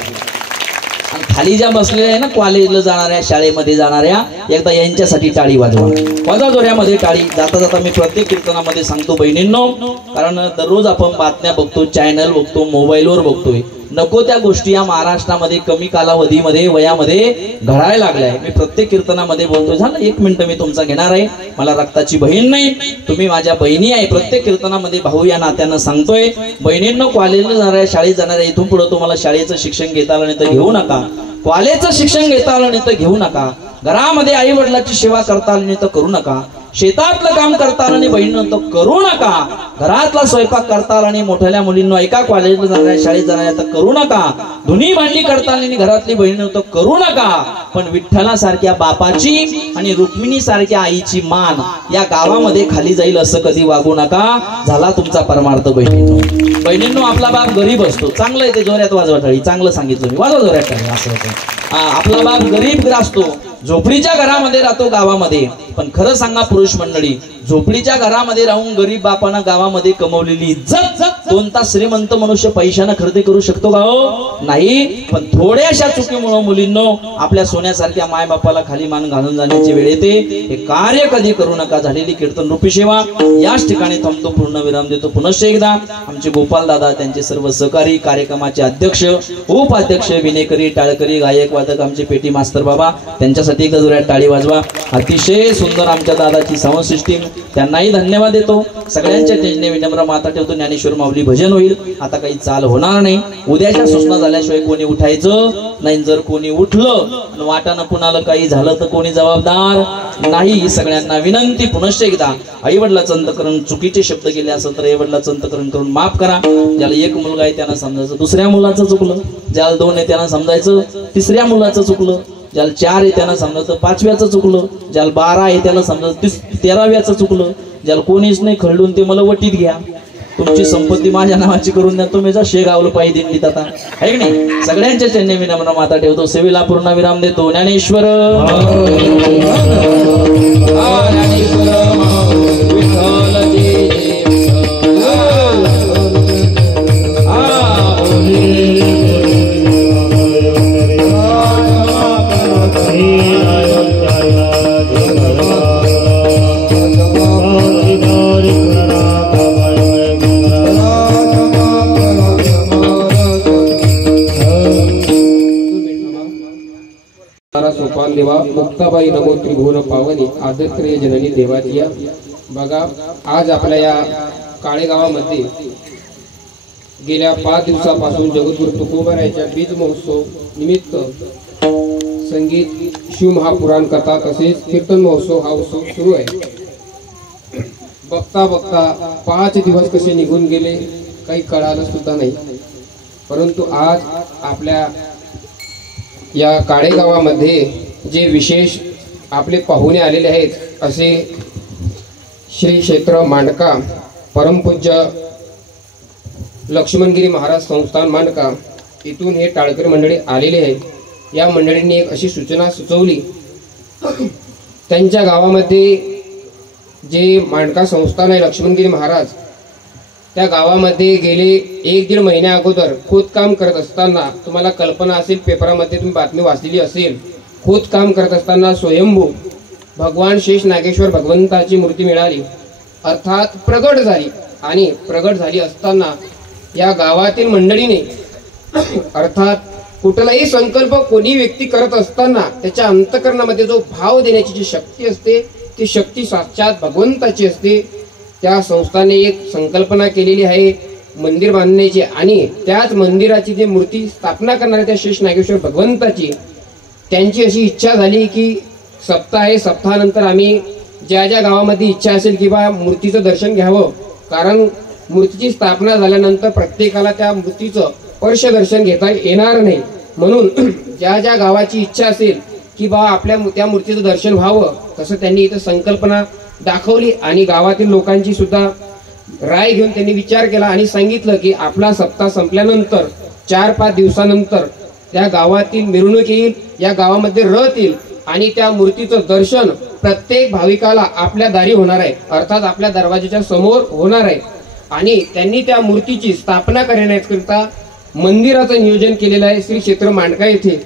खाली ज्या बसलेल्या आहे ना, कॉलेजला जाणाऱ्या, शाळेमध्ये जाणाऱ्या, एकदा यांच्यासाठी टाळी वाजवा. वाजवा जोऱ्यामध्ये टाळी. जाता जाता मी प्रत्येक कीर्तनामध्ये सांगतो बहिणींनो, कारण दररोज आपण बातम्या बघतो, चॅनल बघतो, मोबाईलवर बघतोय. नको त्या गोष्टी या महाराष्ट्रामध्ये कमी कालावधीमध्ये, वयामध्ये घडायला लागल्या आहे. मी प्रत्येक कीर्तनामध्ये बोलतोय. झालं 1 मिनिट मी तुमचा घेणार आहे. मला रक्ताची बहीण नाही, तुम्ही माझ्या बहिणी आहे. प्रत्येक कीर्तनामध्ये भाऊ या नात्यानं सांगतोय, बहिणींनो, कॉलेजला जाणाऱ्या, शाळेत जाणाऱ्या, इथून पुढे तुम्हाला शाळेचं शिक्षण घेता आलं नाही तर घेऊ नका, कॉलेजचं शिक्षण घेता आलं नाही तर घेऊ नका, घरामध्ये आई वडिलाची सेवा करता आली नाही तर करू नका, शेतातलं काम करता आलं नाही बहिणीनं तर करू नका, घरातला स्वयंपाक करता आला नाही, मोठ्या मुलींना एका कॉलेजला जाणाऱ्या, शाळेत जाणाऱ्या तर करू नका, धुनी भांडी करता आली नाही घरातली बहिणीनं तर करू नका, पण विठ्ठलासारख्या बापाची आणि रुक्मिणी सारख्या आईची मान या गावामध्ये खाली जाईल असं कधी वागू नका. झाला तुमचा परमार्थ बहिणींनो. बहिणींनो, आपला बाप गरीब असतो. चांगलं आहे ते, जोऱ्यात वाजवा टाळी. चांगलं सांगितलं मी, वाजवा जोऱ्यात टाळी. असं होतं. आपला बाप गरीब असतो, झोपडीच्या घरामध्ये राहतो गावामध्ये. पण खरं सांगा पुरुष मंडळी, झोपडीच्या घरामध्ये राहून गरीब बापानं गावामध्ये कमवलेली इज्जत कोणता श्रीमंत मनुष्य पैशानं खरेदी करू शकतो का हो? नाही. पण थोड्याशा चुकीमुळे मुलींनो आपल्या सोन्यासारख्या माय बापाला खाली मान घालून जाण्याची वेळ येते. हे कार्य कधी करू नका. झालेली कीर्तन रूपी सेवा याच ठिकाणी थांबतो, पूर्ण विराम देतो. पुनश्च एकदा आमचे गोपाल दादा, त्यांचे सर्व सहकारी, कार्यक्रमाचे अध्यक्ष, उपाध्यक्ष, विनेकरी, टाळकरी, गायक, वादक, आमचे पेटी मास्तर बाबा, त्यांच्यासाठी एकदा जोरात टाळी वाजवा. अतिशय सुंदर आमच्या दादाची साऊंड सिस्टीम, त्यांनाही धन्यवाद देतो. सगळ्यांच्या टेजने विनम्र माता ठेवतो. ज्ञानेश्वर माऊली भजन होईल. आता काही चाल होणार नाही. उद्याच्या सूचना झाल्याशिवाय कोणी उठायचं नाही. जर कोणी उठलं वाटानं कुणाला काही झालं तर कोणी जबाबदार नाही. सगळ्यांना विनंती पुनश्च एकदा, आई वडिलाचं अंतकरण चुकीचे शब्द केले असेल तर आई वडिलाचं अंतकरण करून माफ करा. ज्याला 1 मुलगा आहे त्यांना समजायचं 2ऱ्या मुलाचं चुकलं, ज्याला 2 आहे त्यांना समजायचं 3ऱ्या मुलाचं चुकलं, ज्याला 4 आहे त्यांना समजायचं 5व्याचं चुकलं, ज्याला 12 आहे त्याला समजायचं 13व्याचं चुकलं, ज्याला कोणीच नाही खळडून ते मला वटीत घ्या. तुमची संपत्ती माझ्या नावाची करून द्या. तुम्ही जा शेगावलं पाहिजे दिंडीत आता, आहे की नाही? सगळ्यांच्या चरणी विनम्र माता ठेवतो. सेवेला पूर्ण विराम देतो. ज्ञानेश्वर सोपान देवा मुक्ताबाई नमो त्रिभुवन पावनी आदत्रेय जननी देवाची. बघा, आज आपल्या या काळे गावामध्ये गेल्या 5 दिवसापासून जगद्गुरु तुकोबारायांच्या बीज महोत्सव निमित्त संगीत, शिवमहापुराण कथा तसेच कीर्तन महोत्सव हा उत्सव सुरू आहे. बघता बघता 5 दिवस कसे निघून गेले काही कळालं सुद्धा नाही. परंतु आज आपल्या या काळे गावामध्ये जे विशेष आपले पाहुणे आलेले आहेत असे श्री क्षेत्र मांडका परमपूज्य लक्ष्मणगिरी महाराज संस्थान मांडका, इथून हे टाळकरी मंडळी आलेले आहेत. या मंडळींनी एक अशी सूचना सुचवली, त्यांच्या गावामध्ये जे मांडका संस्थान आहे लक्ष्मणगिरी महाराज, त्या गावामध्ये गेले 1-1.5 महिन्या अगोदर खोदकाम करत असताना, तुम्हाला कल्पना असेल, पेपरामध्ये तुम्ही बातमी वाचलेली असेल, खोदकाम करत असताना स्वयंभू भगवान शेष नागेश्वर भगवंताची मूर्ती मिळाली, अर्थात प्रगट झाली. आणि प्रगट झाली असताना या गावातील मंडळीने अर्थात कुठलाही संकल्प कोणी व्यक्ती करत असताना त्याच्या अंतःकरणामध्ये जो भाव देण्याची जी शक्ती असते ती शक्ती साक्षात भगवंताची असते. त्या संस्थाने एक संकल्पना केलेली आहे मंदिर बांधण्याची, आणि त्याच मंदिराची जी मूर्ती स्थापना करणाऱ्या त्या शेष नागेश्वर भगवंताची त्यांची अशी इच्छा झाली की सप्ताहानंतर आम्ही ज्या ज्या गावामध्ये इच्छा असेल की बा मूर्तीचं दर्शन घ्यावं, कारण मूर्तीची स्थापना झाल्यानंतर प्रत्येकाला त्या मूर्तीचं स्पर्श दर्शन घेता येणार नाही, म्हणून ज्या ज्या गावाची इच्छा असेल की बा आपल्या त्या मूर्तीचं दर्शन व्हावं, तसं त्यांनी इथं संकल्पना दाखवली आणि गावातील लोकांची सुद्धा राय घेऊन त्यांनी विचार केला आणि सांगितलं की आपला सप्ताह संपल्यानंतर 4-5 दिवसानंतर त्या गावातील मिरवणूक येईल, या गावामध्ये रथ येईल आणि त्या मूर्तीचं दर्शन प्रत्येक भाविकाला आपल्या दारी होणार आहे, अर्थात आपल्या दरवाजाच्या समोर होणार आहे. आणि त्यांनी त्या मूर्तीची स्थापना करण्याकरिता मंदिराचं नियोजन केलेलं आहे. श्री क्षेत्र मांडका येथे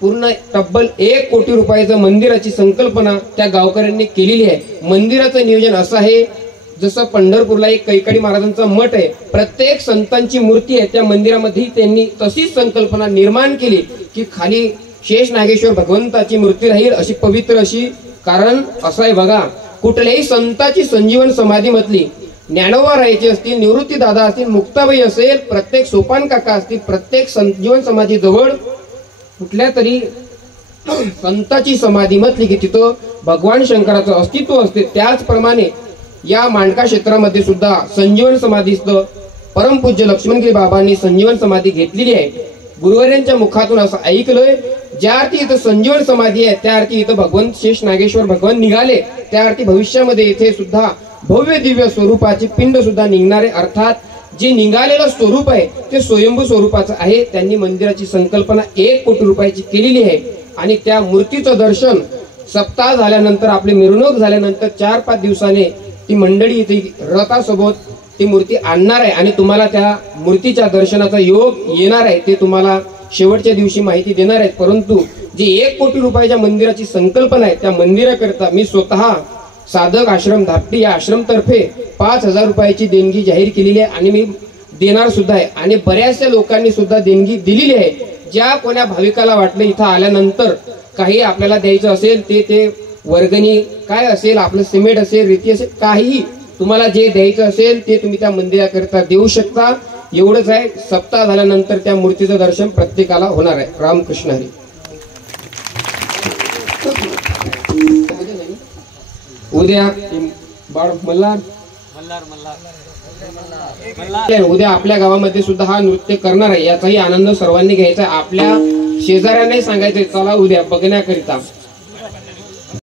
पूर्ण तब्बल 1 कोटी रुपयाचं मंदिराची संकल्पना त्या गावकऱ्यांनी केलेली आहे. मंदिराचं नियोजन असं आहे, जसं पंढरपूरला एक कैकाडी महाराजांचा मठ आहे, प्रत्येक संतांची मूर्ती आहे, त्या मंदिरामध्ये त्यांनी तशीच संकल्पना निर्माण केली की खाली शेष नागेश्वर भगवंताची मूर्ती राहील अशी पवित्र अशी. कारण असं आहे बघा, कुठल्याही संताची संजीवन समाधी मधली ज्ञानोबा राहायचे असतील, निवृत्ती दादा असतील, मुक्ताबाई असेल, प्रत्येक सोपान काका असतील, प्रत्येक संजीवन समाधी जवळ कुठल्या तरी संताची समाधी म्हटली की तिथं भगवान शंकराचं अस्तित्व असते. त्याचप्रमाणे या मांडका क्षेत्रामध्ये सुद्धा संजीवन समाधीस्थ परमपूज्य लक्ष्मणगिरी बाबांनी संजीवन समाधी घेतलेली आहे. गुरुवाऱ्यांच्या मुखातून असं ऐकलंय, ज्या अर्थी इथं संजीवन समाधी आहे त्या अर्थी इथं भगवंत शेष नागेश्वर भगवान निघाले, त्या अर्थी भविष्यामध्ये इथे सुद्धा भव्य दिव्य स्वरूपाची पिंड सुद्धा निघणारे, अर्थात जे निघालेलं स्वरूप आहे ते स्वयंभू स्वरूपाचं आहे. त्यांनी मंदिराची संकल्पना 1 कोटी रुपयाची केलेली आहे आणि त्या मूर्तीचं दर्शन सप्ताह झाल्यानंतर, आपली मिरवणूक झाल्यानंतर 4-5 दिवसाने ती मंडळी इथे रथासोबत ती मूर्ती आणणार आहे आणि तुम्हाला त्या मूर्तीच्या दर्शनाचा योग येणार आहे. ते तुम्हाला शेवटच्या दिवशी माहिती देणार आहेत. परंतु जी 1 कोटी रुपयाच्या मंदिराची संकल्पना आहे त्या मंदिराकरता मी स्वतः साधक आश्रम धापटी या आश्रमतर्फे 5,000 रुपयाची देणगी जाहीर केलेली आहे आणि मी देणार सुद्धा आहे. आणि बऱ्याचशा लोकांनी सुद्धा देणगी दिलेली आहे. ज्या कोण्या भाविकाला वाटलं इथं आल्यानंतर काही आपल्याला द्यायचं असेल ते वर्गणी काय असेल, आपलं सिमेंट असेल, रेती असेल, काहीही तुम्हाला जे द्यायचं असेल ते तुम्ही त्या मंदिराकरिता देऊ शकता. एवढंच आहे. सप्ताह झाल्यानंतर त्या मूर्तीचं दर्शन प्रत्येकाला होणार आहे. रामकृष्ण हरी. उद्या बाळ मल्हार उद्या आपल्या गावामध्ये सुद्धा हा नृत्य करणार आहे, याचाही आनंद सर्वांनी घ्यायचा. आपल्या शेजाऱ्यांनाही सांगायचंय चला उद्या बघण्याकरिता.